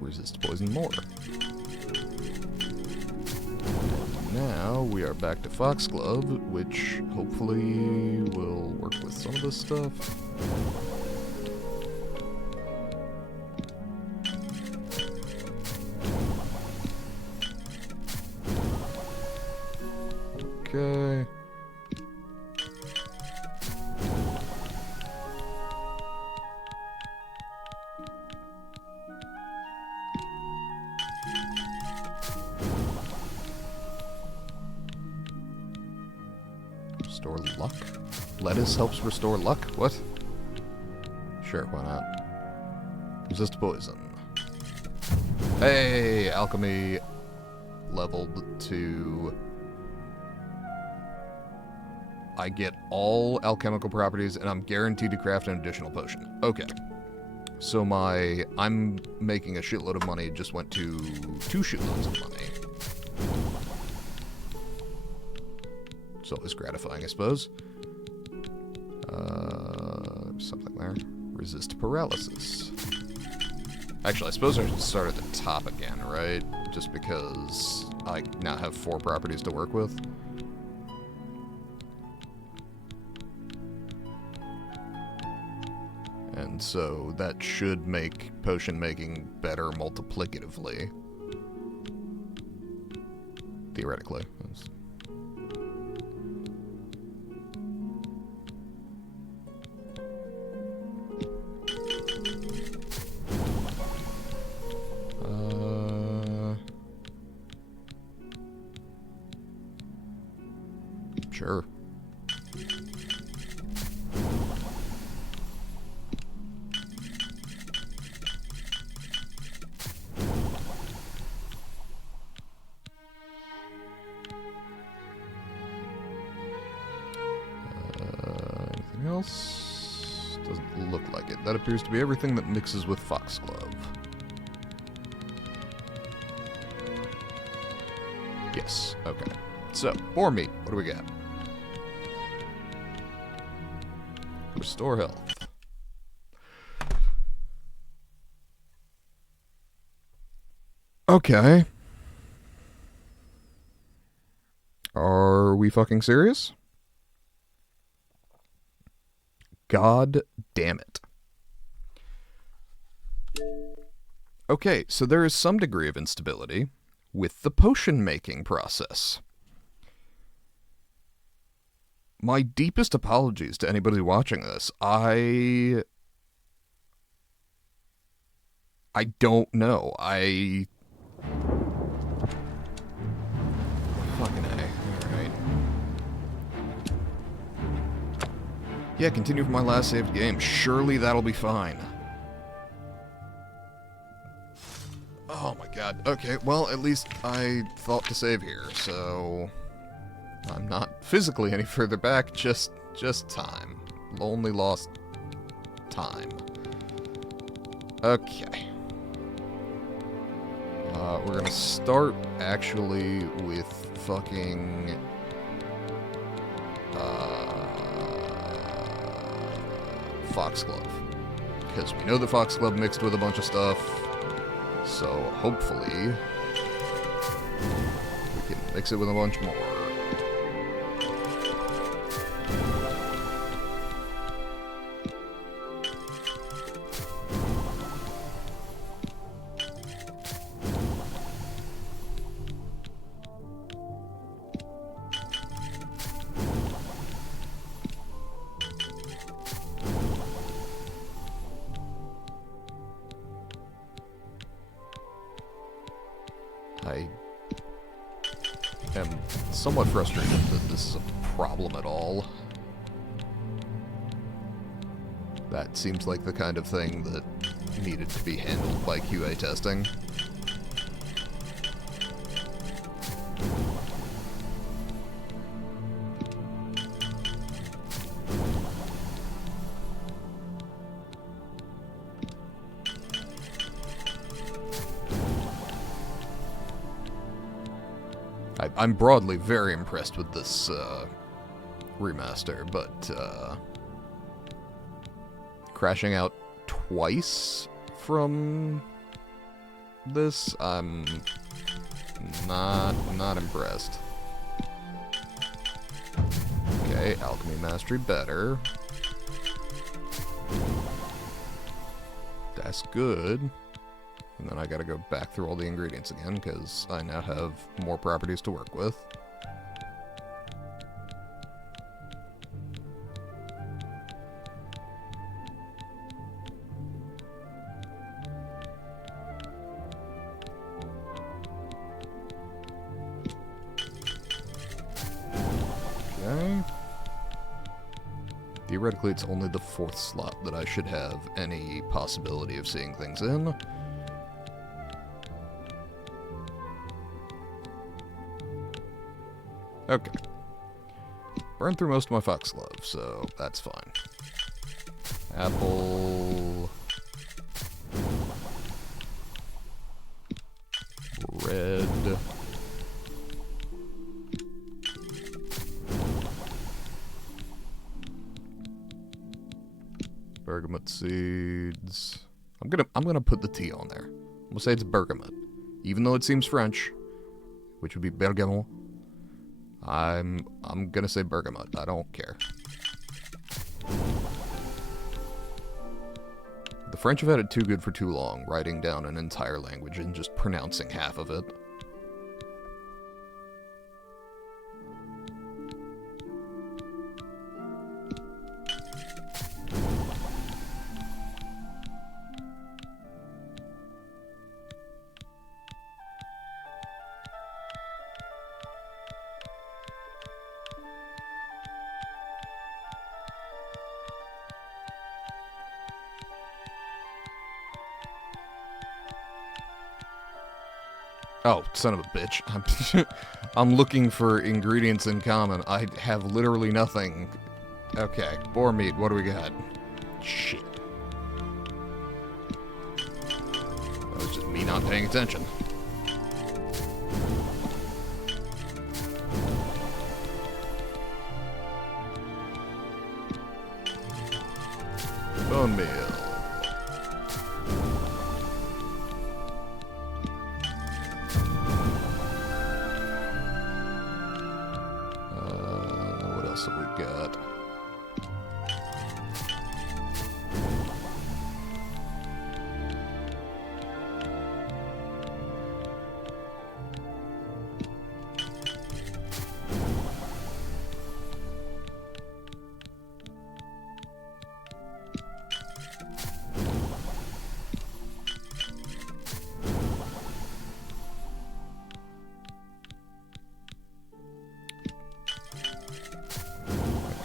Resist poison more. Now we are back to Foxglove, which hopefully will work with some of this stuff. Okay. Restore luck? Lettuce helps restore luck? What? Sure, why not? Resist poison. Hey! Alchemy leveled to... I get all alchemical properties, and I'm guaranteed to craft an additional potion. Okay. So I'm making a shitload of money, just went to 2 shitloads of money. It's always gratifying, I suppose. Something there. Resist paralysis. Actually, I suppose I should start at the top again, right? Just because I now have 4 properties to work with. And so that should make potion making better multiplicatively. Theoretically. Sure. Anything else? Doesn't look like it. That appears to be everything that mixes with foxglove. Yes, okay. So, boar meat, what do we got? Restore health. Okay. Are we fucking serious? God damn it. Okay, so there is some degree of instability with the potion making process. My deepest apologies to anybody watching this. I don't know. Fucking A. Alright. Yeah, continue from my last saved game. Surely that'll be fine. Oh my god. Okay, well, at least I thought to save here, so... I'm not physically any further back, just time. Only lost time. Okay. We're gonna start, actually, with fucking... Foxglove. Because we know the Foxglove mixed with a bunch of stuff, so hopefully we can mix it with a bunch more. I am somewhat frustrated that this is a problem at all. That seems like the kind of thing that needed to be handled by QA testing. I'm broadly very impressed with this remaster, but crashing out twice from this, I'm not impressed. Okay, alchemy mastery better. That's good. And then I gotta go back through all the ingredients again, because I now have more properties to work with. Okay. Theoretically, it's only the 4th slot that I should have any possibility of seeing things in. Okay. Burned through most of my foxglove, so that's fine. Apple... Red... Bergamot seeds. I'm gonna put the T on there. I'm gonna say it's bergamot. Even though it seems French, which would be bergamot. I'm gonna say bergamot. I don't care. The French have had it too good for too long, writing down an entire language and just pronouncing half of it. Oh, son of a bitch. I'm looking for ingredients in common. I have literally nothing. Okay, boar meat, what do we got? Shit. That was just me not paying attention. Bone meal. What else have we got?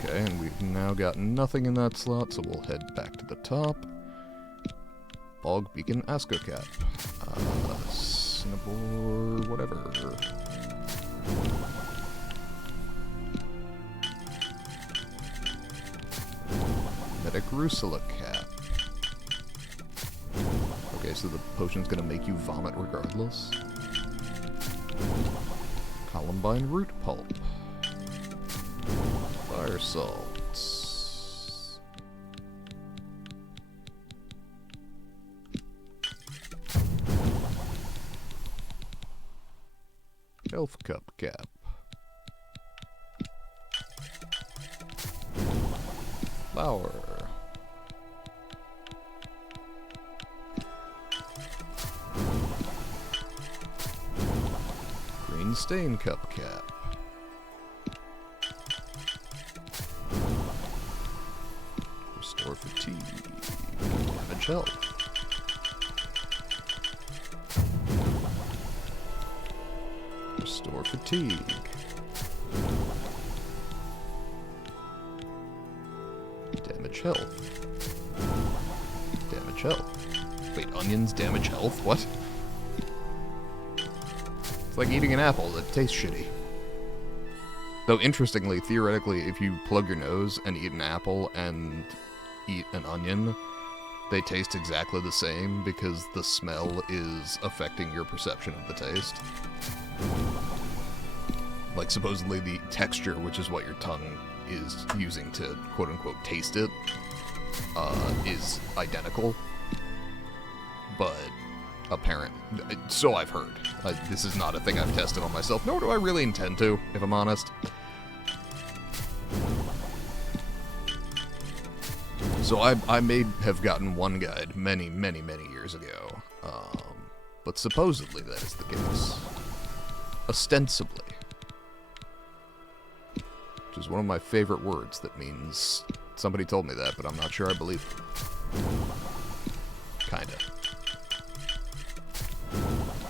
Okay, and we've now got nothing in that slot, so we'll head back to the top. Bog Beacon Asco Cap. Cinnabore, whatever. Metagrusilla Cap. Okay, so the potion's gonna make you vomit regardless. Columbine Root Pulp. Fire salts. Elf Cup Cap. Flour. Green Stain Cup Cap. Restore fatigue. Damage health. Restore fatigue. Damage health. Damage health. Wait, onions damage health? What? It's like eating an apple that tastes shitty. Though, interestingly, theoretically, if you plug your nose and eat an apple and eat an onion, they taste exactly the same because the smell is affecting your perception of the taste. Like, supposedly the texture, which is what your tongue is using to quote-unquote taste it, is identical. But so I've heard. This is not a thing I've tested on myself, nor do I really intend to, if I'm honest. So I may have gotten one guide many, many, many years ago, but supposedly that is the case. Ostensibly. Which is one of my favorite words that means somebody told me that, but I'm not sure I believe it. Kinda.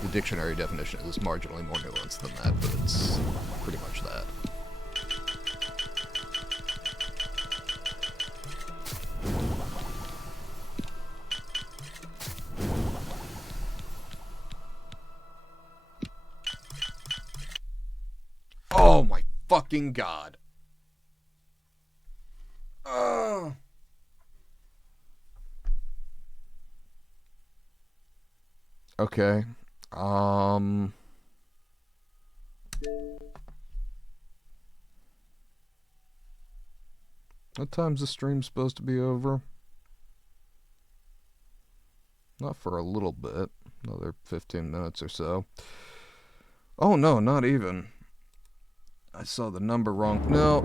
The dictionary definition is marginally more nuanced than that, but it's pretty much that. fucking god. Okay. What time's the stream supposed to be over? Not for a little bit. Another 15 minutes or so. Oh no, not even. I saw the number wrong. No,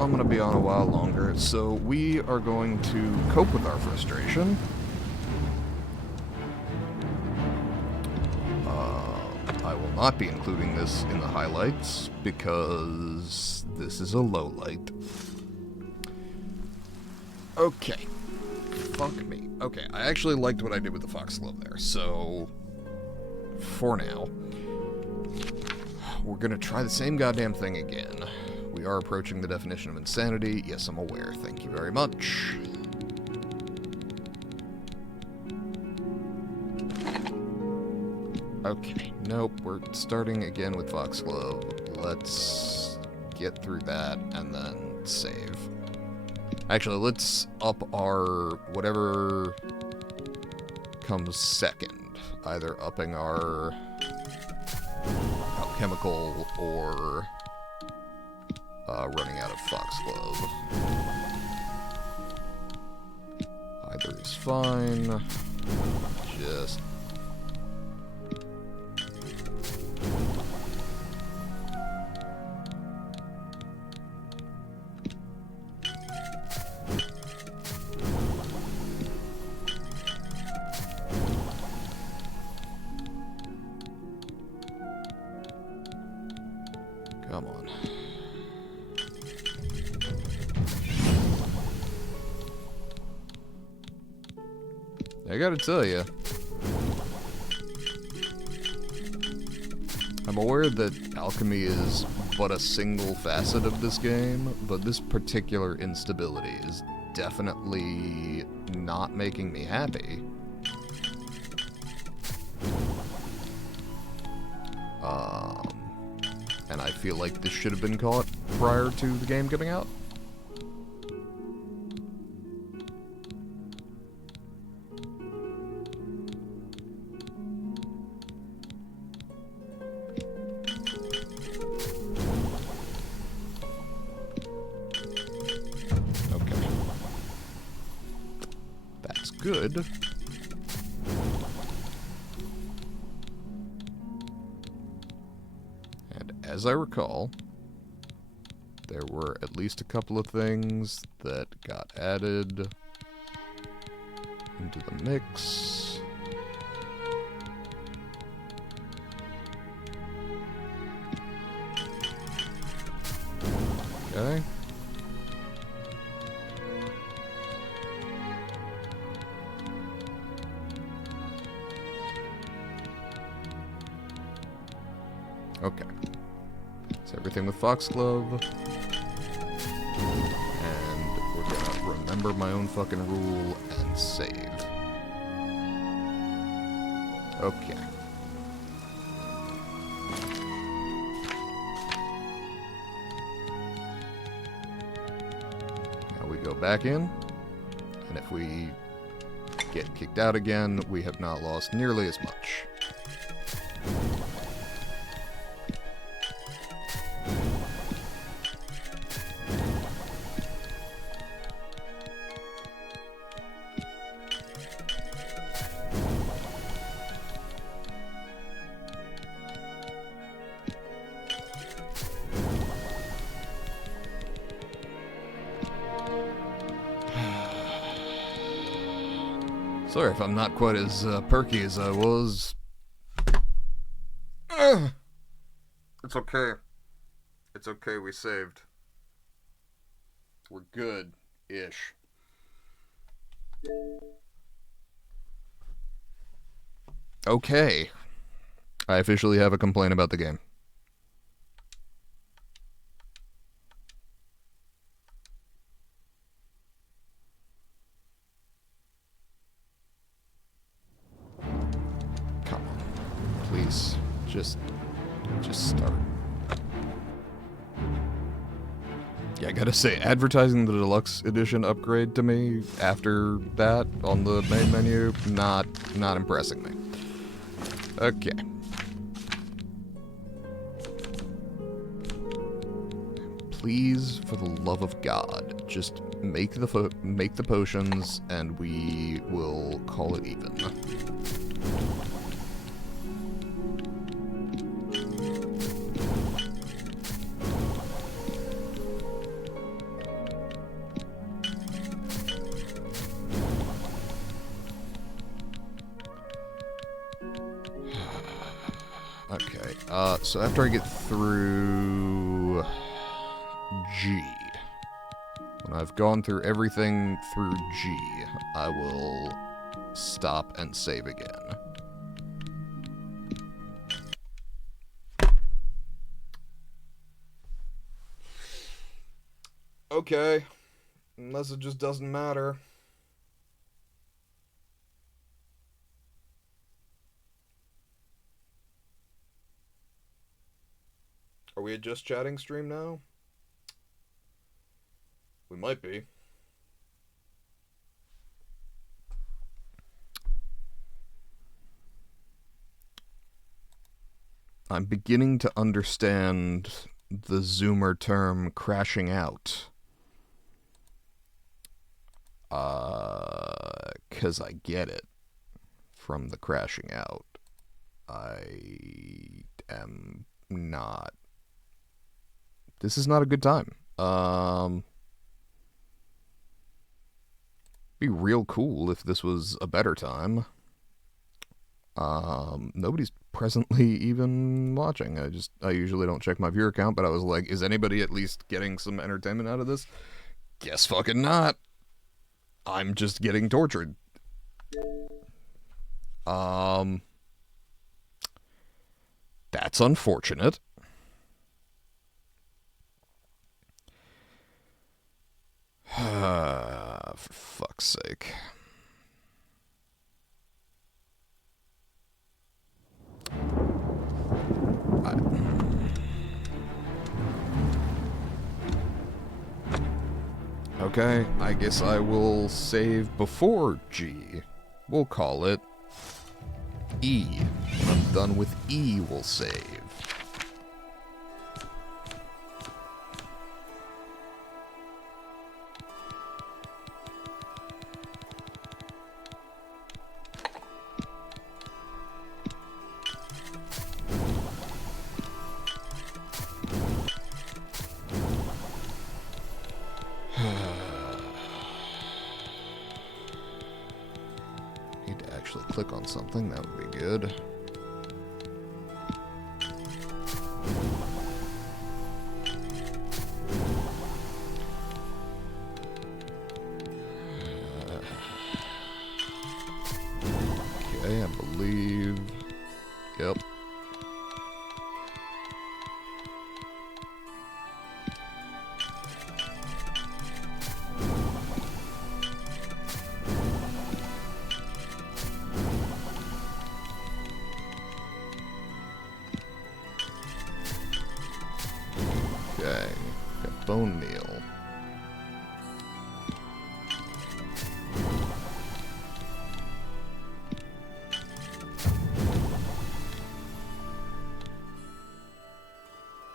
I'm gonna be on a while longer. So we are going to cope with our frustration. I will not be including this in the highlights because this is a low light. Okay. Fuck me. Okay, I actually liked what I did with the foxglove there, so for now, we're gonna try the same goddamn thing again. We are approaching the definition of insanity. Yes, I'm aware. Thank you very much. Okay, nope, we're starting again with foxglove. Let's get through that and then save. Actually, let's up our whatever comes second. Either upping our alchemical or running out of foxglove. Either is fine. Just... Come on. I gotta tell you, I'm aware that alchemy is but a single facet of this game, but this particular instability is definitely not making me happy. And I feel like this should have been caught prior to the game coming out. Okay. That's good. As I recall, there were at least a couple of things that got added into the mix. Okay. Okay. Everything with foxglove, and we're gonna remember my own fucking rule and save. Okay. Now we go back in, and if we get kicked out again, we have not lost nearly as much. Sorry if I'm not quite as perky as I was. It's okay. It's okay, we saved. We're good-ish. Okay. I officially have a complaint about the game. Please, just start. I gotta say, advertising the deluxe edition upgrade to me after that on the main menu, not impressing me. Okay. Please, for the love of God, just make the potions, and we will call it even. Okay, so after I get through G, when I've gone through everything through G, I will stop and save again. Okay, unless it just doesn't matter. Are we a just chatting stream now? We might be. I'm beginning to understand the Zoomer term crashing out. 'Cause I get it from the crashing out. I am not. This is not a good time. Be real cool if this was a better time. Nobody's presently even watching. I usually don't check my viewer count, but I was like, is anybody at least getting some entertainment out of this? Guess fucking not. I'm just getting tortured. That's unfortunate. For fuck's sake. Okay, I guess I will save before G. We'll call it E. When I'm done with E, we'll save. Need to actually click on something, that would be good. Okay, I believe. Yep. Okay, got bone meal.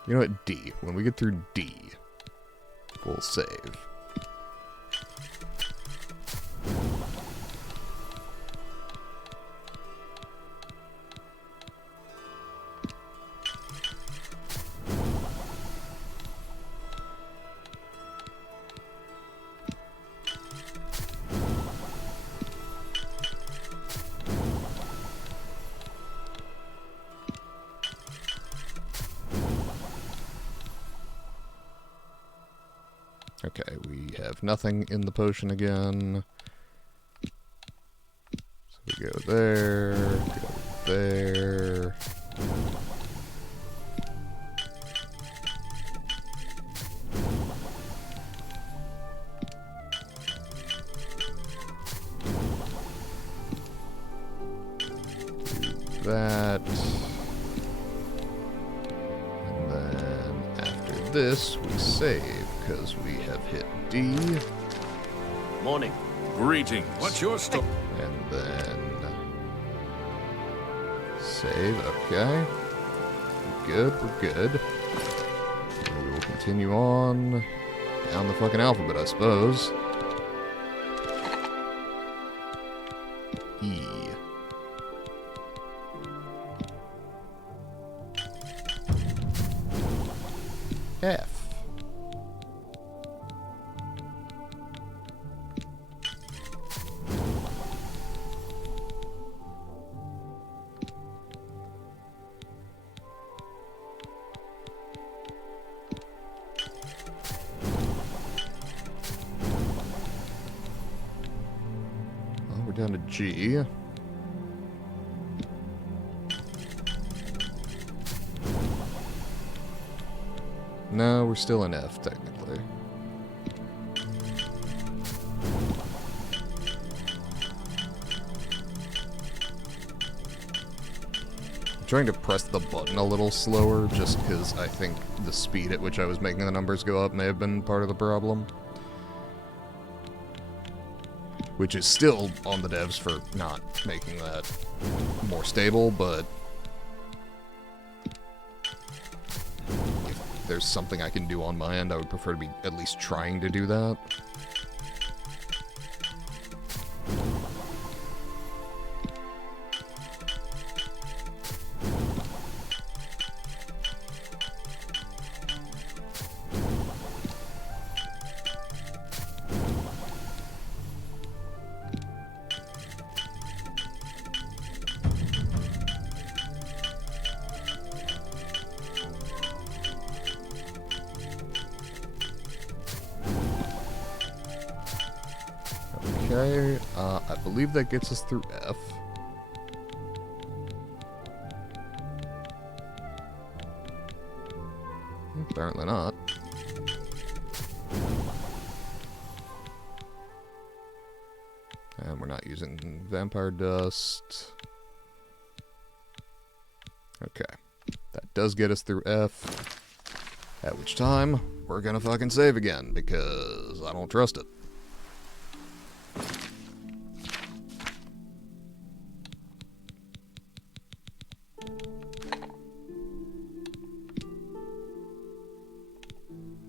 You know what, D. When we get through D, we'll save. Okay, we have nothing in the potion again. So we go there, go there. Do that. And then after this, we save. because we have hit D. Morning. Greetings. What's your story? And then save, okay. We're good. And we will continue on down the fucking alphabet, I suppose. E. F. Well, we're down to G. No, we're still in F, technically. I'm trying to press the button a little slower, just because I think the speed at which I was making the numbers go up may have been part of the problem. Which is still on the devs for not making that more stable, but if there's something I can do on my end, I would prefer to be at least trying to do that. Okay, I believe that gets us through F. Apparently not. And we're not using vampire dust. Okay, that does get us through F. At which time, we're gonna fucking save again, because I don't trust it.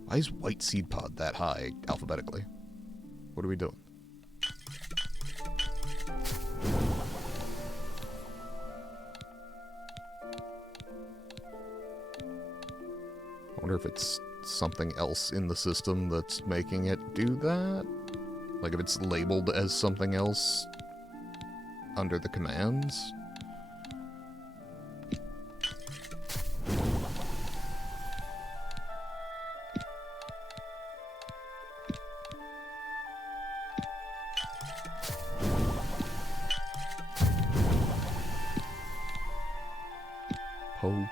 Why is White Seed Pod that high, alphabetically? What are we doing? I wonder if it's something else in the system that's making it do that? Like if it's labeled as something else under the commands?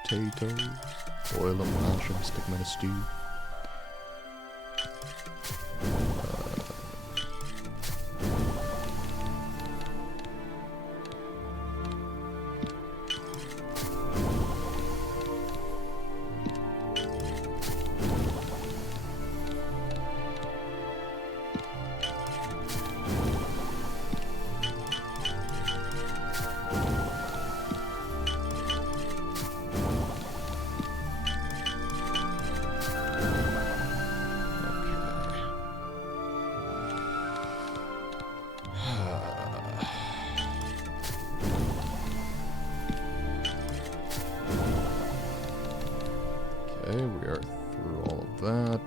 Potatoes, boil them, mash them, stick them in a stew. Okay, we are through all of that.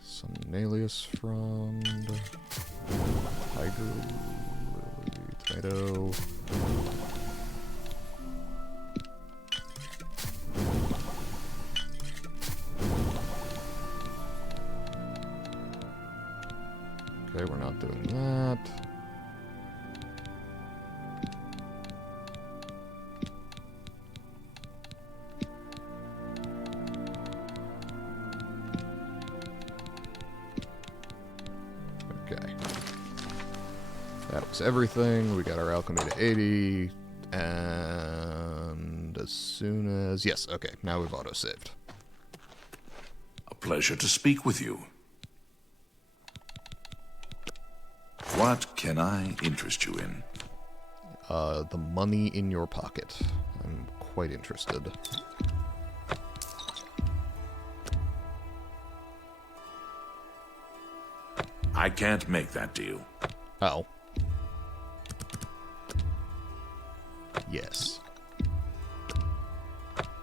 Some alias frond. Tiger. Tomato. Okay, we're not doing that. That was everything. We got our alchemy to 80. And as soon as... Yes, okay. Now we've auto-saved. A pleasure to speak with you. What can I interest you in? The money in your pocket. I'm quite interested. I can't make that deal. Oh. Yes.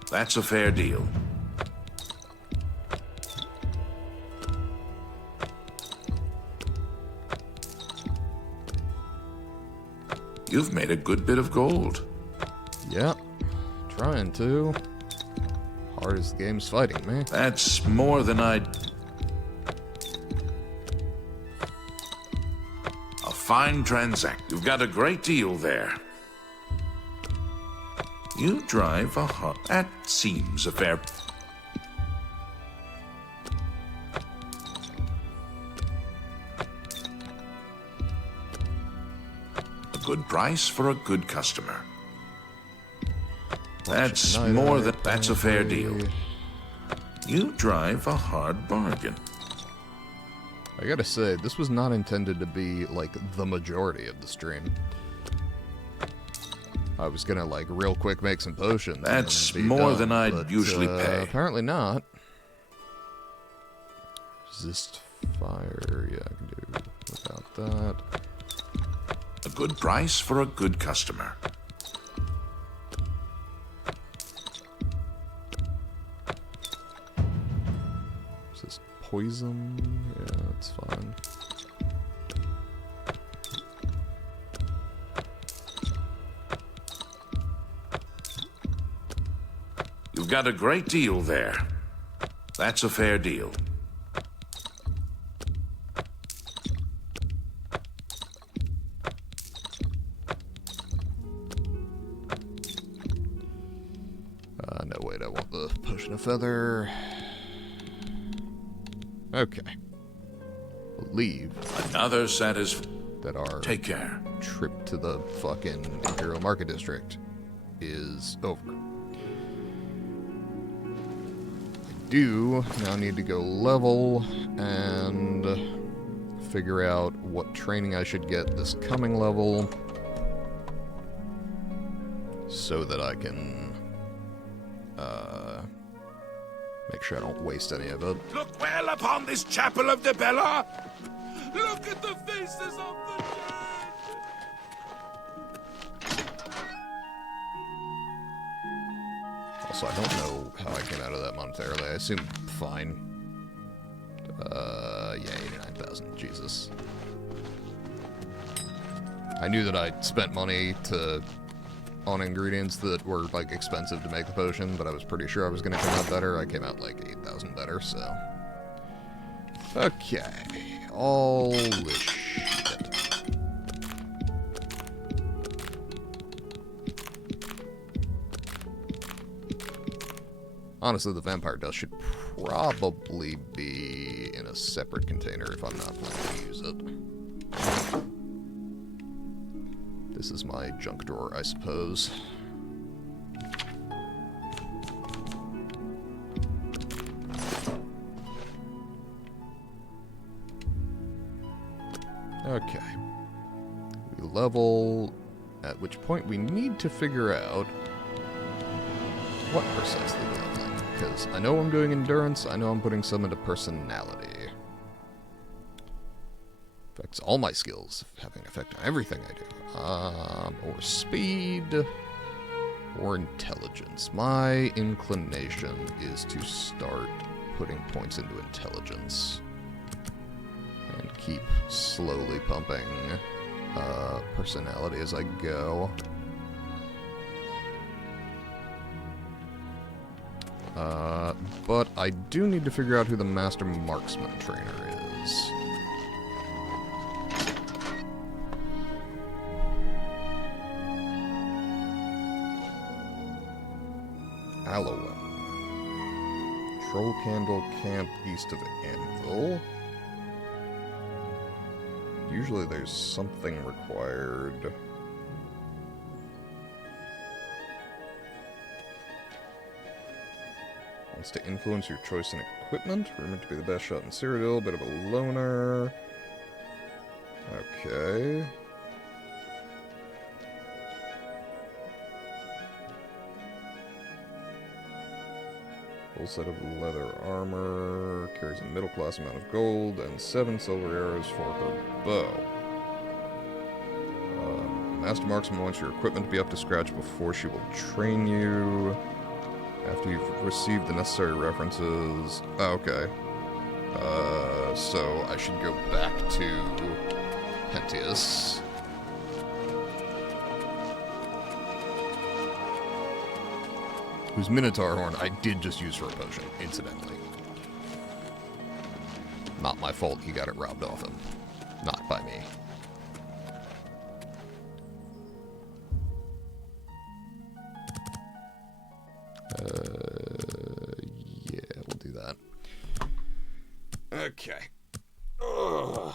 That's a fair deal. You've made a good bit of gold. Yeah. Trying to. Hardest game's fighting me. That's more than I'd... A fine transaction. You've got a great deal there. You drive a hot... That seems a fair... A good price for a good customer. That's more than... That's a fair deal. You drive a hard bargain. I gotta say, this was not intended to be, like, the majority of the stream. I was gonna, like, real quick make some potions. That's be more done, than I'd but, usually pay. Apparently not. Resist fire, yeah, I can do without that. A good price for a good customer. Is this poison? Yeah, that's fine. You've got a great deal there. That's a fair deal. No, wait, I want the potion of feather. Okay. Believe Another satisfaction. that our Take care. trip to the fucking Imperial Market District is over. I do now need to go level and figure out what training I should get this coming level so that I can make sure I don't waste any of it. Look well upon this chapel of Debella. Look at the faces of the dead. Also, I don't know how I came out of that monetarily. I assume fine. Yeah, 89,000. Jesus. I knew that I spent money on ingredients that were, like, expensive to make the potion, but I was pretty sure I was gonna come out better. I came out, like, 8,000 better, so... Okay. All this shit. Honestly, the vampire dust should probably be in a separate container if I'm not planning to use it. This is my junk drawer, I suppose. Okay. We level, at which point we need to figure out what precisely we're leveling. Because I know I'm doing endurance, I know I'm putting some into personality. Affects all my skills, having effect on everything I do. Or speed, or intelligence. My inclination is to start putting points into intelligence. And keep slowly pumping personality as I go. But I do need to figure out who the Master Marksman trainer is. Alloway. Troll Candle Camp east of Anvil. usually there's something required. Wants to influence your choice in equipment. Rumored to be the best shot in Cyrodiil. Bit of a loner. Okay. Full set of leather armor. Carries a middle-class amount of gold and 7 silver arrows for her bow. Master Marksman wants your equipment to be up to scratch before she will train you. After you've received the necessary references. Oh, okay. So I should go back to Pentius. Whose Minotaur Horn I did just use for a potion, incidentally. Not my fault he got it robbed off him. Not by me. Yeah, we'll do that. Okay. Ugh.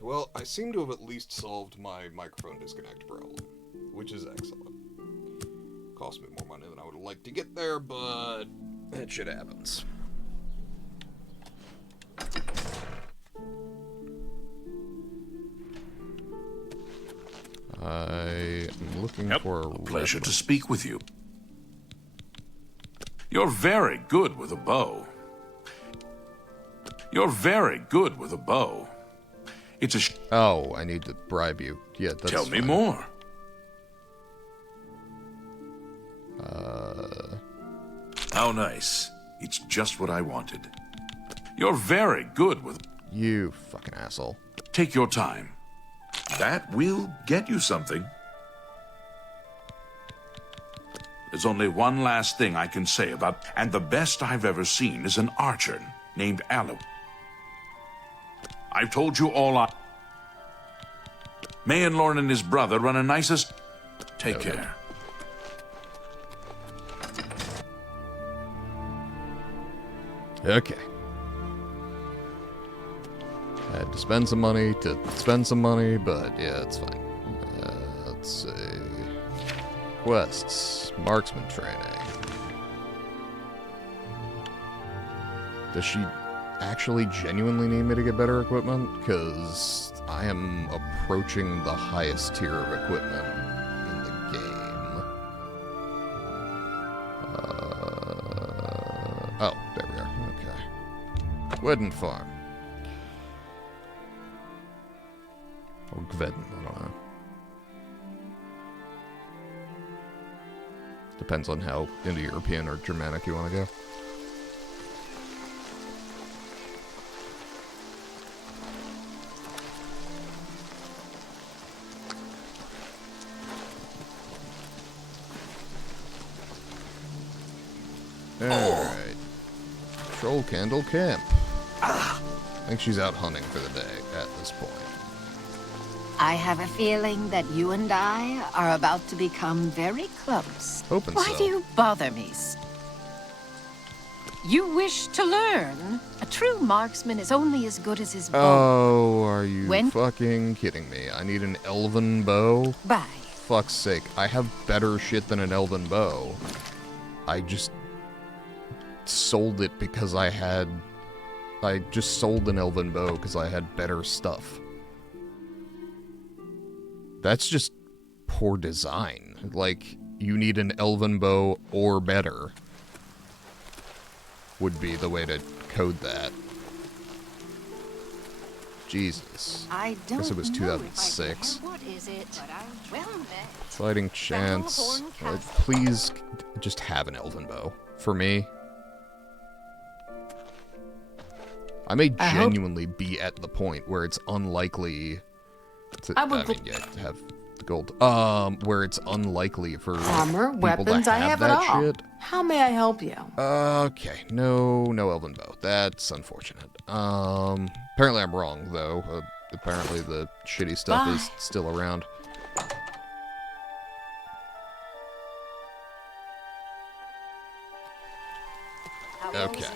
Well, I seem to have at least solved my microphone disconnect problem, which is excellent. Cost me more money than I would have liked to get there, but that shit happens. I am looking for a pleasure to speak with you. You're very good with a bow. You're very good with a bow. It's a oh, I need to bribe you. Yeah, that's Tell me fine. more. How nice. It's just what I wanted. You're very good with... You fucking asshole. Take your time. That will get you something. There's only one last thing I can say about... And the best I've ever seen is an archer named Aloe. I've told you all I... Mayenlorn and his brother run a nicest... Take care. Okay. I had to spend some money to spend some money, but yeah, it's fine. Let's see. Quests. Marksman training. Does she actually genuinely need me to get better equipment? Because I am approaching the highest tier of equipment in the game. Oh, there we are. Okay. Wedden Farm. Or Gvedden, I don't know. Depends on how Indo-European or Germanic you want to go. Alright. Troll Candle Camp. I think she's out hunting for the day at this point. I have a feeling that you and I are about to become very close. Hoping Why so. do you bother me? You wish to learn? A true marksman is only as good as his bow. Oh, are you fucking kidding me? I need an elven bow? Bye. Fuck's sake. I have better shit than an elven bow. I just sold it because I just sold an elven bow because I had better stuff. That's just poor design. Like, you need an elven bow or better would be the way to code that. Jesus. I don't guess it was know 2006. What is it? Well, Fighting chance. Please just have an elven bow. For me. I may genuinely be at the point where it's unlikely to have the gold. Where it's unlikely for armor, people weapons, to I have it that all. shit. How may I help you? Okay, no elven bow. That's unfortunate. Apparently I'm wrong though. Apparently the shitty stuff is still around. Okay.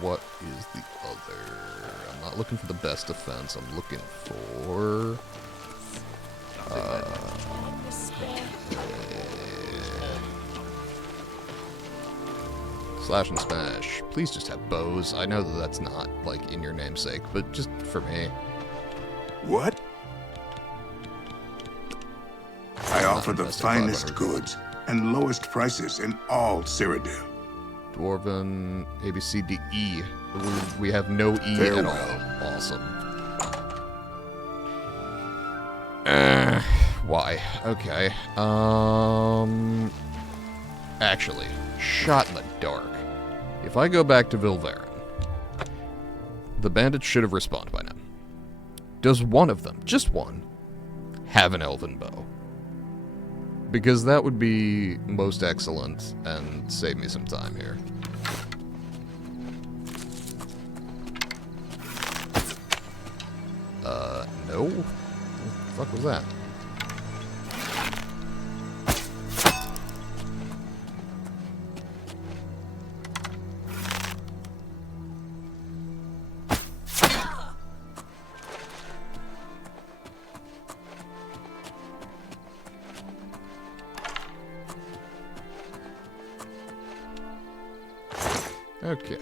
What is the other? I'm not looking for the best defense. I'm looking for... Slash and smash. Please just have bows. I know that that's not, like, in your namesake, but just for me. What? I offer the finest goods and lowest prices in all Cyrodiil. Dwarven, A, B, C, D, E. We have no E at all. Awesome. Why? Okay. Actually, shot in the dark. If I go back to Vilverin, the bandits should have respawned by now. Does one of them, just one, have an elven bow? Because that would be most excellent and save me some time here. No? What the fuck was that? Okay.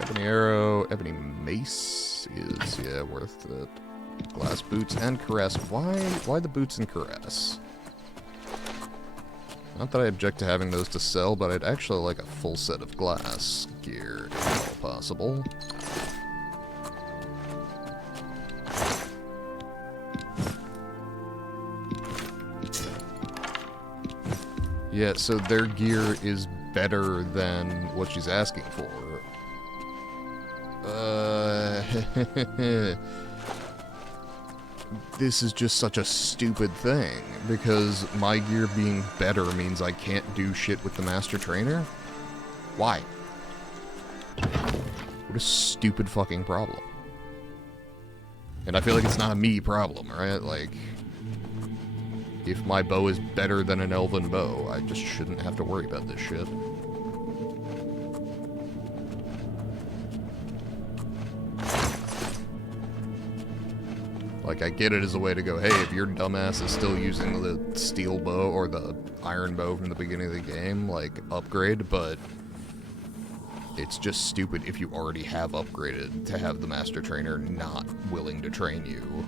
Ebony arrow, ebony mace is, yeah, worth it. Glass boots and caress. Why the boots and caress? Not that I object to having those to sell, but I'd actually like a full set of glass gear, if all possible. Yeah, so their gear is better than what she's asking for. This is just such a stupid thing, because my gear being better means I can't do shit with the Master Trainer? Why? What a stupid fucking problem. And I feel like it's not a me problem, right? Like, if my bow is better than an elven bow, I just shouldn't have to worry about this shit. Like, I get it as a way to go, hey, if your dumbass is still using the steel bow or the iron bow from the beginning of the game, like, upgrade, but it's just stupid if you already have upgraded to have the Master Trainer not willing to train you.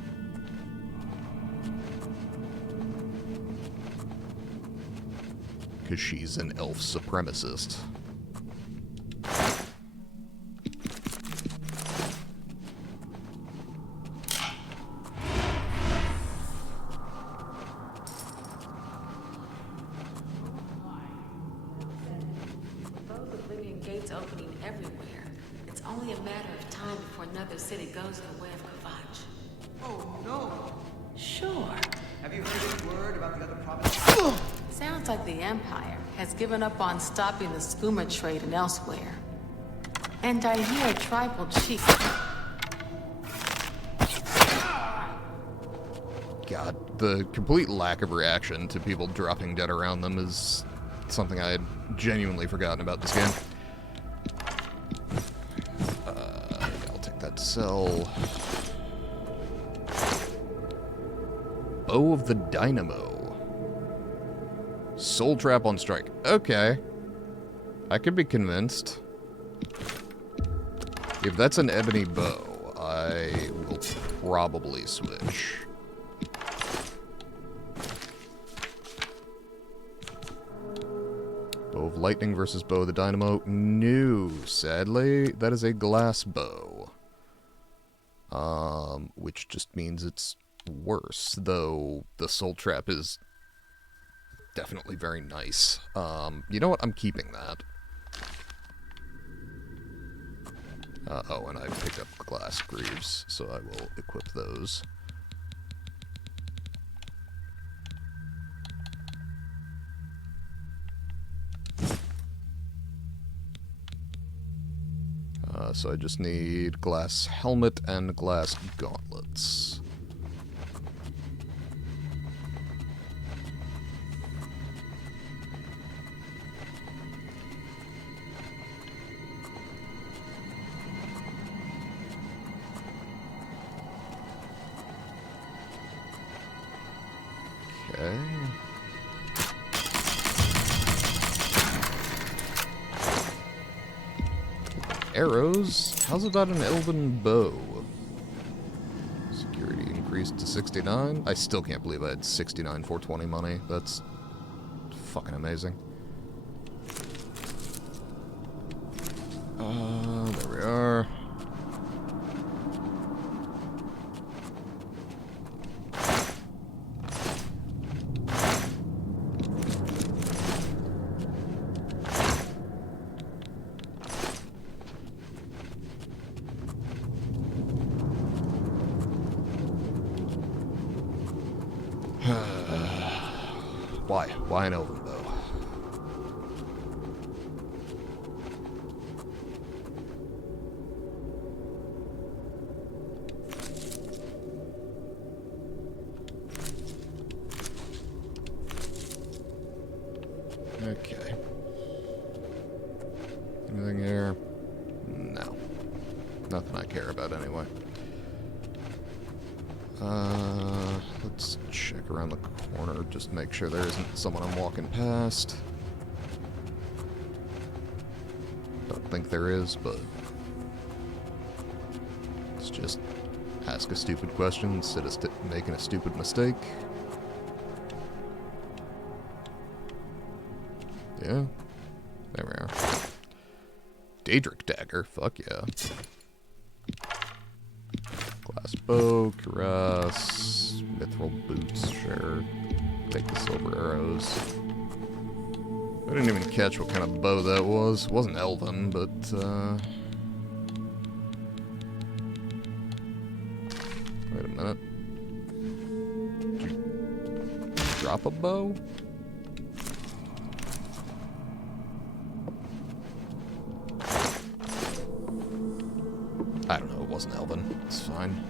Because she's an elf supremacist. Oblivion gates opening everywhere. It's only a matter of time before another city goes the way of Kavach. Oh, no. Sure. Have you heard any word about the other provinces? Sounds like the Empire has given up on stopping the skooma trade and elsewhere. And I hear a tribal chief. God, the complete lack of reaction to people dropping dead around them is something I had genuinely forgotten about this game. I'll take that to sell. Bow of the Dynamo. Soul Trap on strike. Okay. I could be convinced. If that's an ebony bow, I will probably switch. Bow of Lightning versus Bow of the Dynamo. No, sadly, that is a glass bow. Which just means it's worse, though the Soul Trap is definitely very nice. You know what? I'm keeping that. Oh, and I picked up glass greaves, so I will equip those. So I just need glass helmet and glass gauntlets. Okay. Arrows. How's about an elven bow? Security increased to 69. I still can't believe I had 69 420 money. That's fucking amazing. There we are. Why? Why an elven bow? Okay. Anything here? No. Nothing I care about anyway. Let's check around the corner, just make sure there isn't someone I'm walking past. Don't think there is, but let's just ask a stupid question instead of making a stupid mistake. Yeah, there we are. Daedric dagger, fuck yeah. Glass bow, cuirass, mithril boots, sure. Take the silver arrows. I didn't even catch what kind of bow that was. It wasn't elven, but wait a minute. Did you drop a bow? I don't know, it wasn't elven. It's fine.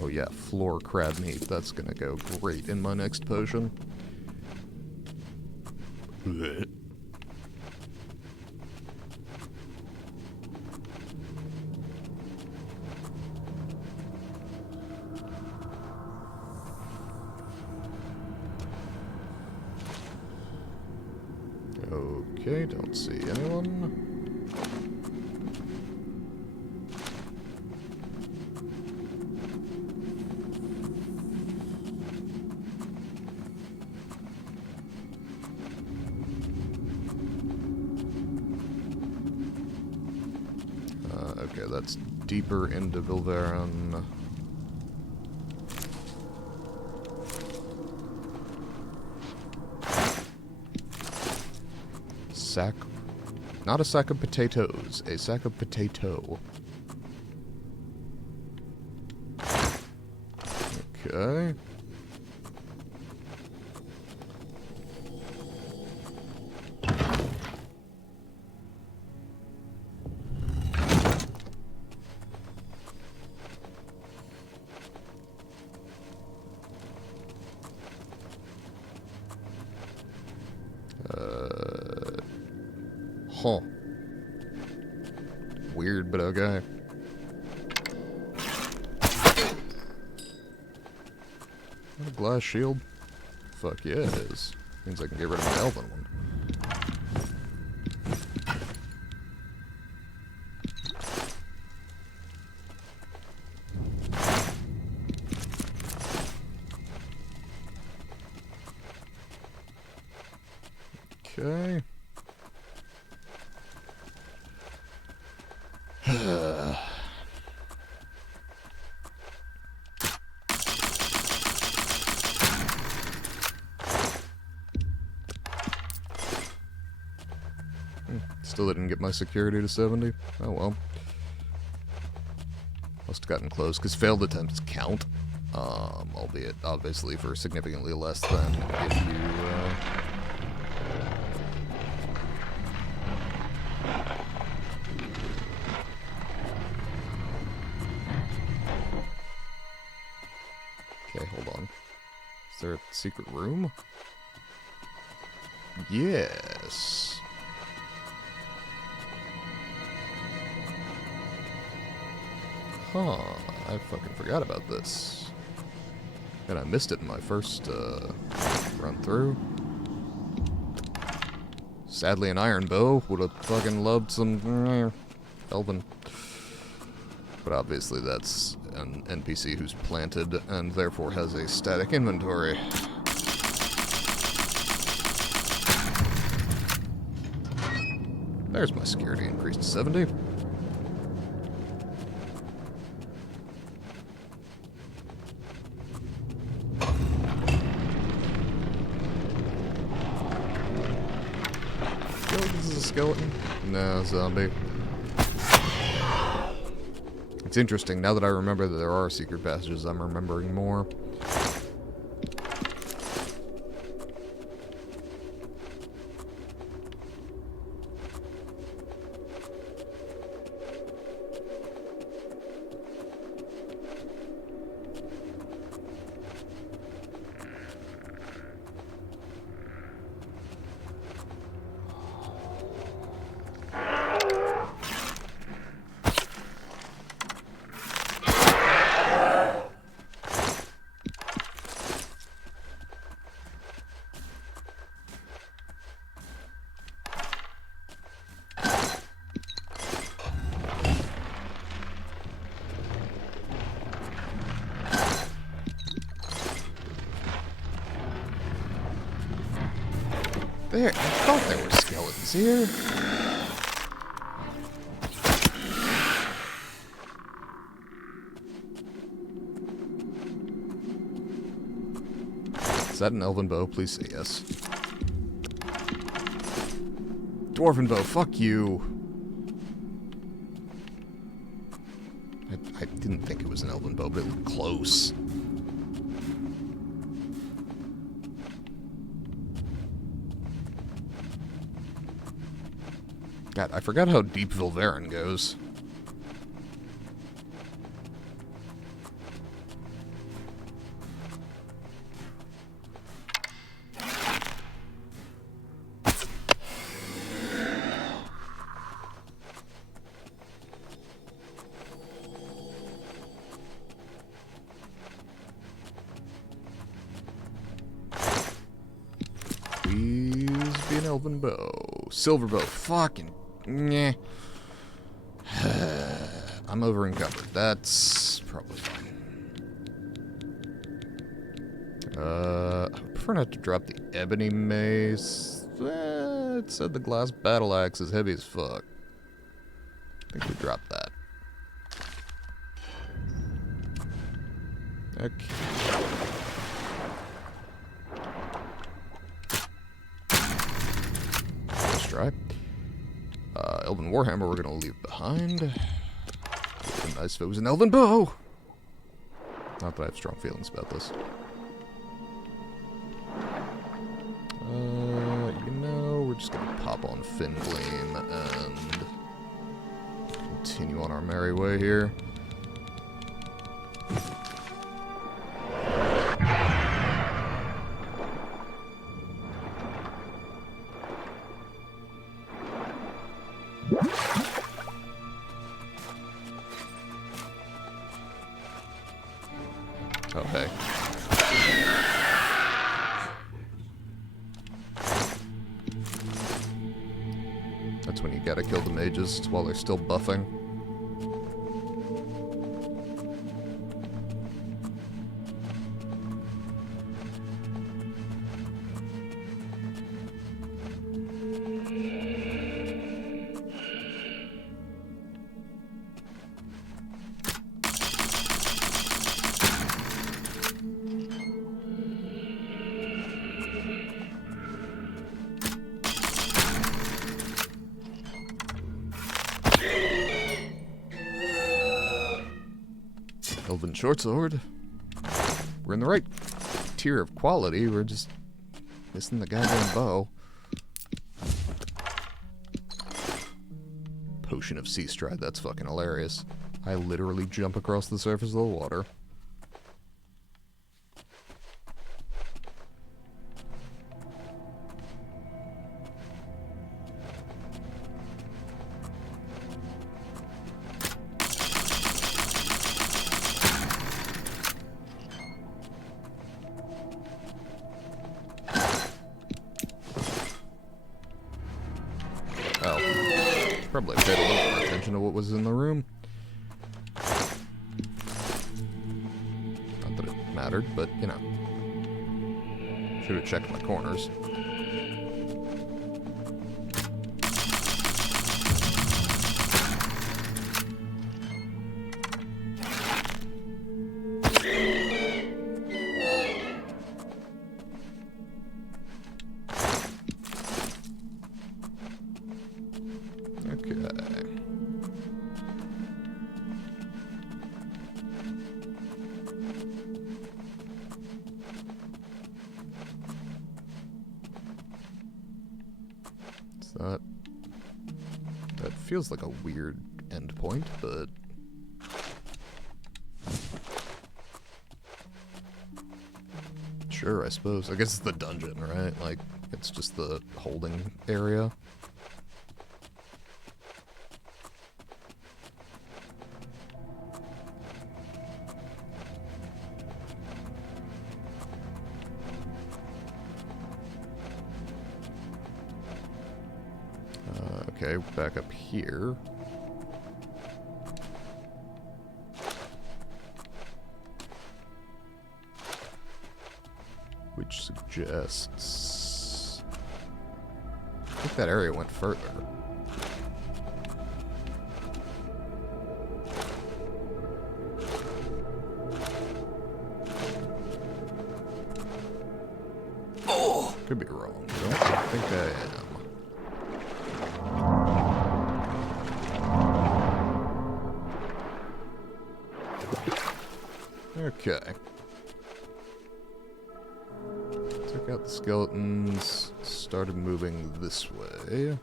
Oh yeah, floor crab meat. That's gonna go great in my next potion. Blech. Okay, don't see anyone. Okay, that's deeper into Vilvaran. Not a sack of potatoes, a sack of potato. Okay. Huh. Weird, but okay. A glass shield? Fuck yeah, it is. Means I can get rid of my elven one. Okay. Still didn't get my security to 70. Oh well. Must have gotten close, because failed attempts count. Albeit, obviously, for significantly less than if you, Okay, hold on. Is there a secret room? Yes. Huh, I fucking forgot about this. And I missed it in my first run through. Sadly, an iron bow. Would have fucking loved some Elven. But obviously that's an NPC who's planted and therefore has a static inventory. There's my security increased to 70. This is a skeleton? No, zombie. It's interesting, now that I remember that there are secret passages, I'm remembering more. There, I thought there were skeletons here. Is that an elven bow? Please say yes. Dwarven bow, fuck you. I didn't think it was an elven bow, but it looked close. God, I forgot how deep Vilverin goes. Please be an elven bow. Silver bow, fucking Nyeh. I'm over encumbered. That's probably fine. I prefer not to drop the ebony mace. It said the glass battle axe is heavy as fuck. I think we dropped that. Okay. Let's try. Elven Warhammer we're gonna leave behind. Would have been nice if it was an Elven bow! Not that I have strong feelings about this. You know, we're just gonna pop on Fin Gleam and continue on our merry way here. Oh, hey. That's when you gotta kill the mages while they're still buffing. Elven Shortsword. We're in the right tier of quality, we're just missing the goddamn bow. Potion of Sea Stride, that's fucking hilarious. I literally jump across the surface of the water. Should probably have paid a little more attention to what was in the room. Not that it mattered, but, you know. Should have checked my corners. That feels like a weird endpoint, but sure, I suppose. I guess it's the dungeon, right? Like, it's just the holding area. Okay, back up here. Which suggests... I think that area went further. Oh! Could be wrong. I don't think I am. Okay. Took out the skeletons, started moving this way.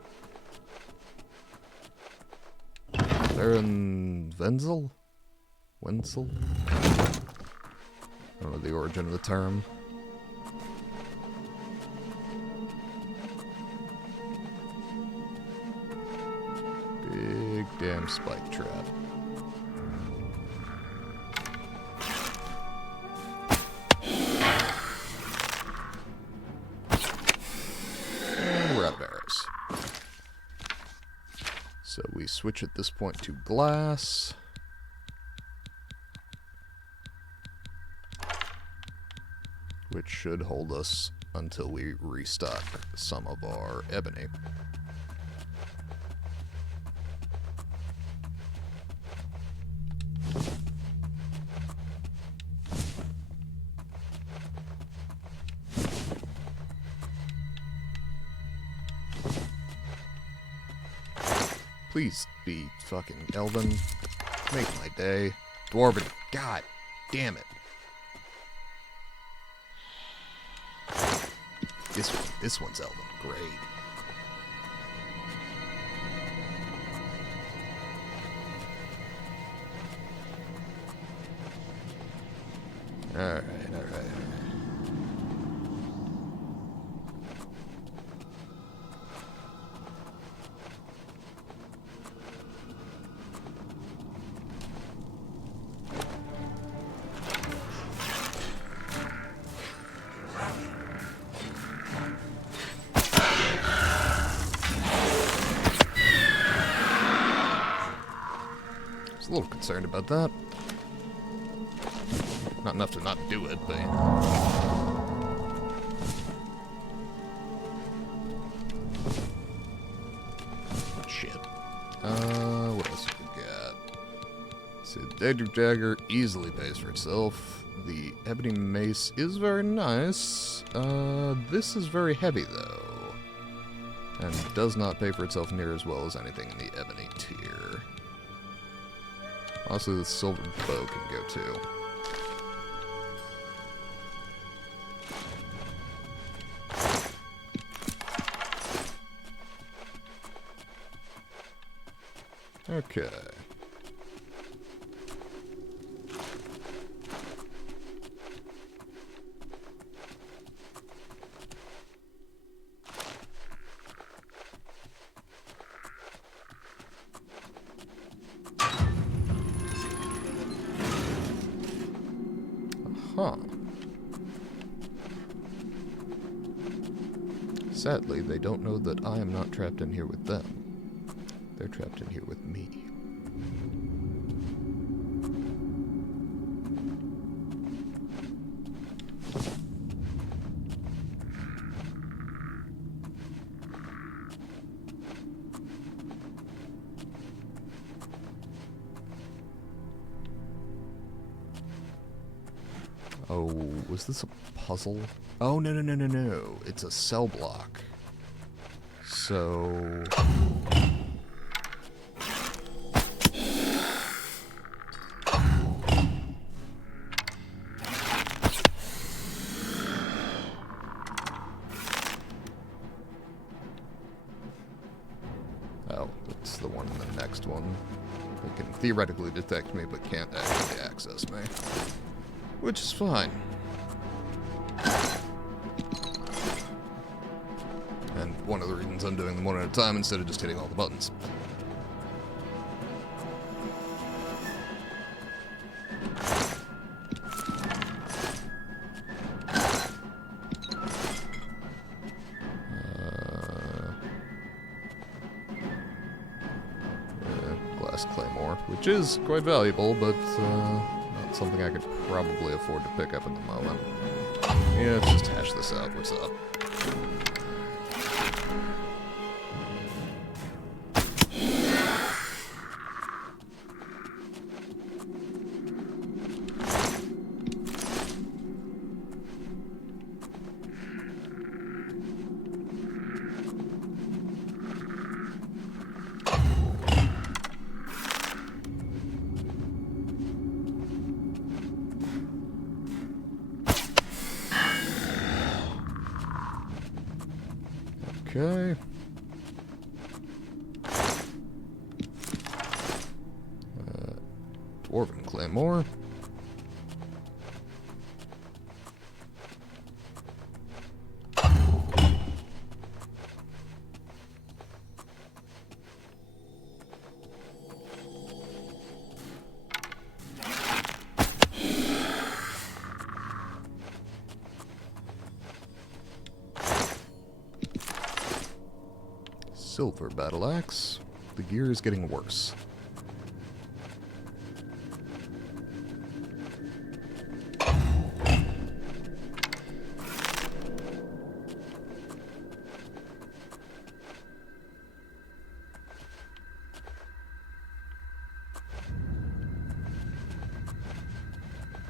Baron Wenzel? Wenzel? I don't know the origin of the term. Big damn spike trap. So we switch at this point to glass. Which should hold us until we restock some of our ebony. Please be fucking Elven. Make my day. Dwarven. God damn it. This one's Elven. Great. Alright. A little concerned about that. Not enough to not do it, but... Shit. What else have we got? So, the dagger easily pays for itself. The ebony mace is very nice. This is very heavy, though. And does not pay for itself near as well as anything in the ebony tier. Also, the silver bow can go too. Okay. Huh. Sadly, they don't know that I am not trapped in here with them. They're trapped in here with me. Oh, was this a puzzle? Oh, no, no, no, no, no. It's a cell block. So... Oh, that's the one in the next one. It can theoretically detect me, but can't actually access me. Which is fine. And one of the reasons I'm doing them one at a time instead of just hitting all the buttons. Glass claymore, which is quite valuable, but not something I could probably afford to pick up at the moment. Yeah, let's just hash this out. What's up? Okay. Dwarven claymore. Silver battle axe. The gear is getting worse.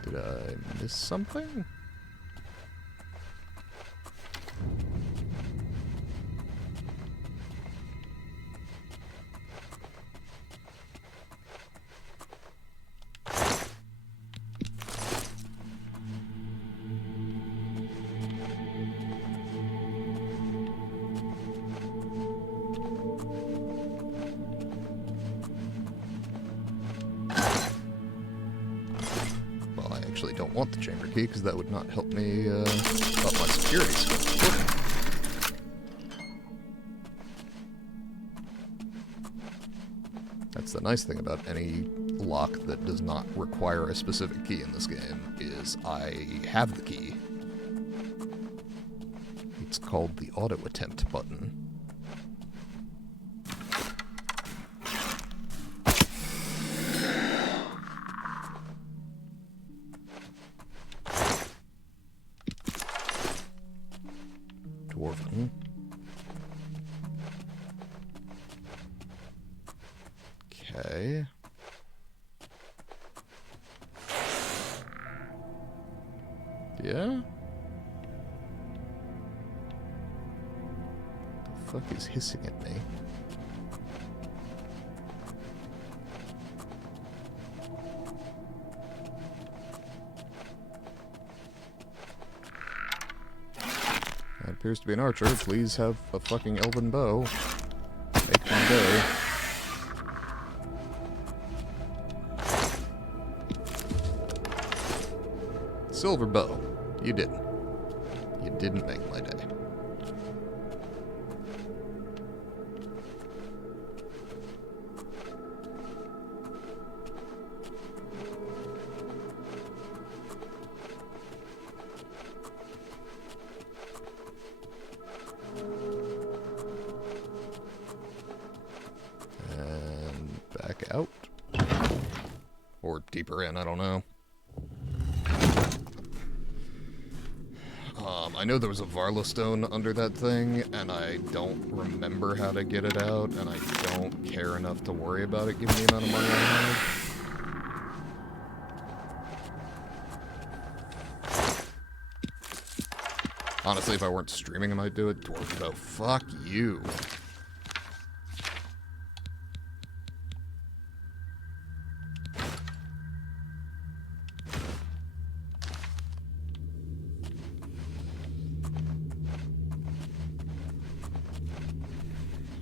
Did I miss something? Actually don't want the chamber key because that would not help me up my security skills. That's the nice thing about any lock that does not require a specific key in this game, is I have the key. It's called the auto attempt button. Dwarven. Okay. Yeah? The fuck is hissing at me? That appears to be an archer. Please have a fucking elven bow. Make my day. Silver bow. You didn't. You didn't make my day. back out. Or deeper in, I don't know. I know there was a Varla stone under that thing, and I don't remember how to get it out, and I don't care enough to worry about it given the amount of money I have. Honestly, if I weren't streaming, I might do it. Dwarf bow. Fuck you.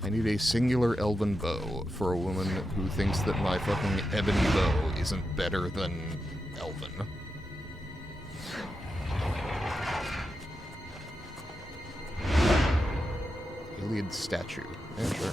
I need a singular elven bow for a woman who thinks that my fucking ebony bow isn't better than elven. Iliad statue. Yeah, sure.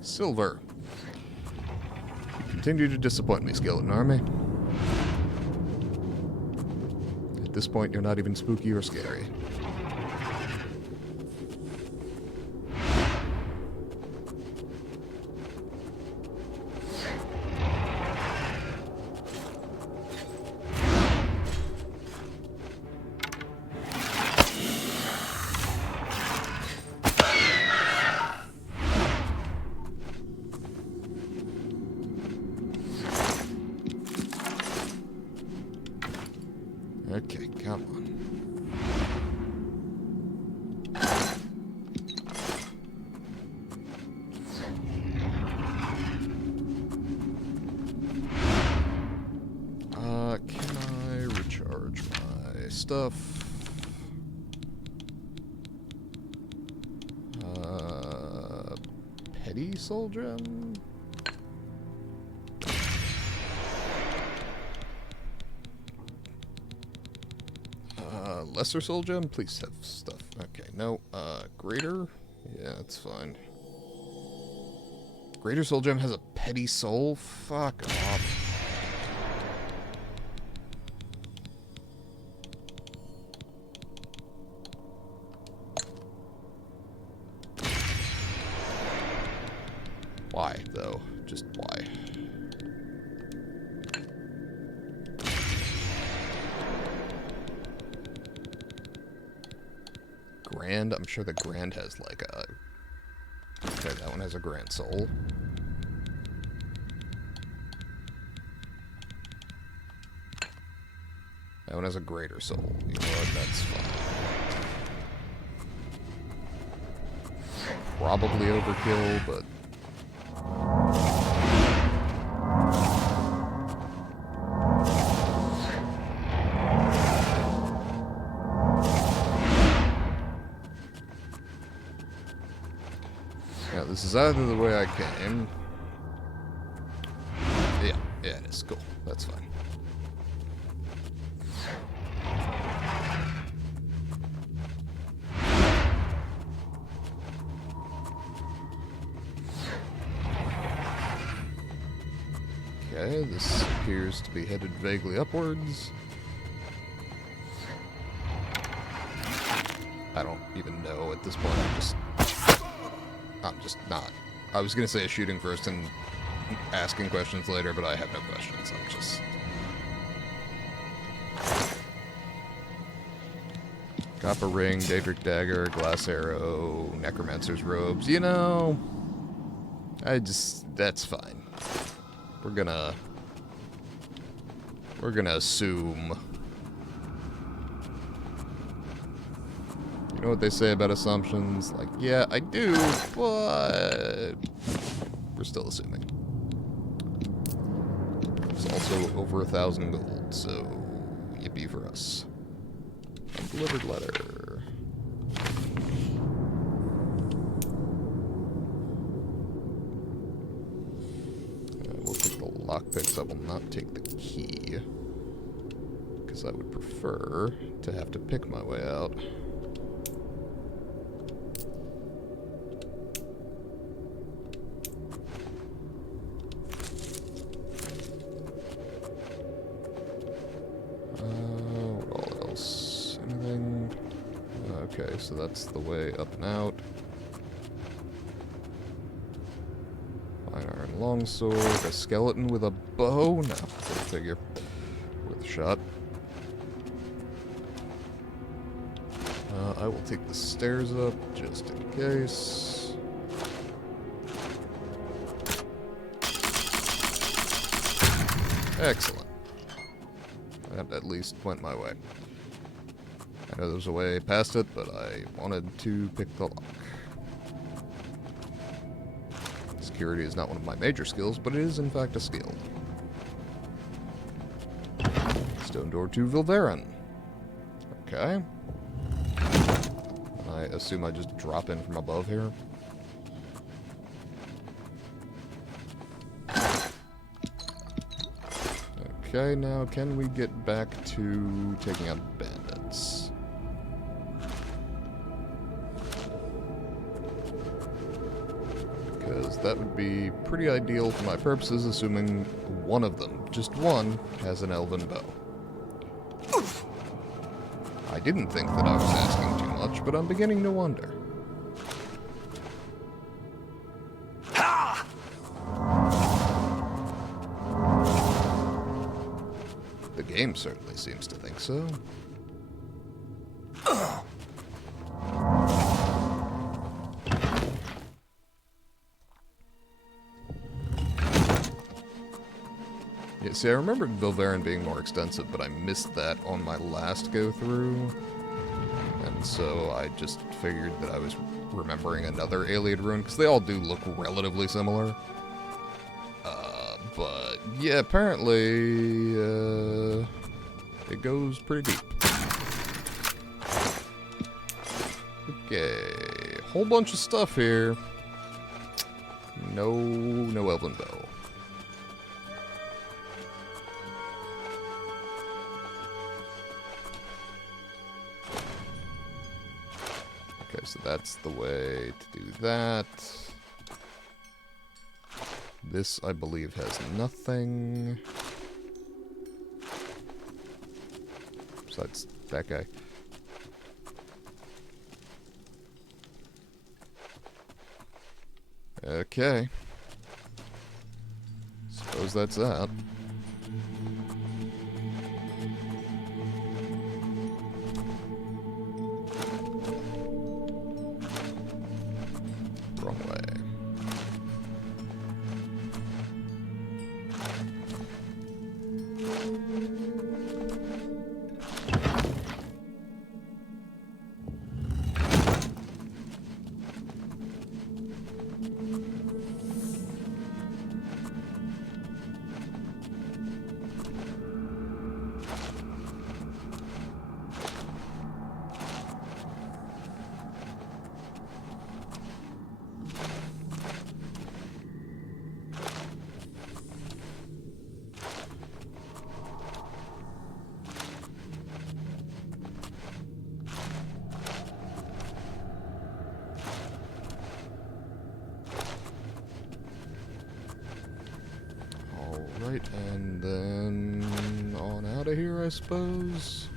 Silver. You continue to disappoint me, Skeleton Army. At this point, you're not even spooky or scary. Okay, come on. Can I recharge my stuff? Petty soul gem? Lesser soul gem? Please have stuff. Okay, no. Greater? Yeah, that's fine. Greater soul gem has a petty soul? Fuck off. Why, though? Just why? Grand? I'm sure the Grand has like a... Okay, that one has a Grand Soul. That one has a Greater Soul. You know what? That's fine. Probably overkill, but... Yeah, this is either the way I came. Yeah, it is. Cool. That's fine. Okay, this appears to be headed vaguely upwards. I don't even know at this point. I'm just not. I was gonna say shooting first and asking questions later, but I have no questions. I'm just... Copper ring, Daedric dagger, glass arrow, necromancer's robes. You know, that's fine. We're gonna assume. You know what they say about assumptions? Like, yeah, I do, but we're still assuming. It's also over 1,000 gold, so yippee for us. Delivered letter. We'll take the lockpicks. I will not take the key. Because I would prefer to have to pick my way out. What else? Anything? Okay, so that's the way up and out. Fine iron longsword, a skeleton with a bow? No, go figure. Worth a shot. I will take the stairs up, just in case. Excellent. That at least went my way. I know there was a way past it, but I wanted to pick the lock. Security is not one of my major skills, but it is in fact a skill. Stone door to Vilverin. Okay. I assume I just drop in from above here. Okay, now can we get back to taking out bandits? Because that would be pretty ideal for my purposes, assuming one of them, just one, has an elven bow. I didn't think that I was asking too much, but I'm beginning to wonder. The game certainly seems to think so. Yeah, see, I remembered Vilverin being more extensive, but I missed that on my last go-through. And so I just figured that I was remembering another Ayleid rune, because they all do look relatively similar. But yeah, apparently it goes pretty deep. Okay, whole bunch of stuff here. No elven bow. Okay, so that's the way to do that. This, I believe, has nothing. Besides that guy. Okay. Suppose that's that. Wrong way. Alright, and then on out of here, I suppose.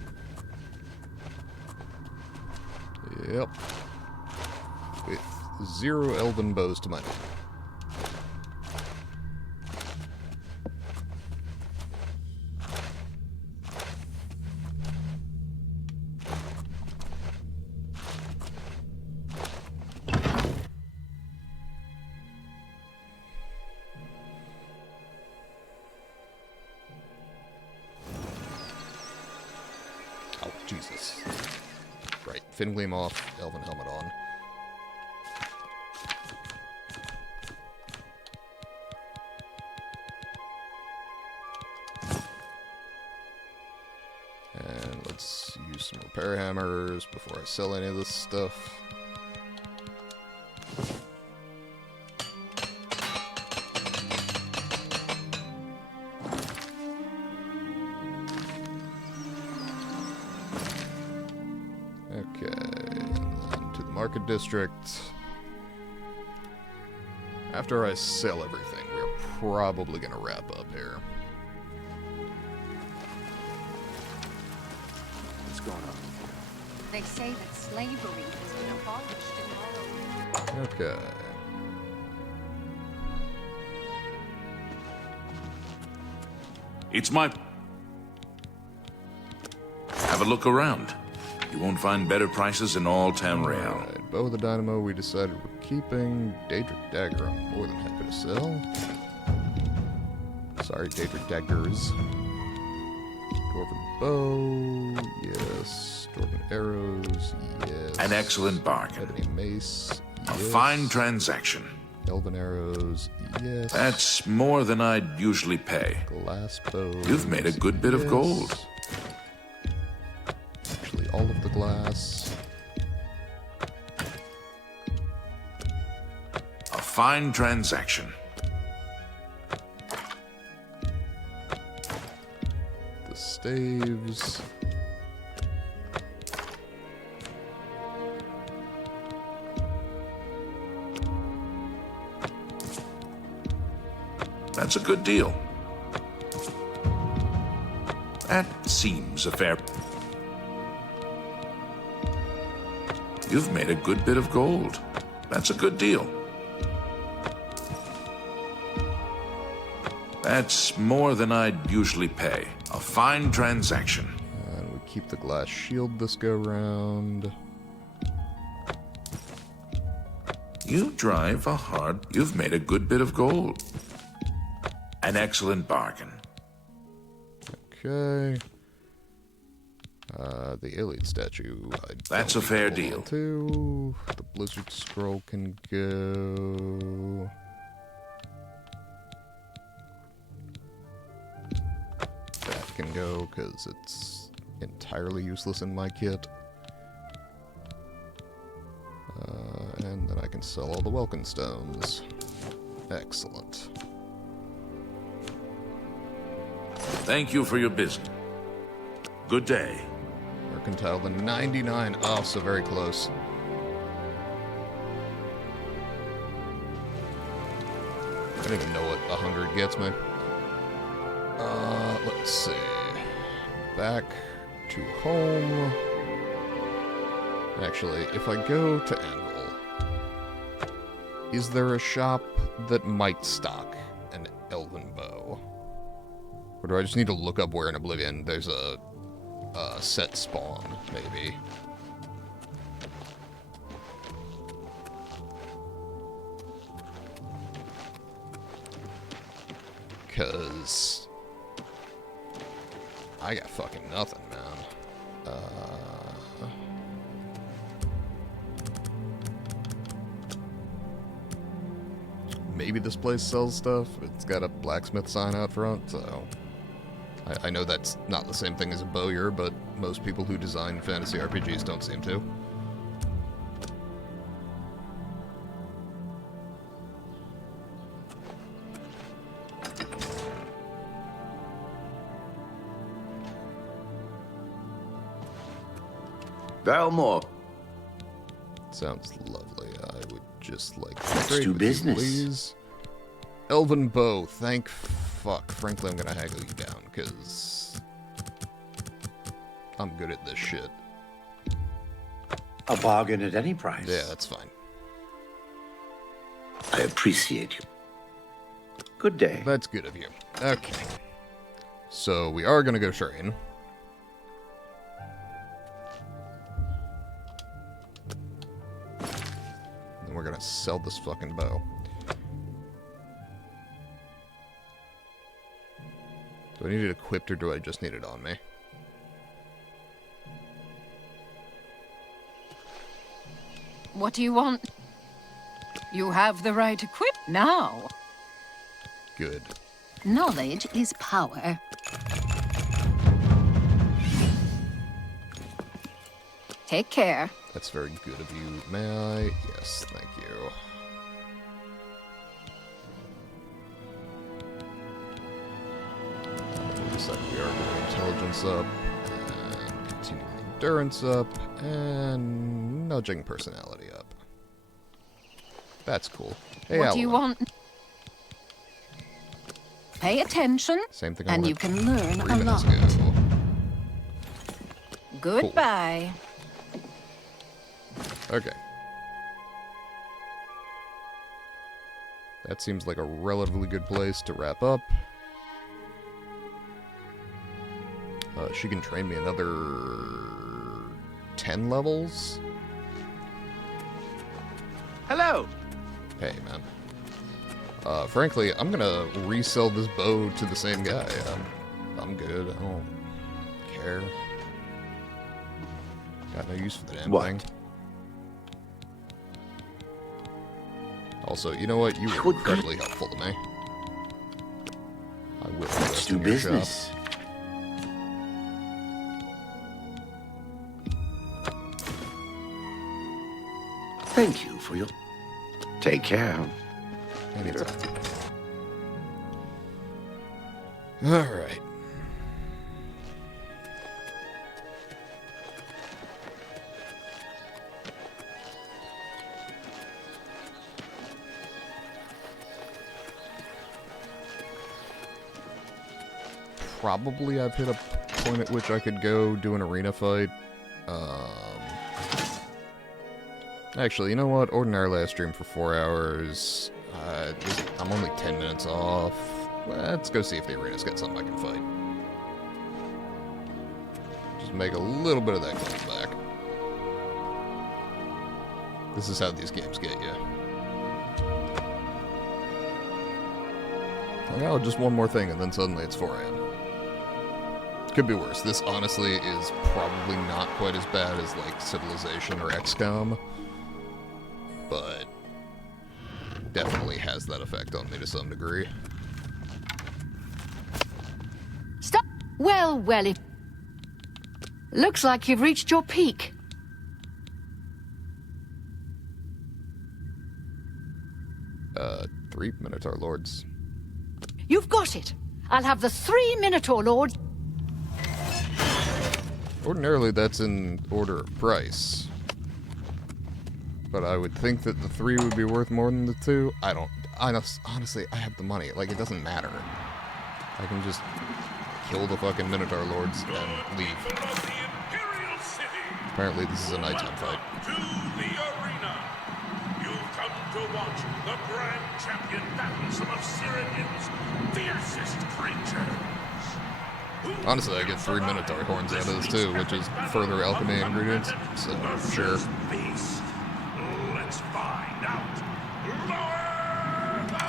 Yep. With 0 elven bows to my name. Oh, Jesus. Right, fin gleam off, elven helmet on. And let's use some repair hammers before I sell any of this stuff. Okay, and then to the market district. After I sell everything, we're probably going to wrap up here. What's going on? They say that slavery has been abolished in Morrowind. Okay. It's my... Have a look around. You won't find better prices in all Tamriel. Alright, Bow of the Dynamo we decided we're keeping. Daedric Dagger I'm more than happy to sell. Sorry, Daedric Daggers. Dwarven Bow, yes. Dwarven Arrows, yes. An excellent bargain. Ebony Mace, A yes. fine transaction. Elven Arrows, yes. That's more than I'd usually pay. Glass Bow. You've made a good bit of gold. Actually, all of the glass. A fine transaction. The staves. That's a good deal. That seems a fair... You've made a good bit of gold. That's a good deal. That's more than I'd usually pay. A fine transaction. And we keep the glass shield this go round. You drive a hard... You've made a good bit of gold. An excellent bargain. Okay. The alien statue. That's a fair deal. Too. The Blizzard Scroll can go. That can go because it's entirely useless in my kit. And then I can sell all the Welkin Stones. Excellent. Thank you for your business. Good day. Mercantile, the 99. Oh, so very close. I don't even know what 100 gets me. Let's see. Back to home. Actually, if I go to Anvil, is there a shop that might stock an Elven Bow? Or do I just need to look up where in Oblivion there's a set spawn, maybe? Because I got fucking nothing, man. Maybe this place sells stuff. It's got a blacksmith sign out front, so... I know that's not the same thing as a bowyer, but most people who design fantasy RPGs don't seem to. Valmore. Sounds lovely. I would just like to Let's trade do with you, business. please. Elven Bow, thank fuck. Frankly, I'm gonna haggle you down, because I'm good at this shit. A bargain at any price. Yeah, that's fine. I appreciate you. Good day. That's good of you. Okay. So, we are gonna go Shireen. And we're gonna sell this fucking bow. Do I need it equipped or do I just need it on me? What do you want? You have the right equip now. Good. Knowledge is power. Take care. That's very good of you. May I? Yes, thank you. Looks like we are getting intelligence up, and continuing endurance up, and nudging personality up. That's cool. Hey, What do you Alan. want? Pay attention, Same thing. and you can learn 3 a minutes lot. ago. Goodbye. Okay. That seems like a relatively good place to wrap up. She can train me another 10 levels. Hello. Hey, man. Frankly, I'm gonna resell this bow to the same guy. I'm good. I don't care. Got no use for the damn thing. Also, you know what? You were incredibly helpful to me. I will Let's do business. Thank you for your... Take care. Anytime. Alright. Probably I've hit a point at which I could go do an arena fight. Actually, you know what? Ordinarily I stream for 4 hours. I'm only 10 minutes off. Let's go see if the arena's got something I can fight. Just make a little bit of that coin back. This is how these games get you. Like, oh, just one more thing, and then suddenly it's 4 a.m. Could be worse. This, honestly, is probably not quite as bad as, like, Civilization or XCOM. But definitely has that effect on me to some degree. Stop! Well, well, it... Looks like you've reached your peak. Three Minotaur Lords. You've got it. I'll have the 3 Minotaur Lords. Ordinarily, that's in order of price. But I would think that the 3 would be worth more than the 2. I don't... Honestly, I have the money. Like, it doesn't matter. I can just kill the fucking Minotaur Lords and leave. Apparently, this is a nighttime fight. To the arena. You've come to watch the grand champion battle some of Cyrodiil's fiercest creatures. Honestly, I get 3 Minotaur horns out of this too, which is further alchemy ingredients, so sure. Let's find out. Lower the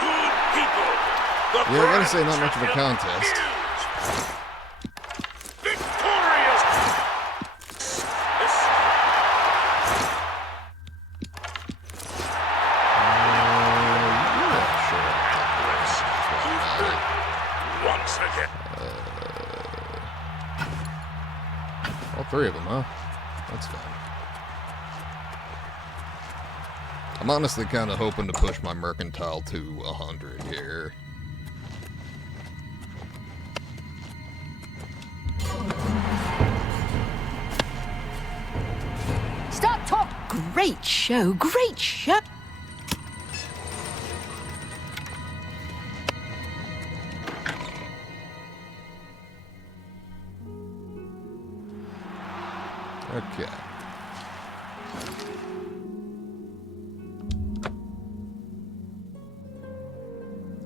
Good people. Yeah, I gotta say, not much of a contest. All 3 of them, huh? That's fine. I'm honestly kind of hoping to push my mercantile to 100 here. Stop talk. Great show. Great show. Okay.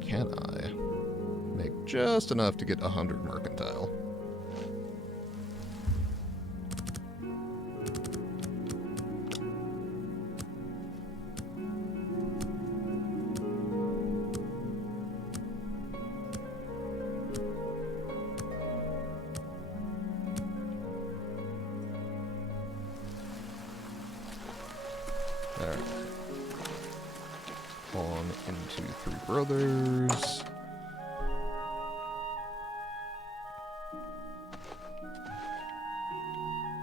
Can I make just enough to get 100 mercantile? Alright. On into Three Brothers.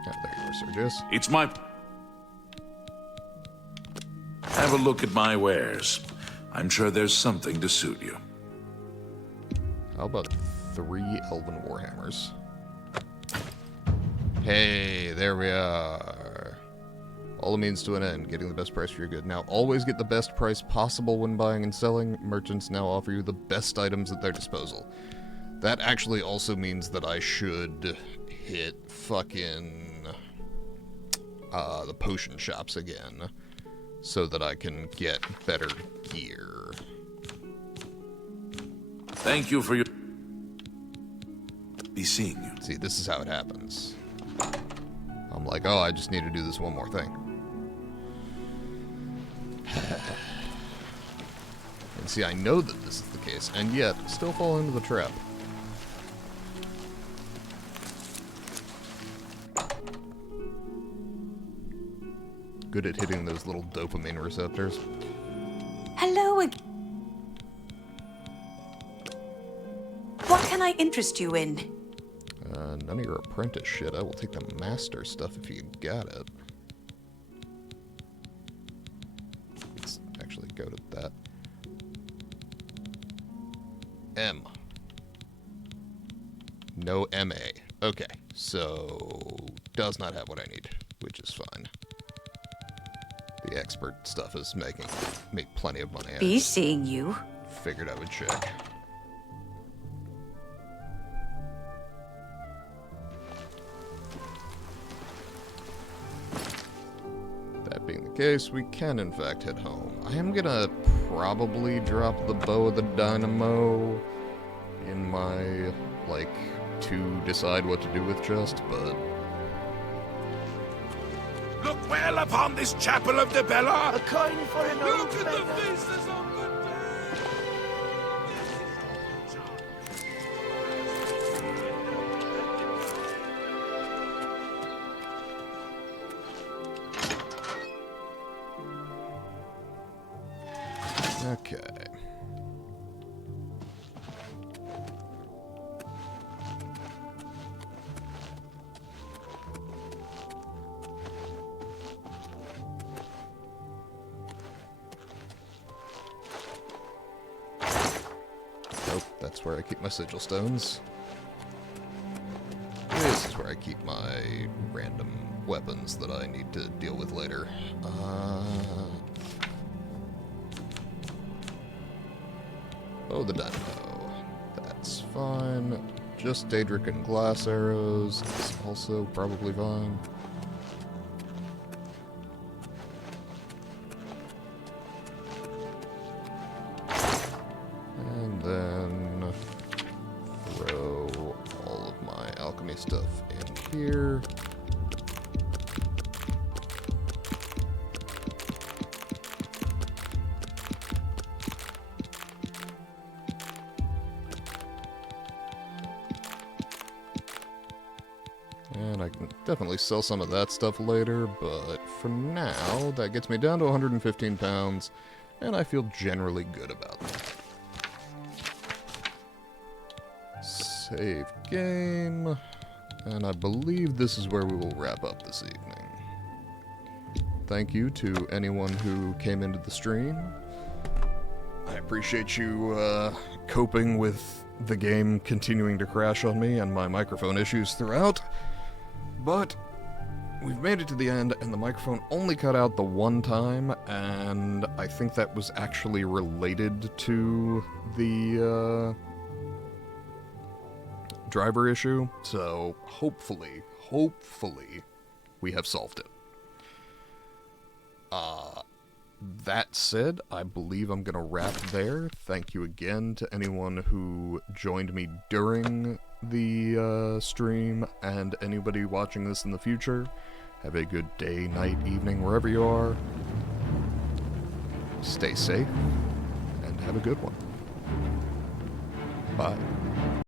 Oh, there you are, Sergius. It's my... Have a look at my wares. I'm sure there's something to suit you. How about 3 Elven Warhammers? Hey, there we are. All a means to an end, getting the best price for your good. Now, always get the best price possible when buying and selling. Merchants now offer you the best items at their disposal. That actually also means that I should hit fucking the potion shops again, so that I can get better gear. Thank you for your... Be seeing you. See, this is how it happens. I'm like, oh, I just need to do this one more thing. And see, I know that this is the case, and yet, still fall into the trap. Good at hitting those little dopamine receptors. Hello again. What can I interest you in? None of your apprentice shit. I will take the master stuff if you got it. Let's actually go to that. M. No MA. Okay, so does not have what I need, which is fine. The expert stuff is making me plenty of money. Be seeing you. Figured I would check. That being the case, we can in fact head home. I am gonna probably drop the bow of the dynamo in my, like, to decide what to do with chest, but... Look well upon this chapel of the Bella. A coin for an old Look at the beggar. faces of the Okay. Nope, that's where I keep my sigil stones. This is where I keep my random weapons that I need to deal with later. Oh, the dynamo. That's fine. Just Daedric and glass arrows is also probably fine. And then throw all of my alchemy stuff in here. And I can definitely sell some of that stuff later, but for now, that gets me down to 115 pounds, and I feel generally good about that. Save game, and I believe this is where we will wrap up this evening. Thank you to anyone who came into the stream. I appreciate you coping with the game continuing to crash on me and my microphone issues throughout. But we've made it to the end, and the microphone only cut out the one time, and I think that was actually related to the driver issue. So hopefully, we have solved it. That said, I believe I'm going to wrap there. Thank you again to anyone who joined me during the stream, and anybody watching this in the future. Have a good day, night, evening, wherever you are. Stay safe, and have a good one. Bye.